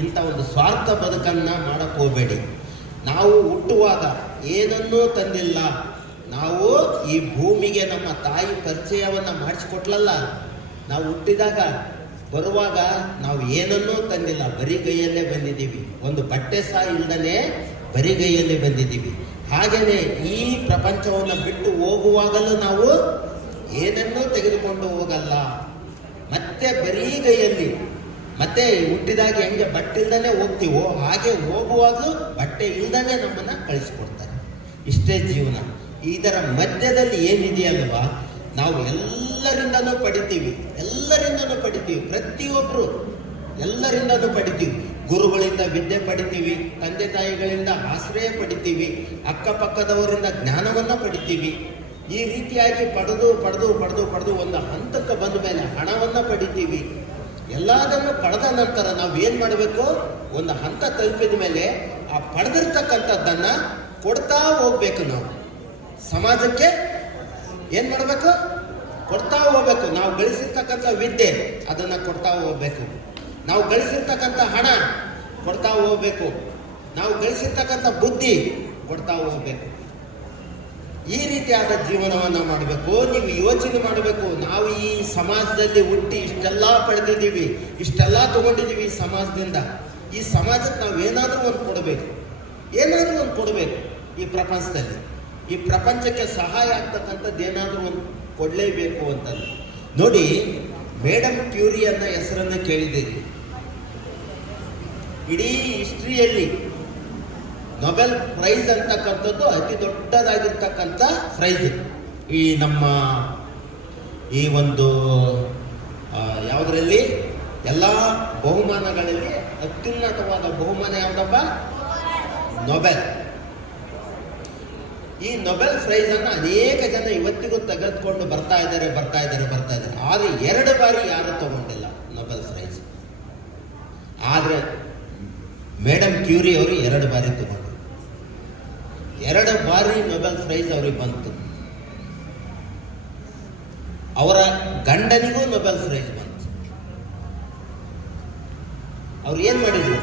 ಇಂಥ ಒಂದು ಸ್ವಾರ್ಥ ಬದುಕನ್ನು ಮಾಡಕ್ಕೆ ಹೋಗಬೇಡಿ. ನಾವು ಹುಟ್ಟುವಾಗ ಏನನ್ನೂ ತಂದಿಲ್ಲ. ನಾವು ಈ ಭೂಮಿಗೆ ನಮ್ಮ ತಾಯಿ ಪರಿಚಯವನ್ನು ಮಾಡಿಸಿಕೊಟ್ಲಲ್ಲ. ನಾವು ಹುಟ್ಟಿದಾಗ ಬರುವಾಗ ನಾವು ಏನನ್ನೂ ತಂದಿಲ್ಲ, ಬರಿಗೈಯಲ್ಲೇ ಬಂದಿದ್ದೀವಿ. ಒಂದು ಬಟ್ಟೆ ಸಹ ಇಲ್ಲದೇ ಬರಿಗೈಯಲ್ಲಿ ಬಂದಿದ್ದೀವಿ. ಹಾಗೆಯೇ ಈ ಪ್ರಪಂಚವನ್ನು ಬಿಟ್ಟು ಹೋಗುವಾಗಲೂ ನಾವು ಏನನ್ನೂ ತೆಗೆದುಕೊಂಡು ಹೋಗಲ್ಲ. ಮತ್ತೆ ಬರಿಗೈಯಲ್ಲಿ, ಮತ್ತೆ ಹುಟ್ಟಿದಾಗ ಹೆಂಗೆ ಬಟ್ಟೆ ಇಲ್ದೇ ಹೋಗ್ತೀವೋ ಹಾಗೆ ಹೋಗುವಾಗಲೂ ಬಟ್ಟೆ ಇಲ್ದೇ ನಮ್ಮನ್ನು ಕಳಿಸ್ಕೊಡ್ತಾರೆ. ಇಷ್ಟೇ ಜೀವನ. ಇದರ ಮಧ್ಯದಲ್ಲಿ ಏನಿದೆಯಲ್ವಾ, ನಾವು ಎಲ್ಲರಿಂದನೂ ಪಡಿತೀವಿ. ಪ್ರತಿಯೊಬ್ಬರು ಎಲ್ಲರಿಂದನೂ ಪಡಿತೀವಿ. ಗುರುಗಳಿಂದ ವಿದ್ಯೆ ಪಡಿತೀವಿ, ತಂದೆ ತಾಯಿಗಳಿಂದ ಆಶ್ರಯ ಪಡಿತೀವಿ, ಅಕ್ಕಪಕ್ಕದವರಿಂದ ಜ್ಞಾನವನ್ನು ಪಡಿತೀವಿ. ಈ ರೀತಿಯಾಗಿ ಪಡೆದು ಒಂದು ಹಂತಕ್ಕೆ ಬಂದ ಮೇಲೆ ಹಣವನ್ನು ಪಡಿತೀವಿ. ಎಲ್ಲದನ್ನು ಪಡೆದ ನಂತರ ನಾವು ಏನು ಮಾಡಬೇಕು, ಒಂದು ಹಂತ ತಲುಪಿದ ಮೇಲೆ ಆ ಪಡೆದಿರ್ತಕ್ಕಂಥದ್ದನ್ನು ಕೊಡ್ತಾ ಹೋಗ್ಬೇಕು. ನಾವು ಸಮಾಜಕ್ಕೆ ಏನು ಮಾಡಬೇಕು, ಕೊಡ್ತಾ ಹೋಗ್ಬೇಕು. ನಾವು ಗಳಿಸಿರ್ತಕ್ಕಂಥ ವಿದ್ಯೆ ಅದನ್ನು ಕೊಡ್ತಾ ಹೋಗ್ಬೇಕು. ನಾವು ಗಳಿಸಿರ್ತಕ್ಕಂಥ ಹಣ ಕೊಡ್ತಾ ಹೋಗ್ಬೇಕು. ನಾವು ಗಳಿಸಿರ್ತಕ್ಕಂಥ ಬುದ್ಧಿ ಕೊಡ್ತಾ ಹೋಗ್ಬೇಕು. ಈ ರೀತಿಯಾದ ಜೀವನವನ್ನು ಮಾಡಬೇಕು. ನೀವು ಯೋಚನೆ ಮಾಡಬೇಕು, ನಾವು ಈ ಸಮಾಜದಲ್ಲಿ ಹುಟ್ಟಿ ಇಷ್ಟೆಲ್ಲ ಪಡೆದಿದ್ದೀವಿ, ಇಷ್ಟೆಲ್ಲ ತಗೊಂಡಿದ್ದೀವಿ ಈ ಸಮಾಜದಿಂದ. ಈ ಸಮಾಜಕ್ಕೆ ನಾವು ಏನಾದರೂ ಒಂದು ಕೊಡಬೇಕು. ಈ ಪ್ರಪಂಚದಲ್ಲಿ, ಈ ಪ್ರಪಂಚಕ್ಕೆ ಸಹಾಯ ಆಗ್ತಕ್ಕಂಥದ್ದು ಏನಾದರೂ ಒಂದು ಕೊಡಲೇಬೇಕು ಅಂತಂದು ನೋಡಿ. ಮೇಡಮ್ ಕ್ಯೂರಿ ಅನ್ನೋ ಹೆಸರನ್ನು ಕೇಳಿದ್ದೀರಿ. ಇಡೀ ಹಿಸ್ಟ್ರಿಯಲ್ಲಿ ನೊಬೆಲ್ ಪ್ರೈಸ್ ಅಂತಕ್ಕಂಥದ್ದು ಅತಿ ದೊಡ್ಡದಾಗಿರ್ತಕ್ಕಂಥ ಪ್ರೈಸ್. ಈ ನಮ್ಮ ಈ ಒಂದು ಯಾವುದರಲ್ಲಿ ಎಲ್ಲ ಬಹುಮಾನಗಳಲ್ಲಿ ಅತ್ಯುನ್ನತವಾದ ಬಹುಮಾನ ಯಾವುದಪ್ಪ? ನೊಬೆಲ್. ಈ ನೊಬೆಲ್ ಪ್ರೈಸನ್ನು ಅನೇಕ ಜನ ಇವತ್ತಿಗೂ ತೆಗೆದುಕೊಂಡು ಬರ್ತಾ ಇದ್ದಾರೆ. ಆದರೆ 2 ಬಾರಿ ಯಾರು ತಗೊಂಡಿಲ್ಲ ನೊಬೆಲ್ ಪ್ರೈಸ್. ಆದರೆ ಮೇಡಮ್ ಕ್ಯೂರಿ ಅವರು 2 ಬಾರಿ ತಗೊಂಡ್ರು. 2 ಬಾರಿ ನೊಬೆಲ್ ಪ್ರೈಸ್ ಅವ್ರಿಗೆ ಬಂತು. ಅವರ ಗಂಡನಿಗೂ ನೊಬೆಲ್ ಪ್ರೈಸ್ ಬಂತು. ಅವ್ರು ಏನು ಮಾಡಿದ್ರು?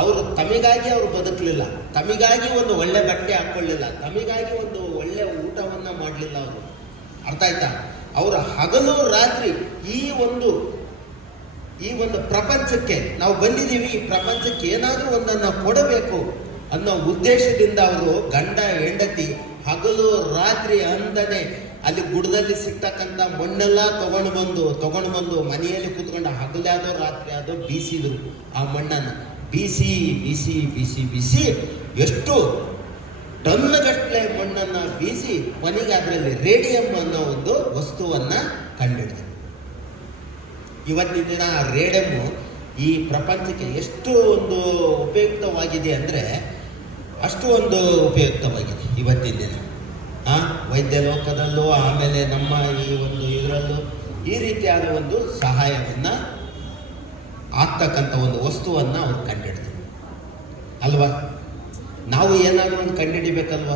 ಅವರು ತಮಿಗಾಗಿ ಅವರು ಬದುಕಲಿಲ್ಲ, ತಮಿಗಾಗಿ ಒಂದು ಒಳ್ಳೆ ಬಟ್ಟೆ ಹಾಕ್ಕೊಳ್ಳಿಲ್ಲ, ತಮಿಗಾಗಿ ಒಂದು ಒಳ್ಳೆ ಊಟವನ್ನು ಮಾಡಲಿಲ್ಲ. ಅವರು ಅರ್ಥ ಆಯ್ತಾ? ಅವರ ಹಗಲು ರಾತ್ರಿ ಈ ಒಂದು ಪ್ರಪಂಚಕ್ಕೆ ನಾವು ಬಂದಿದ್ದೀವಿ, ಈ ಪ್ರಪಂಚಕ್ಕೆ ಏನಾದರೂ ಒಂದನ್ನು ಕೊಡಬೇಕು ಅನ್ನೋ ಉದ್ದೇಶದಿಂದ ಅವರು ಗಂಡ ಹೆಂಡತಿ ಹಗಲು ರಾತ್ರಿ ಅಂದನೆ ಅಲ್ಲಿ ಗುಡ್ಡದಲ್ಲಿ ಸಿಗ್ತಕ್ಕಂಥ ಮಣ್ಣೆಲ್ಲ ತಗೊಂಡು ಬಂದು ಮನೆಯಲ್ಲಿ ಕೂತ್ಕೊಂಡು ಹಗಲಾದೋ ರಾತ್ರಿ ಆದೋ ಬೀಸಿದ್ರು. ಆ ಮಣ್ಣನ್ನು ಬೀಸಿ ಎಷ್ಟು ಟನ್ಗಟ್ಟಲೆ ಮಣ್ಣನ್ನು ಬೀಸಿ ಕೊನೆಗೆ ಅದರಲ್ಲಿ ರೇಡಿಯಂ ಅನ್ನೋ ಒಂದು ವಸ್ತುವನ್ನು ಕಂಡುಹಿಡಿದ್ರು. ಇವತ್ತಿನ ದಿನ ಆ ರೇಡಿಯಮ್ಮು ಈ ಪ್ರಪಂಚಕ್ಕೆ ಎಷ್ಟು ಒಂದು ಉಪಯುಕ್ತವಾಗಿದೆ ಅಂದರೆ ಅಷ್ಟು ಒಂದು ಉಪಯುಕ್ತವಾಗಿದೆ ಇವತ್ತಿನ ದಿನ. ವೈದ್ಯ ಲೋಕದಲ್ಲೂ ಆಮೇಲೆ ನಮ್ಮ ಈ ಒಂದು ಇದರಲ್ಲೂ ಈ ರೀತಿಯಾದ ಒಂದು ಸಹಾಯವನ್ನು ಆಗ್ತಕ್ಕಂಥ ಒಂದು ವಸ್ತುವನ್ನು ಅವ್ರು ಕಂಡುಹಿಡಿದ್ರು ಅಲ್ವಾ? ನಾವು ಏನಾದರೂ ಒಂದು ಕಂಡುಹಿಡಿಬೇಕಲ್ವ?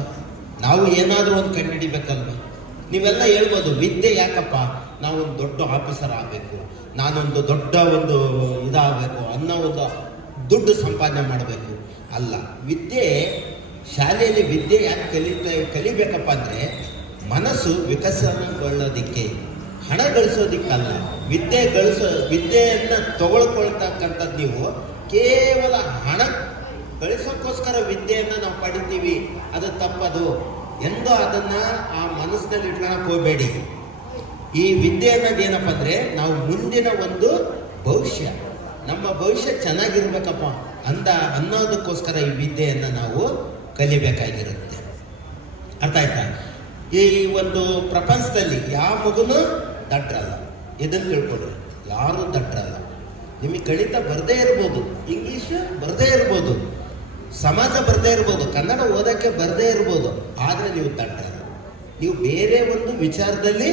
ನೀವೆಲ್ಲ ಹೇಳ್ಬೋದು, ವಿದ್ಯೆ ಯಾಕಪ್ಪ, ನಾವೊಂದು ದೊಡ್ಡ ಆಫೀಸರ್ ಆಗಬೇಕು, ನಾನೊಂದು ದೊಡ್ಡ ಒಂದು ಇದಾಗಬೇಕು ಅನ್ನೋ ಒಂದು ದುಡ್ಡು ಸಂಪಾದನೆ ಮಾಡಬೇಕು. ಅಲ್ಲ, ವಿದ್ಯೆ ಶಾಲೆಯಲ್ಲಿ ವಿದ್ಯೆ ಯಾಕೆ ಕಲಿಬೇಕಪ್ಪ ಅಂದರೆ ಮನಸ್ಸು ವಿಕಸನಗೊಳ್ಳೋದಕ್ಕೆ, ಹಣ ಗಳಿಸೋದಿಕ್ಕಲ್ಲ. ವಿದ್ಯೆಯನ್ನು ತಗೊಳ್ಕೊಳ್ತಕ್ಕಂಥದ್ದು ನೀವು ಕೇವಲ ಹಣ ಗಳಿಸೋಕ್ಕೋಸ್ಕರ ವಿದ್ಯೆಯನ್ನು ನಾವು ಪಡಿತೀವಿ, ಅದು ತಪ್ಪದು ಎಂದು ಅದನ್ನು ಆ ಮನಸ್ಸಿನಲ್ಲಿ ಇಟ್ಕೊಳ್ಳೋಕೆ ಹೋಗಬೇಡಿ. ಈ ವಿದ್ಯೆ ಅನ್ನೋದು ಏನಪ್ಪ ಅಂದರೆ ನಾವು ಮುಂದಿನ ಒಂದು ಭವಿಷ್ಯ, ನಮ್ಮ ಭವಿಷ್ಯ ಚೆನ್ನಾಗಿರ್ಬೇಕಪ್ಪ ಅನ್ನೋದಕ್ಕೋಸ್ಕರ ಈ ವಿದ್ಯೆಯನ್ನು ನಾವು ಕಲಿಬೇಕಾಗಿರುತ್ತೆ. ಅರ್ಥ ಆಯ್ತಾ? ಈ ಒಂದು ಪ್ರಪಂಚದಲ್ಲಿ ಯಾವ ಮಗುನೂ ದಡ್ರಲ್ಲ, ಇದನ್ನು ತಿಳ್ಕೊಡ್ರಿ. ಯಾರೂ ದಡ್ರಲ್ಲ. ನಿಮಗೆ ಗಣಿತ ಬರದೇ ಇರ್ಬೋದು, ಇಂಗ್ಲೀಷ್ ಬರದೇ ಇರ್ಬೋದು, ಸಮಾಜ ಬರದೇ ಇರ್ಬೋದು, ಕನ್ನಡ ಓದೋಕ್ಕೆ ಬರದೇ ಇರ್ಬೋದು, ಆದರೆ ನೀವು ದಡ್ರಲ್ಲ. ನೀವು ಬೇರೆ ಒಂದು ವಿಚಾರದಲ್ಲಿ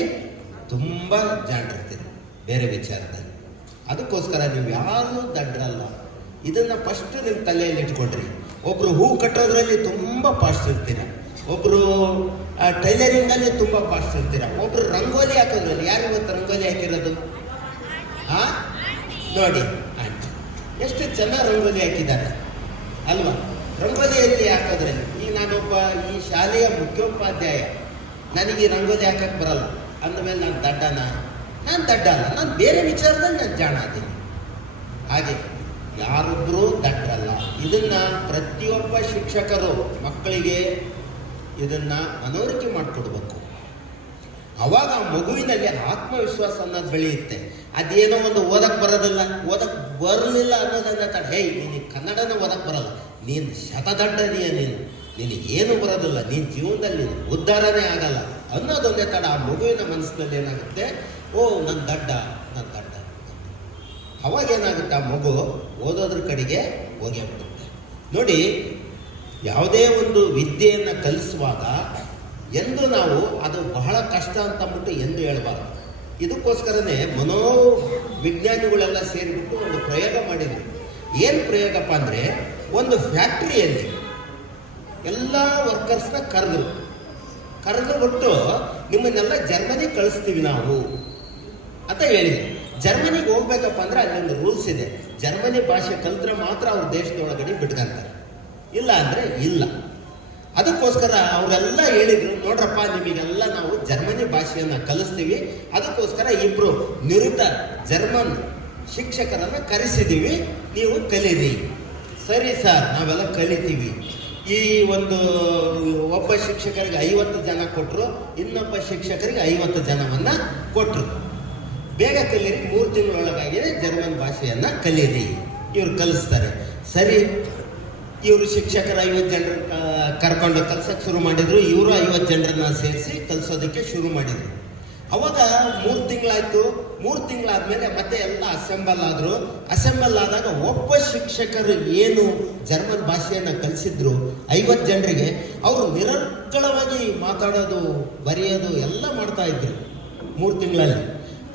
ತುಂಬ ಜಾಣರಿರ್ತೀರಿ, ಬೇರೆ ವಿಚಾರದಲ್ಲಿ. ಅದಕ್ಕೋಸ್ಕರ ನೀವು ಯಾರೂ ದಡ್ರಲ್ಲ. ಇದನ್ನು ಫಸ್ಟ್ ನಿಮ್ಮ ತಲೆಯಲ್ಲಿ ಇಟ್ಕೊಡ್ರಿ. ಒಬ್ಬರು ಹೂ ಕಟ್ಟೋದ್ರಲ್ಲಿ ತುಂಬ ಫಾಸ್ಟ್ ಇರ್ತೀರ, ಒಬ್ಬರು ಟೈಲರಿಂಗಲ್ಲಿ ತುಂಬ ಫಾಸ್ಟ್ ಇರ್ತೀರ, ಒಬ್ಬರು ರಂಗೋಲಿ ಹಾಕೋದ್ರಲ್ಲಿ. ಯಾರು ಇವತ್ತು ರಂಗೋಲಿ ಹಾಕಿರೋದು? ಹಾಂ ನೋಡಿ ಆಂಟಿ ಎಷ್ಟು ಚೆನ್ನಾಗಿ ರಂಗೋಲಿ ಹಾಕಿದ್ದಾರೆ ಅಲ್ವಾ? ರಂಗೋಲಿಯಲ್ಲಿ ಹಾಕೋದ್ರಲ್ಲಿ ಈಗ ನಾನೊಬ್ಬ ಈ ಶಾಲೆಯ ಮುಖ್ಯೋಪಾಧ್ಯಾಯ, ನನಗೆ ಈ ರಂಗೋಲಿ ಹಾಕಕ್ಕೆ ಬರಲ್ಲ ಅಂದಮೇಲೆ ನಾನು ದಡ್ಡನ? ನಾನು ದಡ್ಡ ಅಲ್ಲ, ನಾನು ಬೇರೆ ವಿಚಾರದಲ್ಲಿ ನಾನು ಜಾಣ ಇದ್ದೀನಿ. ಹಾಗೆ ಯಾರೊಬ್ಬರೂ ದಡ್ಡರಲ್ಲ. ಇದನ್ನು ಪ್ರತಿಯೊಬ್ಬ ಶಿಕ್ಷಕರು ಮಕ್ಕಳಿಗೆ ಇದನ್ನು ಮನವರಿಕೆ ಮಾಡಿಕೊಡ್ಬೇಕು. ಅವಾಗ ಆ ಮಗುವಿನಲ್ಲಿ ಆತ್ಮವಿಶ್ವಾಸ ಅನ್ನೋದು ಬೆಳೆಯುತ್ತೆ. ಅದೇನೋ ಒಂದು ಓದಕ್ಕೆ ಬರೋದಿಲ್ಲ, ಓದಕ್ಕೆ ಬರಲಿಲ್ಲ ಅನ್ನೋದನ್ನ ತಡ, ಹೇ ನೀನು ಕನ್ನಡನ ಓದಕ್ಕೆ ಬರಲ್ಲ, ನೀನು ಶತದಡ್ಡನೀಯ, ನೀನು ಏನು ಬರೋದಿಲ್ಲ, ನೀನು ಜೀವನದಲ್ಲಿ ಉದ್ಧಾರನೇ ಆಗಲ್ಲ ಅನ್ನೋದೊಂದೇ ತಡ ಆ ಮಗುವಿನ ಮನಸ್ಸಿನಲ್ಲಿ ಏನಾಗುತ್ತೆ, ಓ ನನ್ನ ದಡ್ಡ. ಅವಾಗ ಏನಾಗುತ್ತೆ, ಆ ಮಗು ಓದೋದ್ರ ಕಡೆಗೆ ಹೋಗೇ ಬಿಡುತ್ತೆ. ನೋಡಿ, ಯಾವುದೇ ಒಂದು ವಿದ್ಯೆಯನ್ನು ಕಲಿಸುವಾಗ ಎಂದು ನಾವು ಅದು ಬಹಳ ಕಷ್ಟ ಅಂತಂದ್ಬಿಟ್ಟು ಎಂದು ಹೇಳಬಾರ್ದು. ಇದಕ್ಕೋಸ್ಕರನೇ ಮನೋವಿಜ್ಞಾನಿಗಳೆಲ್ಲ ಸೇರಿಬಿಟ್ಟು ಒಂದು ಪ್ರಯೋಗ ಮಾಡಿದರು. ಏನು ಪ್ರಯೋಗಪ್ಪ ಅಂದರೆ, ಒಂದು ಫ್ಯಾಕ್ಟ್ರಿಯಲ್ಲಿ ಎಲ್ಲ ವರ್ಕರ್ಸ್ನ ಕರೆದು ಬಿಟ್ಟು ನಿಮ್ಮನ್ನೆಲ್ಲ ಜರ್ಮನಿಗೆ ಕಳಿಸ್ತೀವಿ ನಾವು ಅಂತ ಹೇಳಿದ್ರು. ಜರ್ಮನಿಗೆ ಹೋಗ್ಬೇಕಪ್ಪ ಅಂದರೆ ಅಲ್ಲೊಂದು ರೂಲ್ಸ್ ಇದೆ, ಜರ್ಮನಿ ಭಾಷೆ ಕಲಿತ್ರೆ ಮಾತ್ರ ಅವ್ರ ದೇಶದೊಳಗಡೆ ಬಿಟ್ಕೊಂತಾರೆ, ಇಲ್ಲ ಅಂದರೆ ಇಲ್ಲ. ಅದಕ್ಕೋಸ್ಕರ ಅವರೆಲ್ಲ ಹೇಳಿದರು, ನೋಡ್ರಪ್ಪ ನಿಮಗೆಲ್ಲ ನಾವು ಜರ್ಮನಿ ಭಾಷೆಯನ್ನು ಕಲಿಸ್ತೀವಿ, ಅದಕ್ಕೋಸ್ಕರ ಇಬ್ಬರು ನಿವೃತ್ತ ಜರ್ಮನ್ ಶಿಕ್ಷಕರನ್ನು ಕರೆಸಿದ್ದೀವಿ, ನೀವು ಕಲೀರಿ. ಸರಿ ಸರ್, ನಾವೆಲ್ಲ ಕಲಿತೀವಿ. ಈ ಒಂದು ಒಬ್ಬ ಶಿಕ್ಷಕರಿಗೆ 50 ಜನ ಕೊಟ್ಟರು, ಇನ್ನೊಬ್ಬ ಶಿಕ್ಷಕರಿಗೆ 50 ಜನವನ್ನು ಕೊಟ್ಟರು. ಬೇಗ ಕಲೀರಿ, 3 ತಿಂಗಳೊಳಗಾಗಿದೆ ಜರ್ಮನ್ ಭಾಷೆಯನ್ನು ಕಲೀರಿ. ಇವರು ಕಲಿಸ್ತಾರೆ. ಸರಿ, ಇವರು ಶಿಕ್ಷಕರು 50 ಜನರು ಕರ್ಕೊಂಡು ಕಲ್ಸೋಕ್ಕೆ ಶುರು ಮಾಡಿದರು. ಇವರು 50 ಜನರನ್ನ ಸೇರಿಸಿ ಕಲಿಸೋದಕ್ಕೆ ಶುರು ಮಾಡಿದರು. ಅವಾಗ 3 ತಿಂಗಳಾಯಿತು. 3 ತಿಂಗಳಾದಮೇಲೆ ಮತ್ತೆ ಎಲ್ಲ ಅಸೆಂಬಲ್ ಆದಾಗ ಒಬ್ಬ ಶಿಕ್ಷಕರು ಏನು ಜರ್ಮನ್ ಭಾಷೆಯನ್ನು ಕಲಿಸಿದ್ರು 50 ಜನರಿಗೆ, ಅವರು ನಿರರ್ಗಳವಾಗಿ ಮಾತಾಡೋದು, ಬರೆಯೋದು ಎಲ್ಲ ಮಾಡ್ತಾ ಇದ್ರು 3 ತಿಂಗಳಲ್ಲಿ.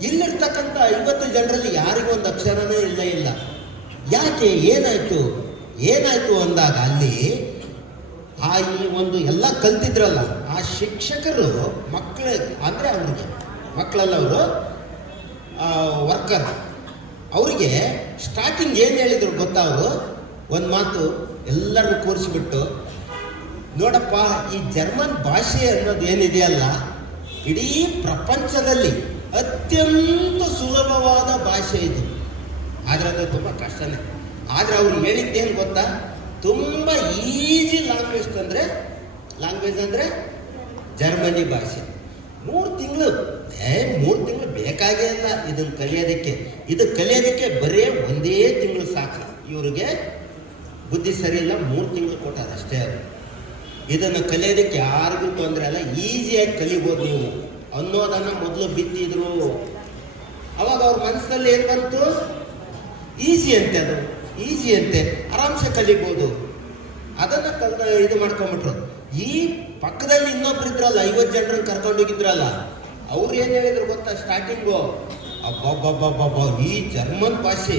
ಇಲ್ಲಿರ್ತಕ್ಕಂಥ 50 ಜನರಲ್ಲಿ ಯಾರಿಗೊಂದು ಅಕ್ಷರನೇ ಇಲ್ಲ. ಯಾಕೆ, ಏನಾಯಿತು ಅಂದಾಗ ಅಲ್ಲಿ ಈ ಒಂದು ಎಲ್ಲ ಕಲ್ತಿದ್ರಲ್ಲ ಆ ಶಿಕ್ಷಕರು ಅಂದರೆ ಮಕ್ಕಳಲ್ಲ ಅವರು ವರ್ಕರ್, ಅವರಿಗೆ ಸ್ಟಾರ್ಟಿಂಗ್ ಏನು ಹೇಳಿದ್ರು ಗೊತ್ತಾ? ಅವರು ಒಂದು ಮಾತು ಎಲ್ಲರನ್ನು ಕೂರಿಸಿಬಿಟ್ಟು, ನೋಡಪ್ಪ, ಈ ಜರ್ಮನ್ ಭಾಷೆ ಅನ್ನೋದು ಏನಿದೆಯಲ್ಲ, ಇಡೀ ಪ್ರಪಂಚದಲ್ಲಿ ಅತ್ಯಂತ ಸುಲಭವಾದ ಭಾಷೆ ಇದು, ಆದರೆ ಅದು ತುಂಬ ಕಷ್ಟನೇ. ಆದರೆ ಅವ್ರು ಹೇಳಿದ್ದೇನು ಗೊತ್ತಾ? ತುಂಬ ಈಸಿ ಲ್ಯಾಂಗ್ವೇಜ್ ಅಂದರೆ ಜರ್ಮನಿ ಭಾಷೆ. 3 ತಿಂಗಳು ಬೇಕಾಗೇ ಇಲ್ಲ ಇದನ್ನು ಕಲಿಯೋದಕ್ಕೆ. ಇದು ಕಲಿಯೋದಕ್ಕೆ ಬರೀ 1 ತಿಂಗಳು ಸಾಕು. ಇವರಿಗೆ ಬುದ್ಧಿ ಸರಿ ಇಲ್ಲ, 3 ತಿಂಗಳು ಕೊಟ್ಟಾರೆ ಅಷ್ಟೇ. ಅದು ಇದನ್ನು ಕಲಿಯೋದಕ್ಕೆ ಯಾರಿಗೂ ತೊಂದರೆ ಅಲ್ಲ, ಈಸಿಯಾಗಿ ಕಲಿಬೋದು ನೀವು ಅನ್ನೋದನ್ನು ಮೊದಲು ಬಿತ್ತಿದ್ರು. ಅವಾಗ ಅವ್ರ ಮನಸ್ಸಲ್ಲಿ ಏನು ಬಂತು? ಈಸಿ ಅಂತೆ, ಆರಾಮ್ಸೆ ಕಲಿಬೋದು. ಅದನ್ನು ಇದು ಮಾಡ್ಕೊಂಬಿಟ್ರು. ಈ ಪಕ್ಕದಲ್ಲಿ ಇನ್ನೊಬ್ರು ಇದ್ರಲ್ಲ, 50 ಜನರನ್ನು ಕರ್ಕೊಂಡೋಗಿದ್ರಲ್ಲ, ಅವ್ರು ಏನು ಹೇಳಿದ್ರು ಗೊತ್ತಾ? ಸ್ಟಾರ್ಟಿಂಗು, ಅಬ್ಬಬ್ಬಬ್ಬಬ್ಬ, ಈ ಜರ್ಮನ್ ಭಾಷೆ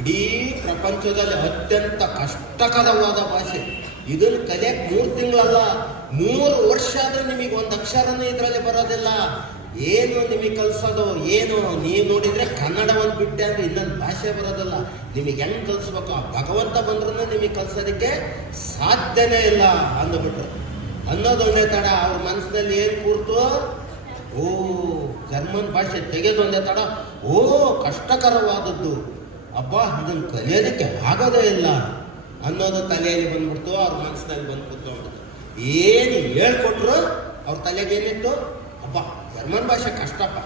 ಇಡೀ ಪ್ರಪಂಚದಲ್ಲಿ ಅತ್ಯಂತ ಕಷ್ಟಕರವಾದ ಭಾಷೆ. ಇದನ್ನು ಕಲಿಯಕ್ಕೆ 3 ತಿಂಗಳಲ್ಲ, 3 ವರ್ಷ ಆದರೂ ನಿಮಗೆ ಒಂದು ಅಕ್ಷರನೂ ಇದರಲ್ಲಿ ಬರೋದಿಲ್ಲ. ಏನು ನಿಮಗೆ ಕಲಿಸೋದು ಏನು? ನೀವು ನೋಡಿದರೆ ಕನ್ನಡ ಒಂದು ಬಿಟ್ಟೆ ಅಂದರೆ ಇನ್ನೊಂದು ಭಾಷೆ ಬರೋದಿಲ್ಲ. ನಿಮಗೆ ಹೆಂಗೆ ಕಲಿಸ್ಬೇಕು? ಆ ಭಗವಂತ ಬಂದ್ರೂ ನಿಮಗೆ ಕಲಿಸೋದಕ್ಕೆ ಸಾಧ್ಯನೇ ಇಲ್ಲ ಅಂದುಬಿಟ್ರು. ಅನ್ನೋದೊಂದೇ ತಡ ಅವ್ರ ಮನಸ್ಸಿನಲ್ಲಿ ಏನು ಕೂರ್ತು? ಓ, ಜರ್ಮನ್ ಭಾಷೆ ತೆಗೆದೊಂದೇ ತಡ, ಓ ಕಷ್ಟಕರವಾದದ್ದು, ಅಬ್ಬಾ ಇದನ್ನು ಕಲಿಯೋದಕ್ಕೆ ಆಗೋದೇ ಇಲ್ಲ ಅನ್ನೋದು ತಲೆಯಲ್ಲಿ ಬಂದ್ಬಿಡ್ತು. ಅವ್ರ ಮನಸ್ಸಿನಲ್ಲಿ ಬಂದು ಕೂತ್ಕೊಂಡ್ಬಿಡ್ತು. ಏನು ಹೇಳ್ಕೊಟ್ರು ಅವ್ರ ತಲೆಗೇನಿತ್ತು? ಅಬ್ಬಾ ಜರ್ಮನ್ ಭಾಷೆ ಕಷ್ಟಪ್ಪ,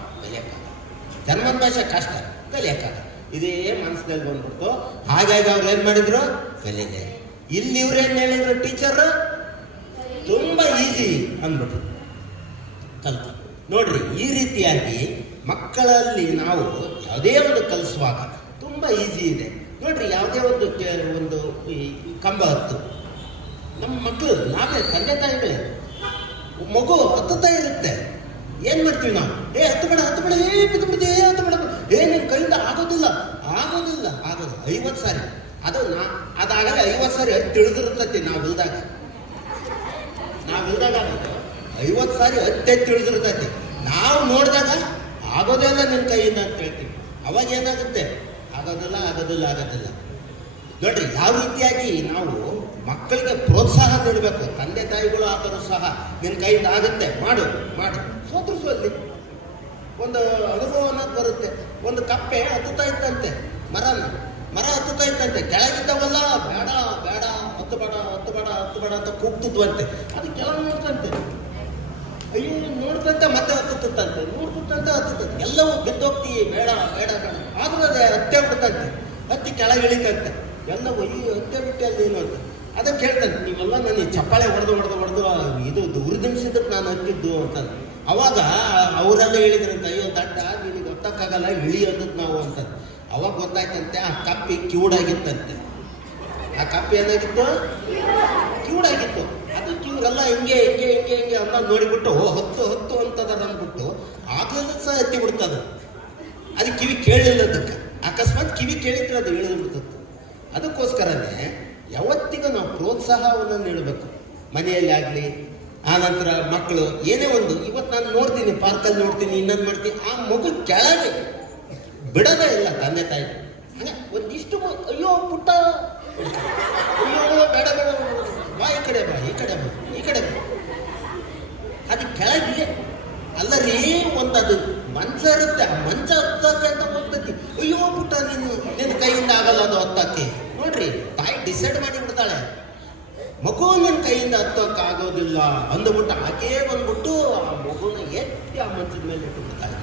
ಕಲಿಯಕ್ಕಾಗ ಇದೇ ಮನಸ್ಸಿನಲ್ಲಿ ಬಂದ್ಬಿಡ್ತು. ಹಾಗಾಗಿ ಅವ್ರು ಏನು ಮಾಡಿದ್ರು? ಕಲೀಲೆ. ಇಲ್ಲಿ ಇವ್ರೇನು ಹೇಳಿದ್ರು ಟೀಚರು? ತುಂಬ ಈಸಿ ಅಂದ್ಬಿಟ್ರು, ಕಲ್ತು. ನೋಡ್ರಿ, ಈ ರೀತಿಯಾಗಿ ಮಕ್ಕಳಲ್ಲಿ ನಾವು ಯಾವುದೇ ಒಂದು ಕಲಿಸುವಾಗ ತುಂಬ ಈಸಿ ಇದೆ. ನೋಡ್ರಿ, ಯಾವುದೇ ಒಂದು ಕಂಬ ಹತ್ತು, ನಮ್ಮ ಮಕ್ಕಳು ನಾವೇ ತಂದೆ ತಾಯಿಗಳೇ, ಮಗು ಹತ್ತುತ್ತಾ ಇರುತ್ತೆ. ಏನು ಮಾಡ್ತೀವಿ ನಾವು? ಹತ್ತು ಬೇಡ, ಬಿದ್ದುಬಿಡ್ತೀವಿ, ಹತ್ತು ಬೇಡ, ನಿನ್ನ ಕೈಯಿಂದ ಆಗೋದಿಲ್ಲ 50 ಸಾರಿ ಅದು ಅದಾಗಲ್ಲ 50 ಸಾರಿ ತಿಳಿದಿರ್ತೈತಿ ನಾವು ಇಲ್ದಾಗ 50 ಸಾರಿ ಹತ್ತೆ ತಿಳಿದಿರ್ತೈತಿ. ನಾವು ನೋಡಿದಾಗ ಆಗೋದೆಲ್ಲ ನಿನ್ನ ಕೈಯಿಂದ ಅಂತ ಹೇಳ್ತೀವಿ. ಅವಾಗ ಏನಾಗುತ್ತೆ? ಆಗೋದಿಲ್ಲ. ನೋಡ್ರಿ, ಯಾವ ರೀತಿಯಾಗಿ ನಾವು ಮಕ್ಕಳಿಗೆ ಪ್ರೋತ್ಸಾಹ ನೀಡಬೇಕು. ತಂದೆ ತಾಯಿಗಳು ಆದರೂ ಸಹ ನಿನ್ನ ಕೈಯಿಂದ ಆಗುತ್ತೆ, ಮಾಡು ಸೋತ್ರಿಸುವಲ್ಲಿ ಒಂದು ಅನುಭವ ಅನ್ನೋದು ಬರುತ್ತೆ. ಒಂದು ಕಪ್ಪೆ ಹತ್ತುತ್ತಾ ಇತ್ತಂತೆ, ಮರ ಹತ್ತುತ್ತಾ ಇತ್ತಂತೆ. ಕೆಳಗಿದ್ದವಲ್ಲ ಬೇಡ ಹತ್ತು ಬೇಡ ಅಂತ ಕೂಗ್ತಿದ್ವಂತೆ. ಅದು ಕೆಳಗೆ ನೋಡ್ತಂತೆ, ಅಯ್ಯೋ ನೋಡ್ತಂತೆ, ಮತ್ತೆ ಹತ್ತುತ್ತಂತೆ, ಹತ್ತುತ್ತಂತೆ. ಎಲ್ಲವೂ ಬಿದ್ದೋಗ್ತೀವಿ, ಬೇಡ ಆದ್ರೂ ಅದೇ ಹತ್ತೆ ಬಿಡ್ತಂತೆ, ಹತ್ತಿ ಕೆಳಗೆ ಇಳಿತಂತೆ. ಎಲ್ಲವೂ ಅಯ್ಯೋ ಹತ್ತೆ ಬಿಟ್ಟೆ ಅಲ್ಲೇನು ಅಂತ ಅದಕ್ಕೆ ಹೇಳ್ತಂತೆ, ನೀವೆಲ್ಲ ನನಗೆ ಚಪ್ಪಾಳೆ ಹೊಡೆದು ಇದು ಉರಿದಿಸಿದಕ್ಕೆ ನಾನು ಹತ್ತಿದ್ದು ಅಂತ. ಅವಾಗ ಅವರೆಲ್ಲ ಹೇಳಿದ್ರಂತೆ, ಅಯ್ಯೋ ದಡ್ಡ, ನಿನಗೆ ಗೊತ್ತಾಗಲ್ಲ, ಇಳಿಯೋದಕ್ಕೆ ನಾವು ಅಂತ. ಅವಾಗ ಗೊತ್ತಾಯ್ತಂತೆ ಆ ಕಪ್ಪಿ ಕಿವುಡಾಗಿತ್ತಂತೆ. ಆ ಕಪ್ಪಿ ಏನಾಗಿತ್ತು? ಕಿವುಡಾಗಿತ್ತು. ಅದು ಕಿವುರೆಲ್ಲ ಹಿಂಗೆ ಅನ್ನ ನೋಡಿಬಿಟ್ಟು ಹತ್ತು ಅಂತದ ಅಂದ್ಬಿಟ್ಟು ಆಗ್ಲೂ ಸಹ ಹತ್ತಿ ಬಿಡ್ತದ. ಅದು ಕಿವಿ ಕೇಳಿಲ್ಲದಕ್ಕೆ, ಅಕಸ್ಮಾತ್ ಕಿವಿ ಕೇಳಿದ್ರೆ ಅದು ಇಳಿದು ಬಿಡ್ತತ್ತು. ಅದಕ್ಕೋಸ್ಕರನೇ ಯಾವತ್ತಿಗೂ ನಾವು ಪ್ರೋತ್ಸಾಹವನ್ನು ನೀಡಬೇಕು, ಮನೆಯಲ್ಲಿ ಆಗಲಿ. ಆನಂತರ ಮಕ್ಕಳು ಏನೇ ಒಂದು, ಇವತ್ತು ನಾನು ನೋಡ್ತೀನಿ, ಪಾರ್ಕಲ್ಲಿ ನೋಡ್ತೀನಿ, ಇನ್ನೊಂದು ಮಾಡ್ತೀನಿ, ಆ ಮಗು ಕೆಳಗೆ ಬಿಡೋದೇ ಇಲ್ಲ ತಂದೆ ತಾಯಿ. ಹಾಗೆ ಒಂದಿಷ್ಟು ಅಯ್ಯೋ ಪುಟ್ಟ, ಅಯ್ಯೋ ಬೇಡ ಬಾ, ಈ ಕಡೆ ಬಾ, ಅದು ಕೆಳಗೆ ಅಲ್ಲರಿ ಅದು ಮಂಚ ಇರುತ್ತೆ, ಆ ಮಂಚ ಹತ್ತಕ್ಕೆ ಅಂತ ಹೋಗ್ತೈತಿ. ಅಯ್ಯೋ ಪುಟ್ಟ, ನಿನ್ನ ಕೈಯಿಂದ ಆಗಲ್ಲ ಅದು ಹತ್ತಕ್ಕೆ. ನೋಡ್ರಿ, ತಾಯಿ ಡಿಸೈಡ್ ಮಾಡಿ ಬಿಡ್ತಾಳೆ, ಮಗು ನಿನ್ನ ಕೈಯಿಂದ ಹತ್ತಕ್ಕೆ ಆಗೋದಿಲ್ಲ ಅಂದುಬಿಟ್ಟು ಆಕೆ ಬಂದ್ಬಿಟ್ಟು ಆ ಮಗುನ ಎತ್ತಿ ಆ ಮಂಚದ ಮೇಲೆ ಇಟ್ಟುಬಿಡ್ತಾಳೆ.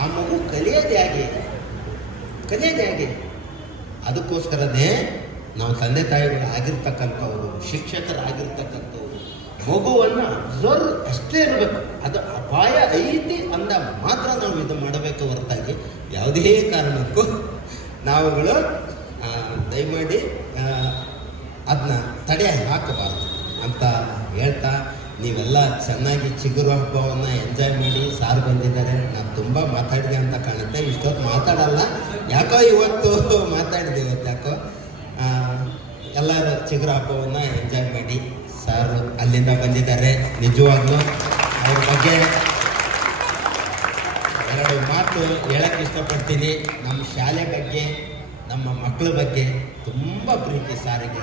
ಆ ಮಗು ಕಲಿಯೋದೇ ಹಾಗೆ. ಅದಕ್ಕೋಸ್ಕರನೇ ನಾವು ತಂದೆ ತಾಯಿಗಳು ಆಗಿರ್ತಕ್ಕಂಥವ್ರು, ಶಿಕ್ಷಕರಾಗಿರ್ತಕ್ಕಂಥವ್ರು ಮಗುವನ್ನು ಅಬ್ಸರ್ವ್ ಅಷ್ಟೇ ಇರಬೇಕು. ಅದು ಅಪಾಯ ಐತಿ ಅಂದ ಮಾತ್ರ ನಾವು ಇದು ಮಾಡಬೇಕು ಹೊರತಾಗಿ ಯಾವುದೇ ಕಾರಣಕ್ಕೂ ನಾವುಗಳು ದಯಮಾಡಿ ಅದನ್ನ ತಡೆ ಹಾಕಬಾರ್ದು ಅಂತ ಹೇಳ್ತಾ, ನೀವೆಲ್ಲ ಚೆನ್ನಾಗಿ ಚಿಗುರು ಹಬ್ಬವನ್ನು ಎಂಜಾಯ್ ಮಾಡಿ. ಸಾರ್ ಬಂದಿದ್ದಾರೆ, ನಾನು ತುಂಬ ಮಾತಾಡಿದೆ ಅಂತ ಕಾಣುತ್ತೆ. ಇಷ್ಟೊತ್ತು ಮಾತಾಡಲ್ಲ, ಯಾಕೋ ಇವತ್ತು ಮಾತಾಡಿದೆ. ಯಾಕೋ ಎಲ್ಲರೂ ಚಿಗುರು ಹಬ್ಬವನ್ನು ಎಂಜಾಯ್ ಮಾಡಿ. ಸಾರು ಅಲ್ಲಿಂದ ಬಂದಿದ್ದಾರೆ, ನಿಜವಾಗ್ಲೂ ಅವ್ರ ಬಗ್ಗೆ 2 ಮಾತು ಹೇಳಕ್ಕೆ ಇಷ್ಟಪಡ್ತೀನಿ. ನಮ್ಮ ಶಾಲೆ ಬಗ್ಗೆ, ನಮ್ಮ ಮಕ್ಕಳ ಬಗ್ಗೆ ತುಂಬ ಪ್ರೀತಿ ಸಾರಿಗೆ.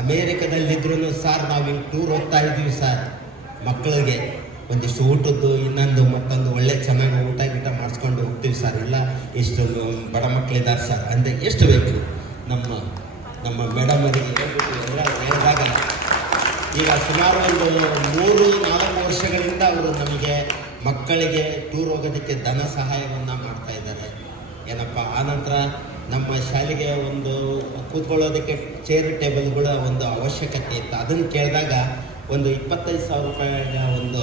ಅಮೇರಿಕದಲ್ಲಿದ್ರೂ ಸಾರ್ ನಾವು ಹಿಂಗೆ ಟೂರ್ ಹೋಗ್ತಾ ಇದ್ದೀವಿ ಸಾರ್, ಮಕ್ಕಳಿಗೆ ಒಂದಿಷ್ಟು ಊಟದ್ದು ಇನ್ನೊಂದು ಮತ್ತೊಂದು ಒಳ್ಳೆ ಚೆನ್ನಾಗಿ ಊಟ ಮಾಡಿಸ್ಕೊಂಡು ಹೋಗ್ತೀವಿ ಸರ್. ಇಲ್ಲ ಇಷ್ಟು ಬಡ ಮಕ್ಕಳಿದ್ದಾರೆ ಸರ್ ಅಂದರೆ ಎಷ್ಟು ಬೇಕು? ನಮ್ಮ ಮೇಡಮ್ ಅವರಿಗೆ ಎಲ್ಲ ಹೇಳಿದಾಗ ಈಗ ಸುಮಾರು ಒಂದು 3-4 ವರ್ಷಗಳಿಂದ ಅವರು ನಮಗೆ ಮಕ್ಕಳಿಗೆ ಟೂರ್ ಹೋಗೋದಕ್ಕೆ ಧನ ಸಹಾಯವನ್ನು ಮಾಡ್ತಾ ಇದ್ದಾರೆ. ಏನಪ್ಪ, ಆನಂತರ ನಮ್ಮ ಶಾಲೆಗೆ ಒಂದು ಕೂತ್ಕೊಳ್ಳೋದಕ್ಕೆ ಚೇರ್ ಟೇಬಲ್ಗಳ ಒಂದು ಅವಶ್ಯಕತೆ ಇತ್ತು. ಅದನ್ನು ಕೇಳಿದಾಗ ಒಂದು 25,000 ರೂಪಾಯಿಯ ಒಂದು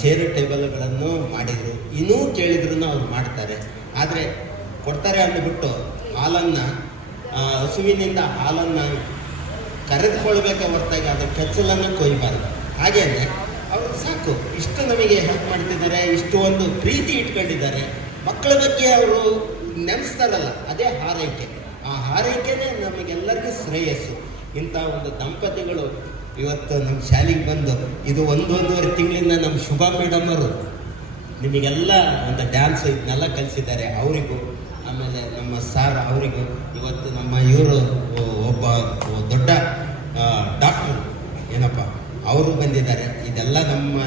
ಚೇರ್ ಟೇಬಲ್ಗಳನ್ನು ಮಾಡಿದರು. ಇನ್ನೂ ಕೇಳಿದ್ರು ಅವ್ರು ಮಾಡ್ತಾರೆ. ಆದರೆ ಕೊಡ್ತಾರೆ ಅಂದುಬಿಟ್ಟು ಹಾಲನ್ನು, ಹಸುವಿನಿಂದ ಹಾಲನ್ನು ಕರೆದುಕೊಳ್ಬೇಕೆ ಹೊರತಾಗಿ ಅದರ ಕೆಚ್ಚಲನ್ನು ಕೊಯ್ಯಬಾರ್ದು. ಹಾಗೇನೆ ಅವರು ಸಾಕು, ಇಷ್ಟು ನಮಗೆ ಹೆಲ್ಪ್ ಮಾಡ್ತಿದ್ದಾರೆ, ಇಷ್ಟು ಒಂದು ಪ್ರೀತಿ ಇಟ್ಕೊಂಡಿದ್ದಾರೆ. ಮಕ್ಕಳ ಬಗ್ಗೆ ಅವರು ನೆನೆಸ್ತಾರಲ್ಲ, ಅದೇ ಹಾರೈಕೆ. ಆ ಹಾರೈಕೆನೇ ನಮಗೆಲ್ಲರಿಗೂ ಶ್ರೇಯಸ್ಸು. ಇಂಥ ಒಂದು ದಂಪತಿಗಳು ಇವತ್ತು ನಮ್ಮ ಶಾಲೆಗೆ ಬಂದು ಇದು 1-1.5 ತಿಂಗಳಿಂದ ನಮ್ಮ ಶುಭ ಮೇಡಮ್ ಅವರು ನಿಮಗೆಲ್ಲ ಒಂದು ಡ್ಯಾನ್ಸ್ ಇದನ್ನೆಲ್ಲ ಕಲಿಸಿದ್ದಾರೆ. ಅವರಿಗೂ, ಆಮೇಲೆ ನಮ್ಮ ಸಾರ್ ಅವರಿಗೂ, ಇವತ್ತು ನಮ್ಮ ಇವರು ಒಬ್ಬ ದೊಡ್ಡ ಡಾಕ್ಟ್ರು ಏನಪ್ಪ ಅವರು ಬಂದಿದ್ದಾರೆ. ಇದೆಲ್ಲ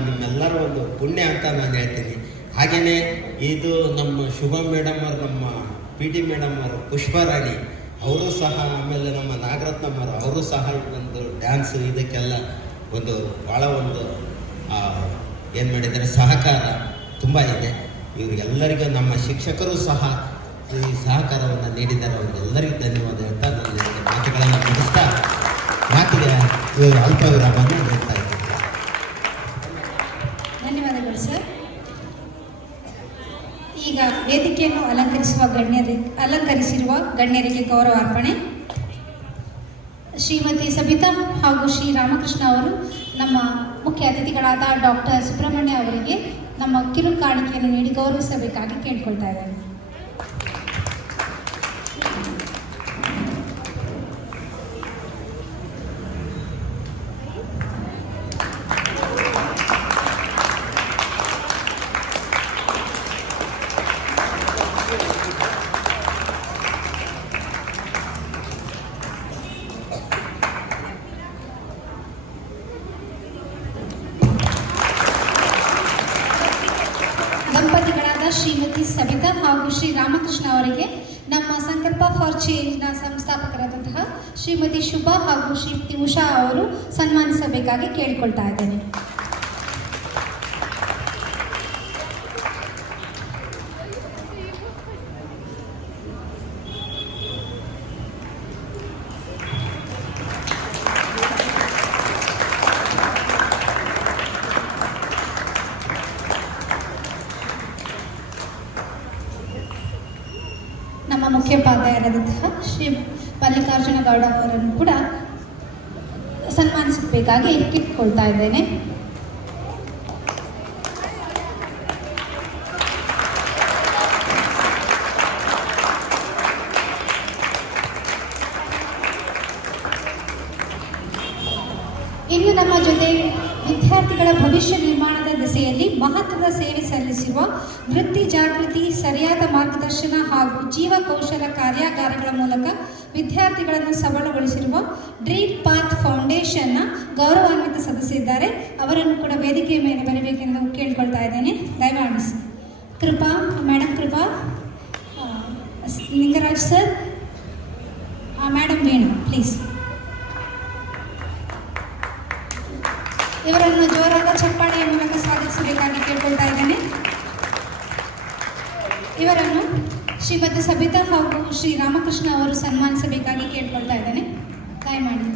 ನಿಮ್ಮೆಲ್ಲರ ಒಂದು ಪುಣ್ಯ ಅಂತ ನಾನು ಹೇಳ್ತೀನಿ. ಹಾಗೆಯೇ ಇದು ನಮ್ಮ ಶುಭ ಮೇಡಮ್ ಅವರು, ನಮ್ಮ PD ಮೇಡಮ್ ಅವರು, ಪುಷ್ಪರಾಣಿ ಅವರು ಸಹ, ಆಮೇಲೆ ನಮ್ಮ ನಾಗರತ್ನಮ್ಮರು ಅವರು ಸಹ ಒಂದು ಡ್ಯಾನ್ಸು ಇದಕ್ಕೆಲ್ಲ ಒಂದು ಭಾಳ ಒಂದು ಏನು ಮಾಡಿದ್ದಾರೆ, ಸಹಕಾರ ತುಂಬ ಇದೆ. ಇವರಿಗೆಲ್ಲರಿಗೂ ನಮ್ಮ ಶಿಕ್ಷಕರು ಸಹ ಈ ಸಹಕಾರವನ್ನು ನೀಡಿದ್ದಾರೆ. ಅವರಿಗೆಲ್ಲರಿಗೂ ಧನ್ಯವಾದ ಹೇಳ್ತಾ ನಾನು ಮಾತುಗಳನ್ನು ಮುಗಿಸ್ತಾ ಮಾತಿಗೆ ಅಲ್ಪ ವಿರಾಮವನ್ನು ಹೇಳ್ತಾ ಇದ್ದೀನಿ. ಧನ್ಯವಾದಗಳು ಸರ್. ಈಗ ವೇದಿಕೆಯನ್ನು ಅಲಂಕರಿಸಿರುವ ಗಣ್ಯರಿಗೆ ಗೌರವಾರ್ಪಣೆ. ಶ್ರೀಮತಿ ಸಬಿತಾ ಹಾಗೂ ಶ್ರೀ ರಾಮಕೃಷ್ಣ ಅವರು ನಮ್ಮ ಮುಖ್ಯ ಅತಿಥಿಗಳಾದ ಡಾಕ್ಟರ್ ಸುಬ್ರಹ್ಮಣ್ಯ ಅವರಿಗೆ ನಮ್ಮ ಕಿರು ಕಾಣಿಕೆಯನ್ನು ನೀಡಿ ಗೌರವಿಸಬೇಕಾಗಿ ಕೇಳ್ಕೊಳ್ತಾ ಇದ್ದಾರೆ. ಶ್ರೀಮತಿ ಸಬಿತಾ ಹಾಗೂ ಶ್ರೀ ರಾಮಕೃಷ್ಣ ಅವರಿಗೆ ನಮ್ಮ ಸಂಕಲ್ಪ ಫಾರ್ ಚೇಂಜ್ನ ಸಂಸ್ಥಾಪಕರಾದಂತಹ ಶ್ರೀಮತಿ ಶುಭಾ ಹಾಗೂ ಶ್ರೀಮತಿ ಉಷಾ ಅವರು ಸನ್ಮಾನಿಸಬೇಕಾಗಿ ಕೇಳಿಕೊಳ್ತಾ ಇದ್ದೇನೆ. ನಮ್ಮ ಮುಖ್ಯೋಪಾಧ್ಯಾಯರಾದಂತಹ ಶ್ರೀ ಮಲ್ಲಿಕಾರ್ಜುನ ಗೌಡ ಅವರನ್ನು ಕೂಡ ಸನ್ಮಾನಿಸಬೇಕಾಗಿ ಕೇಳಿಕೊಳ್ತಾ ಇದ್ದೇನೆ. ಇನ್ನು ನಮ್ಮ ಜೊತೆ ವಿದ್ಯಾರ್ಥಿಗಳ ಭವಿಷ್ಯ ನಿರ್ಮಾಣದ ದಿಸೆಯಲ್ಲಿ ಮಹತ್ವದ ಸೇವೆ ಸಲ್ಲಿಸಿರುವ ವೃತ್ತಿ ಜಾಗೃತಿ, ಸರಿಯಾದ ಮಾರ್ಗದರ್ಶನ ಹಾಗೂ ಜೀವಕೌಶಲ ಕಾರ್ಯಾಗಾರಗಳ ಮೂಲಕ ವಿದ್ಯಾರ್ಥಿಗಳನ್ನು ಸಬಲಗೊಳಿಸಿರುವ ಡ್ರೀಮ್ ಪಾತ್ ಫೌಂಡೇಶನ್ನ ಗೌರವಾನ್ವಿತ ಸದಸ್ಯರಿದ್ದಾರೆ. ಅವರನ್ನು ಕೂಡ ವೇದಿಕೆಯ ಮೇಲೆ ಬರಬೇಕೆಂದು ಕೇಳಿಕೊಳ್ತಾ ಇದ್ದೇನೆ. ದಯಮಾಡಿ Krupa madam, Krupa, Lingaraj sir, madam Veena, please ಇವರನ್ನು ಜೋರಾದ ಚಪ್ಪಾಳೆಯ ಮೂಲಕ ಸ್ವಾಗತಿಸಬೇಕಾಗಿ ಕೇಳ್ಕೊಳ್ತಾ ಇದ್ದೇನೆ. ಇವರನ್ನು ಶ್ರೀಮತಿ ಸಬಿತಾ ಹಾಗೂ ಶ್ರೀ ರಾಮಕೃಷ್ಣ ಅವರು ಸನ್ಮಾನಿಸಬೇಕಾಗಿ ಕೇಳ್ಕೊಳ್ತಾ ಇದ್ದೇನೆ. ದಯಮಾಡಿ.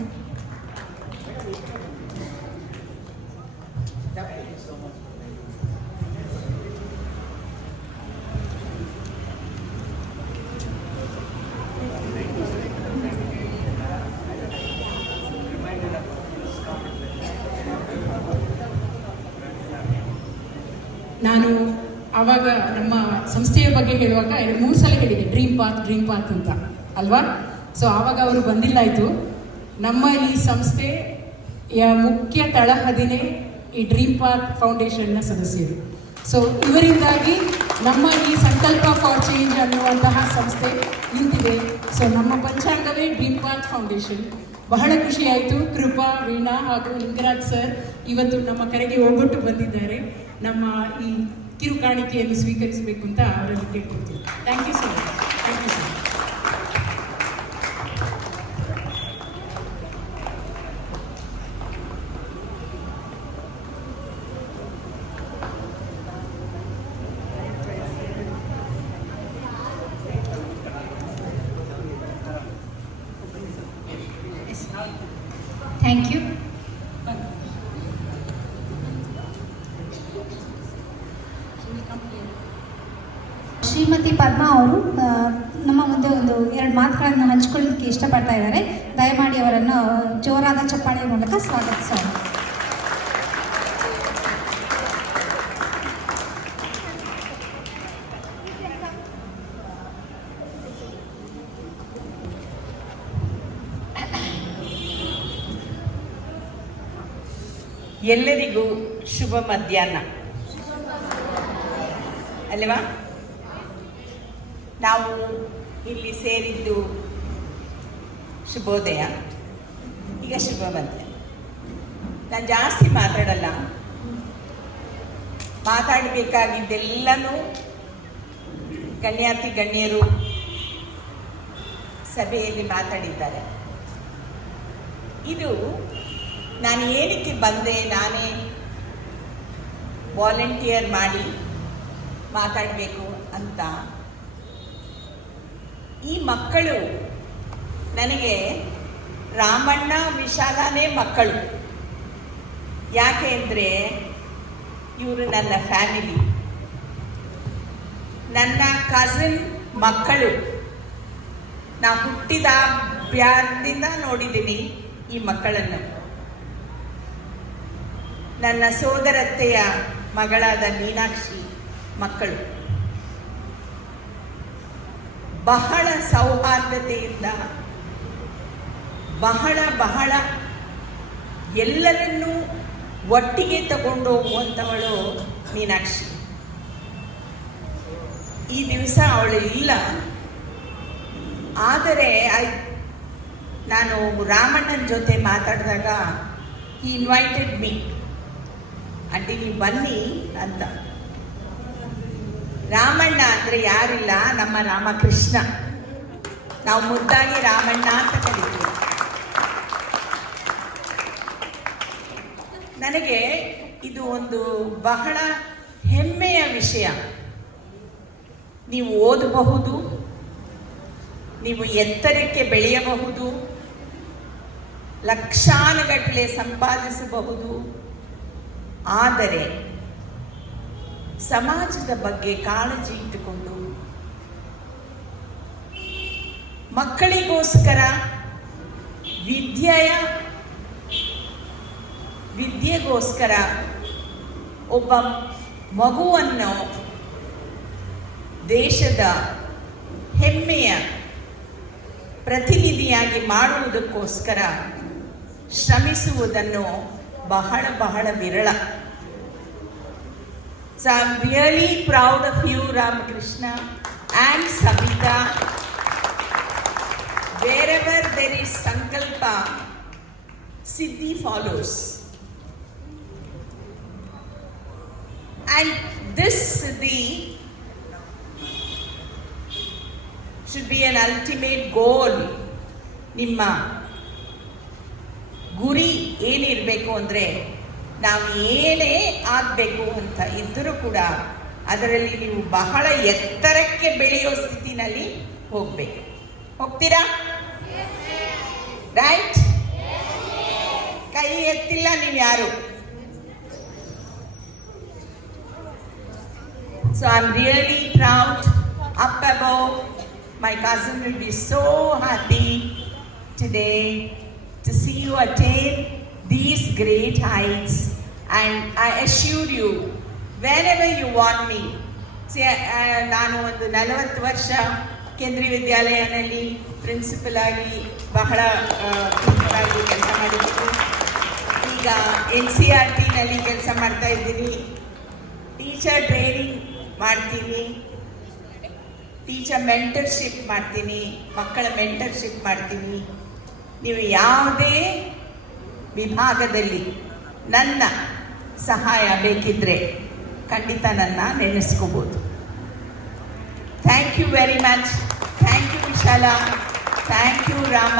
ನಾನು ಆವಾಗ ನಮ್ಮ ಸಂಸ್ಥೆಯ ಬಗ್ಗೆ ಹೇಳುವಾಗ 2-3 ಸಲ ಹೇಳಿದೆ ಡ್ರೀಮ್ ಪಾತ್ ಅಂತ ಅಲ್ವಾ. ಸೊ ಆವಾಗ ಅವರು ಬಂದಿಲ್ಲಾಯಿತು. ನಮ್ಮ ಈ ಸಂಸ್ಥೆಯ ಮುಖ್ಯ ತಳಹದಿನೇ ಈ ಡ್ರೀಮ್ ಪಾತ್ ಫೌಂಡೇಶನ್ನ ಸದಸ್ಯರು. ಸೊ ಇವರಿಂದಾಗಿ ನಮ್ಮ ಈ ಸಂಕಲ್ಪ ಫಾರ್ ಚೇಂಜ್ ಅನ್ನುವಂತಹ ಸಂಸ್ಥೆ ನಿಂತಿದೆ. ಸೊ ನಮ್ಮ ಪಂಚಾಂಗವೇ ಡ್ರೀಮ್ ಪಾತ್ ಫೌಂಡೇಶನ್. ಬಹಳ ಖುಷಿಯಾಯಿತು. ಕೃಪಾ, ವೀಣಾ ಹಾಗೂ ಲಿಂಗರಾಜ್ ಸರ್ ಇವತ್ತು ನಮ್ಮ ಕರೆಗೆ ಒಗ್ಗಟ್ಟು ಬಂದಿದ್ದಾರೆ. ನಮ್ಮ ಈ ಕಿರು ಕಾಣಿಕೆಯನ್ನು ಸ್ವೀಕರಿಸಬೇಕು ಅಂತ ಅವರಲ್ಲಿ ಕೇಳ್ಕೊಳ್ತೀವಿ. Thank you sir. Thank you sir. Thank you. Shrimati Padma ಅವರು ನಮ್ಮ ಮುಂದೆ 2 ಮಾತುಗಳನ್ನು ಹಂಚಿಕೊಳ್ಳಲಿಕ್ಕೆ ಇಷ್ಟಪಡ್ತಾ ಇದ್ದಾರೆ. ದಯಮಾಡಿ ಅವರನ್ನು ಜೋರಾದ ಚಪ್ಪಾಳೆಯ ಮೂಲಕ ಸ್ವಾಗತಿಸೋಣ. ಎಲ್ಲರಿಗೂ ಶುಭ ಮಧ್ಯಾಹ್ನ ಅಲ್ವಾ. ನಾವು ಇಲ್ಲಿ ಸೇರಿದ್ದು ಶುಭೋದಯ, ಈಗ ಶುಭ ಮಧ್ಯಾಹ್ನ. ನಾನು ಜಾಸ್ತಿ ಮಾತಾಡಲ್ಲ. ಮಾತಾಡಬೇಕಾಗಿದ್ದೆಲ್ಲನೂ ಗಣ್ಯಾತಿ ಗಣ್ಯರು ಸಭೆಯಲ್ಲಿ ಮಾತಾಡಿದ್ದಾರೆ. ಇದು ನಾನು ಏನಕ್ಕೆ ಬಂದೆ, ನಾನೇ ವಾಲಂಟಿಯರ್ ಮಾಡಿ ಮಾತಾಡಬೇಕು ಅಂತ. ಈ ಮಕ್ಕಳು ನನಗೆ ರಾಮಣ್ಣ ವಿಶಾಲನೇ ಮಕ್ಕಳು. ಯಾಕೆ ಅಂದರೆ ಇವರು ನನ್ನ ಫ್ಯಾಮಿಲಿ, ನನ್ನ ಕಸಿನ್ ಮಕ್ಕಳು. ನಾ ಹುಟ್ಟಿದ ಬ್ಯಾದಿಂದ ನೋಡಿದ್ದೀನಿ ಈ ಮಕ್ಕಳನ್ನು. ನನ್ನ ಸೋದರತ್ತೆಯ ಮಗಳಾದ ಮೀನಾಕ್ಷಿ ಮಕ್ಕಳು. ಬಹಳ ಸೌಹಾರ್ದತೆಯಿಂದ ಬಹಳ ಎಲ್ಲರನ್ನೂ ಒಟ್ಟಿಗೆ ತಗೊಂಡು ಹೋಗುವಂಥವಳು ಮೀನಾಕ್ಷಿ. ಈ ದಿವಸ ಅವಳು ಇಲ್ಲ, ಆದರೆ ನಾನು ರಾಮಣ್ಣನ ಜೊತೆ ಮಾತಾಡಿದಾಗ ಹಿ ಇನ್ವೈಟೆಡ್ ಮೀ, ಆಂಟಿ ನೀವು ಬನ್ನಿ ಅಂತ. ರಾಮಣ್ಣ ಅಂದರೆ ಯಾರಿಲ್ಲ, ನಮ್ಮ ರಾಮಕೃಷ್ಣ. ನಾವು ಮುದ್ದಾಗಿ ರಾಮಣ್ಣ ಅಂತ ಕರಿತೀವಿ. ನನಗೆ ಇದು ಒಂದು ಬಹಳ ಹೆಮ್ಮೆಯ ವಿಷಯ. ನೀವು ಓದಬಹುದು, ನೀವು ಎತ್ತರಕ್ಕೆ ಬೆಳೆಯಬಹುದು, ಲಕ್ಷಾನುಗಟ್ಟಲೆ ಸಂಪಾದಿಸಬಹುದು, ಆದರೆ ಸಮಾಜದ ಬಗ್ಗೆ ಕಾಳಜಿ ಇಟ್ಟುಕೊಂಡು ಮಕ್ಕಳಿಗೋಸ್ಕರ ವಿದ್ಯೆಗೋಸ್ಕರ ಒಬ್ಬ ಮಗುವನ್ನು ದೇಶದ ಹೆಮ್ಮೆಯ ಪ್ರತಿನಿಧಿಯಾಗಿ ಮಾಡುವುದಕ್ಕೋಸ್ಕರ ಶ್ರಮಿಸುವುದನ್ನು ಬಹಳ ಬಹಳ ವಿರಳ. So I'm really proud of you, Ramakrishna and Sabita. Wherever there is sankalpa, siddhi follows. And this siddhi should be an ultimate goal. ನಿಮ್ಮ ಗುರಿ ಏನಿರಬೇಕು ಅಂದರೆ, ನಾವು ಏನೇ ಆಗಬೇಕು ಅಂತ ಇದ್ದರೂ ಕೂಡ ಅದರಲ್ಲಿ ನೀವು ಬಹಳ ಎತ್ತರಕ್ಕೆ ಬೆಳೆಯೋ ಸ್ಥಿತಿನಲ್ಲಿ ಹೋಗಬೇಕು. ಹೋಗ್ತೀರಾ? ರೈಟ್? ಕೈ ಎತ್ತಿಲ್ಲ ನೀವು ಯಾರು. So I am really proud. Up above, my cousin will be so happy today to see you attain these great heights, and I assure you, whenever you want me, see, ನಾನು ಒಂದು 40 ವರ್ಷ ಕೇಂದ್ರೀಯ ವಿದ್ಯಾಲಯದಲ್ಲಿ principal ಆಗಿ ಬಹಳ ಆಗಿ ಕೆಲಸ ಮಾಡಿದ್ದೀನಿ. ಈಗ NCERTನಲ್ಲಿ ಕೆಲಸ ಮಾಡ್ತಾ ಇದ್ದೀನಿ. ಟೀಚರ್ ಟ್ರೈನಿಂಗ್ ಮಾಡ್ತೀನಿ, ಟೀಚರ್ ಮೆಂಟರ್ಶಿಪ್ ಮಾಡ್ತೀನಿ, ಮಕ್ಕಳ ಮೆಂಟರ್ಶಿಪ್ ಮಾಡ್ತೀನಿ. ನೀವು ಯಾವುದೇ ವಿಭಾಗದಲ್ಲಿ ನನ್ನ ಸಹಾಯ ಬೇಕಿದ್ರೆ ಖಂಡಿತ ನನ್ನ ನೆನೆಸ್ಕೋಬೋದು. Thank you very much. Thank you Vishala. Thank you Rama.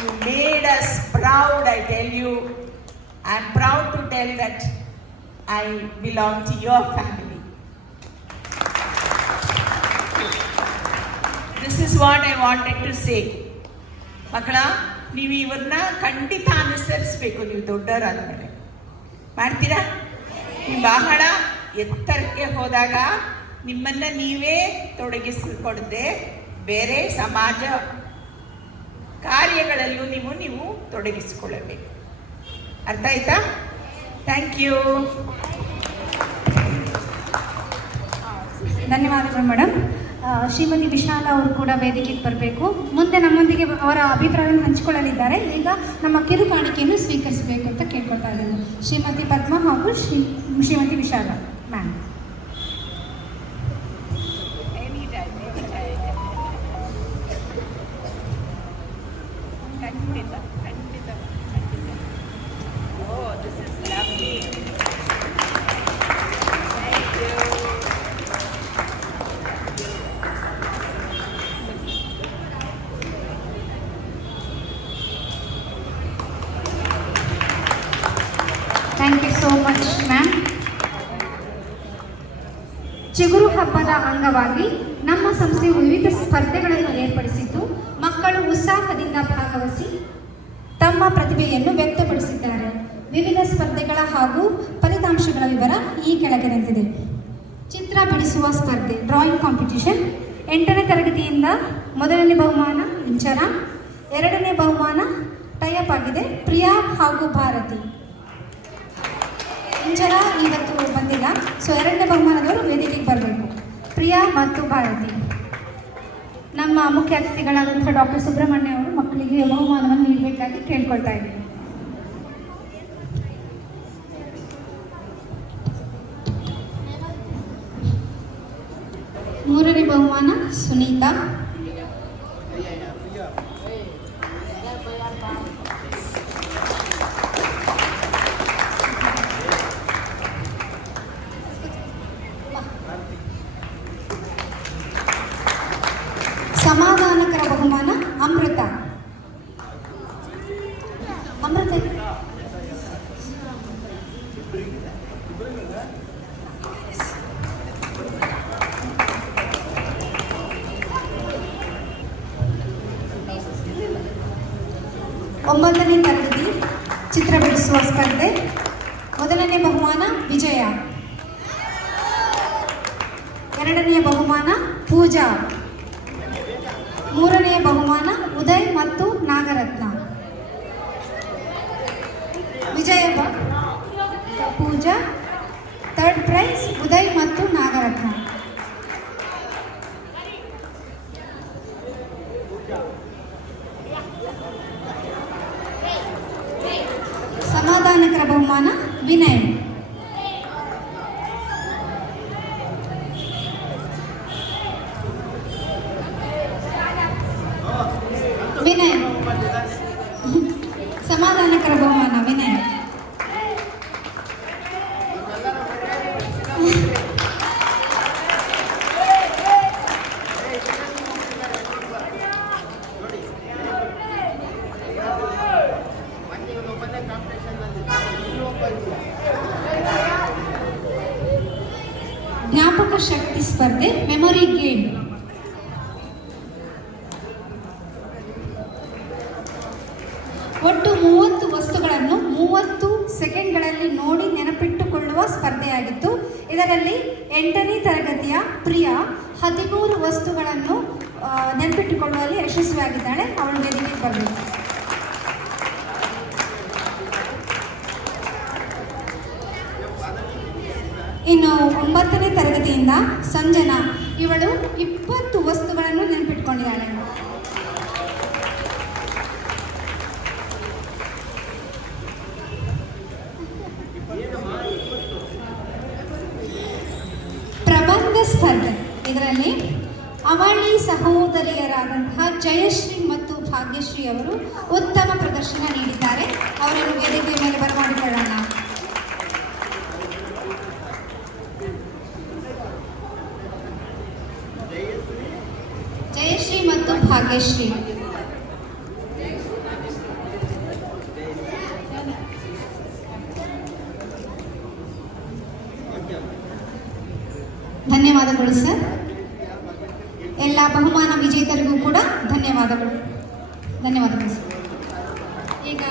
You made us proud. I tell you, I am proud to tell that I belong to your family. This is what I wanted to say. ಮಕ್ಕಳ, ನೀವು ಇವ್ರನ್ನ ಖಂಡಿತ ಅನುಸರಿಸಬೇಕು. ನೀವು ದೊಡ್ಡವರಾದ್ಮೇಲೆ ಮಾಡ್ತೀರಾ? ನೀವು ಬಹಳ ಎತ್ತರಕ್ಕೆ ಹೋದಾಗ ನಿಮ್ಮನ್ನು ನೀವೇ ತೊಡಗಿಸಿಕೊಡದೆ ಬೇರೆ ಸಮಾಜ ಕಾರ್ಯಗಳಲ್ಲೂ ನೀವು ತೊಡಗಿಸಿಕೊಳ್ಳಬೇಕು. ಅರ್ಥ ಆಯ್ತಾ? Thank you. ಧನ್ಯವಾದಗಳು ಮೇಡಮ್. ಶ್ರೀಮತಿ ವಿಶಾಲ ಅವರು ಕೂಡ ವೇದಿಕೆಗೆ ಬರಬೇಕು. ಮುಂದೆ ನಮ್ಮೊಂದಿಗೆ ಅವರ ಅಭಿಪ್ರಾಯವನ್ನು ಹಂಚಿಕೊಳ್ಳಲಿದ್ದಾರೆ. ಈಗ ನಮ್ಮ ಕಿರುಕಾಣಿಕೆಯನ್ನು ಸ್ವೀಕರಿಸಬೇಕು ಅಂತ ಕೇಳ್ಕೊಳ್ತಾ ಇದ್ದೇನೆ. ಶ್ರೀಮತಿ ಪದ್ಮ ಹಾಗೂ Shrimati Vishala ma'am. Thank you so much ma'am. Chiguru ಹಬ್ಬದ ಅಂಗವಾಗಿ ನಮ್ಮ ಸಂಸ್ಥೆಯು ವಿವಿಧ ಸ್ಪರ್ಧೆಗಳನ್ನು ಏರ್ಪಡಿಸಿದ್ದು, ಮಕ್ಕಳು ಉತ್ಸಾಹದಿಂದ ಭಾಗವಹಿಸಿ ತಮ್ಮ ಪ್ರತಿಭೆಯನ್ನು ವ್ಯಕ್ತಪಡಿಸಿದ್ದಾರೆ. ವಿವಿಧ ಸ್ಪರ್ಧೆಗಳ ಹಾಗೂ ಫಲಿತಾಂಶಗಳ ವಿವರ ಈ ಕೆಳಗಿನಂತಿದೆ. ಚಿತ್ರ ಬಿಡಿಸುವ ಸ್ಪರ್ಧೆ, ಡ್ರಾಯಿಂಗ್ ಕಾಂಪಿಟಿಷನ್. 8ನೇ ತರಗತಿಯಿಂದ ಮೊದಲನೇ ಬಹುಮಾನ ಇಂಚರ, 2ನೇ ಬಹುಮಾನ ಟೈಅಪ್ ಆಗಿದೆ ಪ್ರಿಯಾ ಹಾಗೂ ಭಾರತಿ. ಇಂಚರ ಇವತ್ತು ಬಂದಿಲ್ಲ, ಸೊ 2ನೇ ಬಹುಮಾನದವರು ವೇದಿಕೆಗೆ ಬರಬೇಕು. ಪ್ರಿಯಾ ಮತ್ತು ಭಾರತಿ. ನಮ್ಮ ಮುಖ್ಯ ಅತಿಥಿಗಳಾದಂಥ ಡಾಕ್ಟರ್ ಸುಬ್ರಹ್ಮಣ್ಯ ಅವರು ಮಕ್ಕಳಿಗೆ ಬಹುಮಾನವನ್ನು ನೀಡಬೇಕಾಗಿ ಕೇಳ್ಕೊಳ್ತಾ ಇದ್ದೀನಿ. ಮೂರನೇ ಬಹುಮಾನ ಸುನೀತಾ. ಸಮಾಧಾನಕರ ಬಹುಮಾನ ಅಮೃತ. ಅಮೃತ 9ನೇ ತರಗತಿ ಚಿತ್ರ ಬಿಡಿಸುವ ಸ್ಪರ್ಧೆ. ಮೊದಲನೇ ಬಹುಮಾನ ವಿಜಯ, ಎರಡನೆಯ ಬಹುಮಾನ ಪೂಜಾ, ಮೂರನೆಯ ಬಹುಮಾನ ಉದಯ್ ಮತ್ತು ನಾಗರತ್ನ. ವಿಜಯ ಪೂಜಾ, ಥರ್ಡ್ ಪ್ರೈಸ್ ಉದಯ್ ಮತ್ತು ನಾಗರತ್ನ. ಸಮಾಧಾನಕರ ಬಹುಮಾನ ವಿನಯ್. ವಿನಯ್ ಸಮಾಧಾನಕರ ಬಹುಮಾನ ವಿನಯ್. ಜ್ಞಾಪಕ ಶಕ್ತಿ ಸ್ಪರ್ಧೆ ಮೆಮೊರಿ ಗೇಮ್. ಒಟ್ಟು 30 ವಸ್ತುಗಳನ್ನು 30 ಸೆಕೆಂಡ್ಗಳಲ್ಲಿ ನೋಡಿ ನೆನಪಿಟ್ಟುಕೊಳ್ಳುವ ಸ್ಪರ್ಧೆಯಾಗಿತ್ತು. ಇದರಲ್ಲಿ 8ನೇ ತರಗತಿಯ ಪ್ರಿಯಾ 13 ವಸ್ತುಗಳನ್ನು ನೆನಪಿಟ್ಟುಕೊಳ್ಳುವಲ್ಲಿ ಯಶಸ್ವಿಯಾಗಿದ್ದಾಳೆ. ಅವಳು ವೇದಿಕೆಗೆ ಬರಬೇಕು. ಇನ್ನು 9ನೇ ತರಗತಿಯಿಂದ ಸಂಜನಾ, ಇವಳು 20 ವಸ್ತುಗಳನ್ನು ನೆನಪಿಟ್ಕೊಂಡಿದ್ದಾಳೆ. ಪ್ರಬಂಧ ಸ್ಪರ್ಧೆ. ಇದರಲ್ಲಿ ಅವಳಿ ಸಹೋದರಿಯರಾದಂತಹ ಜಯಶ್ರೀ ಮತ್ತು ಭಾಗ್ಯಶ್ರೀ ಅವರು ಉತ್ತಮ ಪ್ರದರ್ಶನ ನೀಡಿದ್ದಾರೆ. ಅವರನ್ನು ವೇದಿಕೆಯ ಮೇಲೆ ಬರಮಾಡಿಕೊಳ್ಳೋಣ. ಜಯಶ್ರೀ ಮತ್ತು ಭಾಗ್ಯಶ್ರೀ. ಧನ್ಯವಾದಗಳು ಸರ್. ಎಲ್ಲ ಬಹುಮಾನ ವಿಜೇತರಿಗೂ ಕೂಡ ಧನ್ಯವಾದಗಳು. ಧನ್ಯವಾದಗಳು ಸರ್. ಈಗ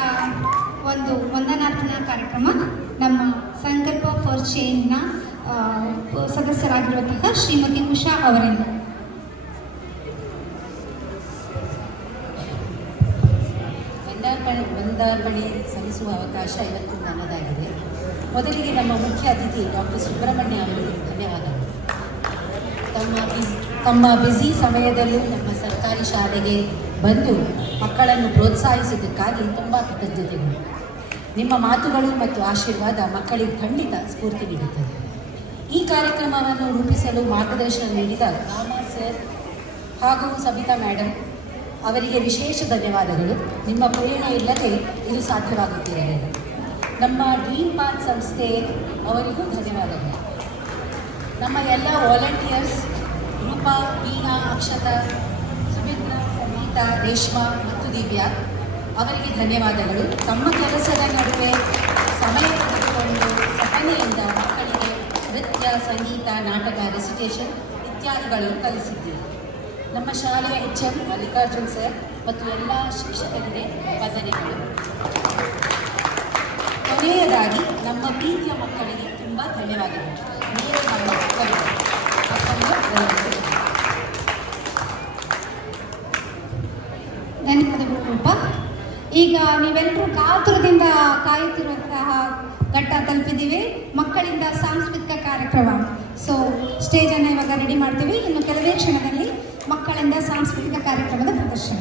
ಒಂದು ವಂದನಾರ್ಪಣಾ ಕಾರ್ಯಕ್ರಮ ನಮ್ಮ ಸಂಕಲ್ಪ ಫಾರ್ ಚೇಂಜ್ನ ಸದಸ್ಯರಾಗಿರುವಂತಹ ಶ್ರೀಮತಿ ಉಷಾ ಅವರಿಂದ. ವಂದನಾರ್ಪಣೆ ಸಲ್ಲಿಸುವ ಅವಕಾಶ ಇವತ್ತು ನನ್ನದಾಗಿದೆ. ಮೊದಲಿಗೆ ನಮ್ಮ ಮುಖ್ಯ ಅತಿಥಿ ಡಾಕ್ಟರ್ ಸುಬ್ರಹ್ಮಣ್ಯ ಅವರಿಗೆ ಧನ್ಯವಾದಗಳು. ತಮ್ಮ ಬ್ಯುಸಿ ಸಮಯದಲ್ಲೂ ನಮ್ಮ ಸರ್ಕಾರಿ ಶಾಲೆಗೆ ಬಂದು ಮಕ್ಕಳನ್ನು ಪ್ರೋತ್ಸಾಹಿಸಿದ್ದಕ್ಕಾಗಿ ತುಂಬ ಕೃತಜ್ಞತೆಗಳು. ನಿಮ್ಮ ಮಾತುಗಳು ಮತ್ತು ಆಶೀರ್ವಾದ ಮಕ್ಕಳಿಗೆ ಖಂಡಿತ ಸ್ಫೂರ್ತಿ ನೀಡುತ್ತದೆ. ಈ ಕಾರ್ಯಕ್ರಮವನ್ನು ರೂಪಿಸಲು ಮಾರ್ಗದರ್ಶನ ನೀಡಿದ ರಾಮಾ ಸರ್ ಹಾಗೂ ಸಬಿತಾ ಮೇಡಮ್ ಅವರಿಗೆ ವಿಶೇಷ ಧನ್ಯವಾದಗಳು. ನಿಮ್ಮ ಪ್ರೇರಣೆ ಇಲ್ಲದೆ ಇದು ಸಾಧ್ಯವಾಗುತ್ತಿರಲಿಲ್ಲ. ನಮ್ಮ ಡ್ರೀಮ್ ಪಾತ್ ಸಂಸ್ಥೆ ಅವರಿಗೂ ಧನ್ಯವಾದಗಳು. ನಮ್ಮ ಎಲ್ಲ ವಾಲಂಟಿಯರ್ಸ್ ರೂಪಾ, ವೀಣಾ, ಅಕ್ಷತಾ, ಸುಮಿತ್ರಾ, ಸಂಗೀತಾ, ರೇಷ್ಮಾ ಮತ್ತು ದಿವ್ಯಾ ಅವರಿಗೆ ಧನ್ಯವಾದಗಳು. ತಮ್ಮ ಕೆಲಸದ ನಡುವೆ ಸಮಯ ತೆಗೆದುಕೊಂಡು ಸಹನೆಯಿಂದ ಮಕ್ಕಳಿಗೆ ನೃತ್ಯ, ಸಂಗೀತ, ನಾಟಕ, ರೆಸಿಟೇಷನ್ ಇತ್ಯಾದಿಗಳನ್ನು ಕಲಿಸಿದ್ದೀರಿ. ನಮ್ಮ ಶಾಲೆಯ HM ಮಲ್ಲಿಕಾರ್ಜುನ್ ಸರ್ ಮತ್ತು ಎಲ್ಲ ಶಿಕ್ಷಕರಿಗೆ ವಂದನೆಗಳು. ಕೊನೆಯದಾಗಿ ನಮ್ಮ ಪ್ರೀತಿಯ ಮಕ್ಕಳಿಗೆ ತುಂಬ ಧನ್ಯವಾದಗಳು. ನೀವು ನಮ್ಮ ಮಕ್ಕಳು ಧನ್ಯವಾದಗಳು ರೂಪ. ಈಗ ನೀವೆಲ್ಲರೂ ಕಾತುರದಿಂದ ಕಾಯುತ್ತಿರುವಂತಹ ಘಟ್ಟ ತಲುಪಿದ್ದೀವಿ. ಮಕ್ಕಳಿಂದ ಸಾಂಸ್ಕೃತಿಕ ಕಾರ್ಯಕ್ರಮ. ಸೊ ಸ್ಟೇಜನ್ನು ಇವಾಗ ರೆಡಿ ಮಾಡ್ತೀವಿ. ಇನ್ನು ಕೆಲವೇ ಕ್ಷಣದಲ್ಲಿ ಮಕ್ಕಳಿಂದ ಸಾಂಸ್ಕೃತಿಕ ಕಾರ್ಯಕ್ರಮದ ಪ್ರದರ್ಶನ.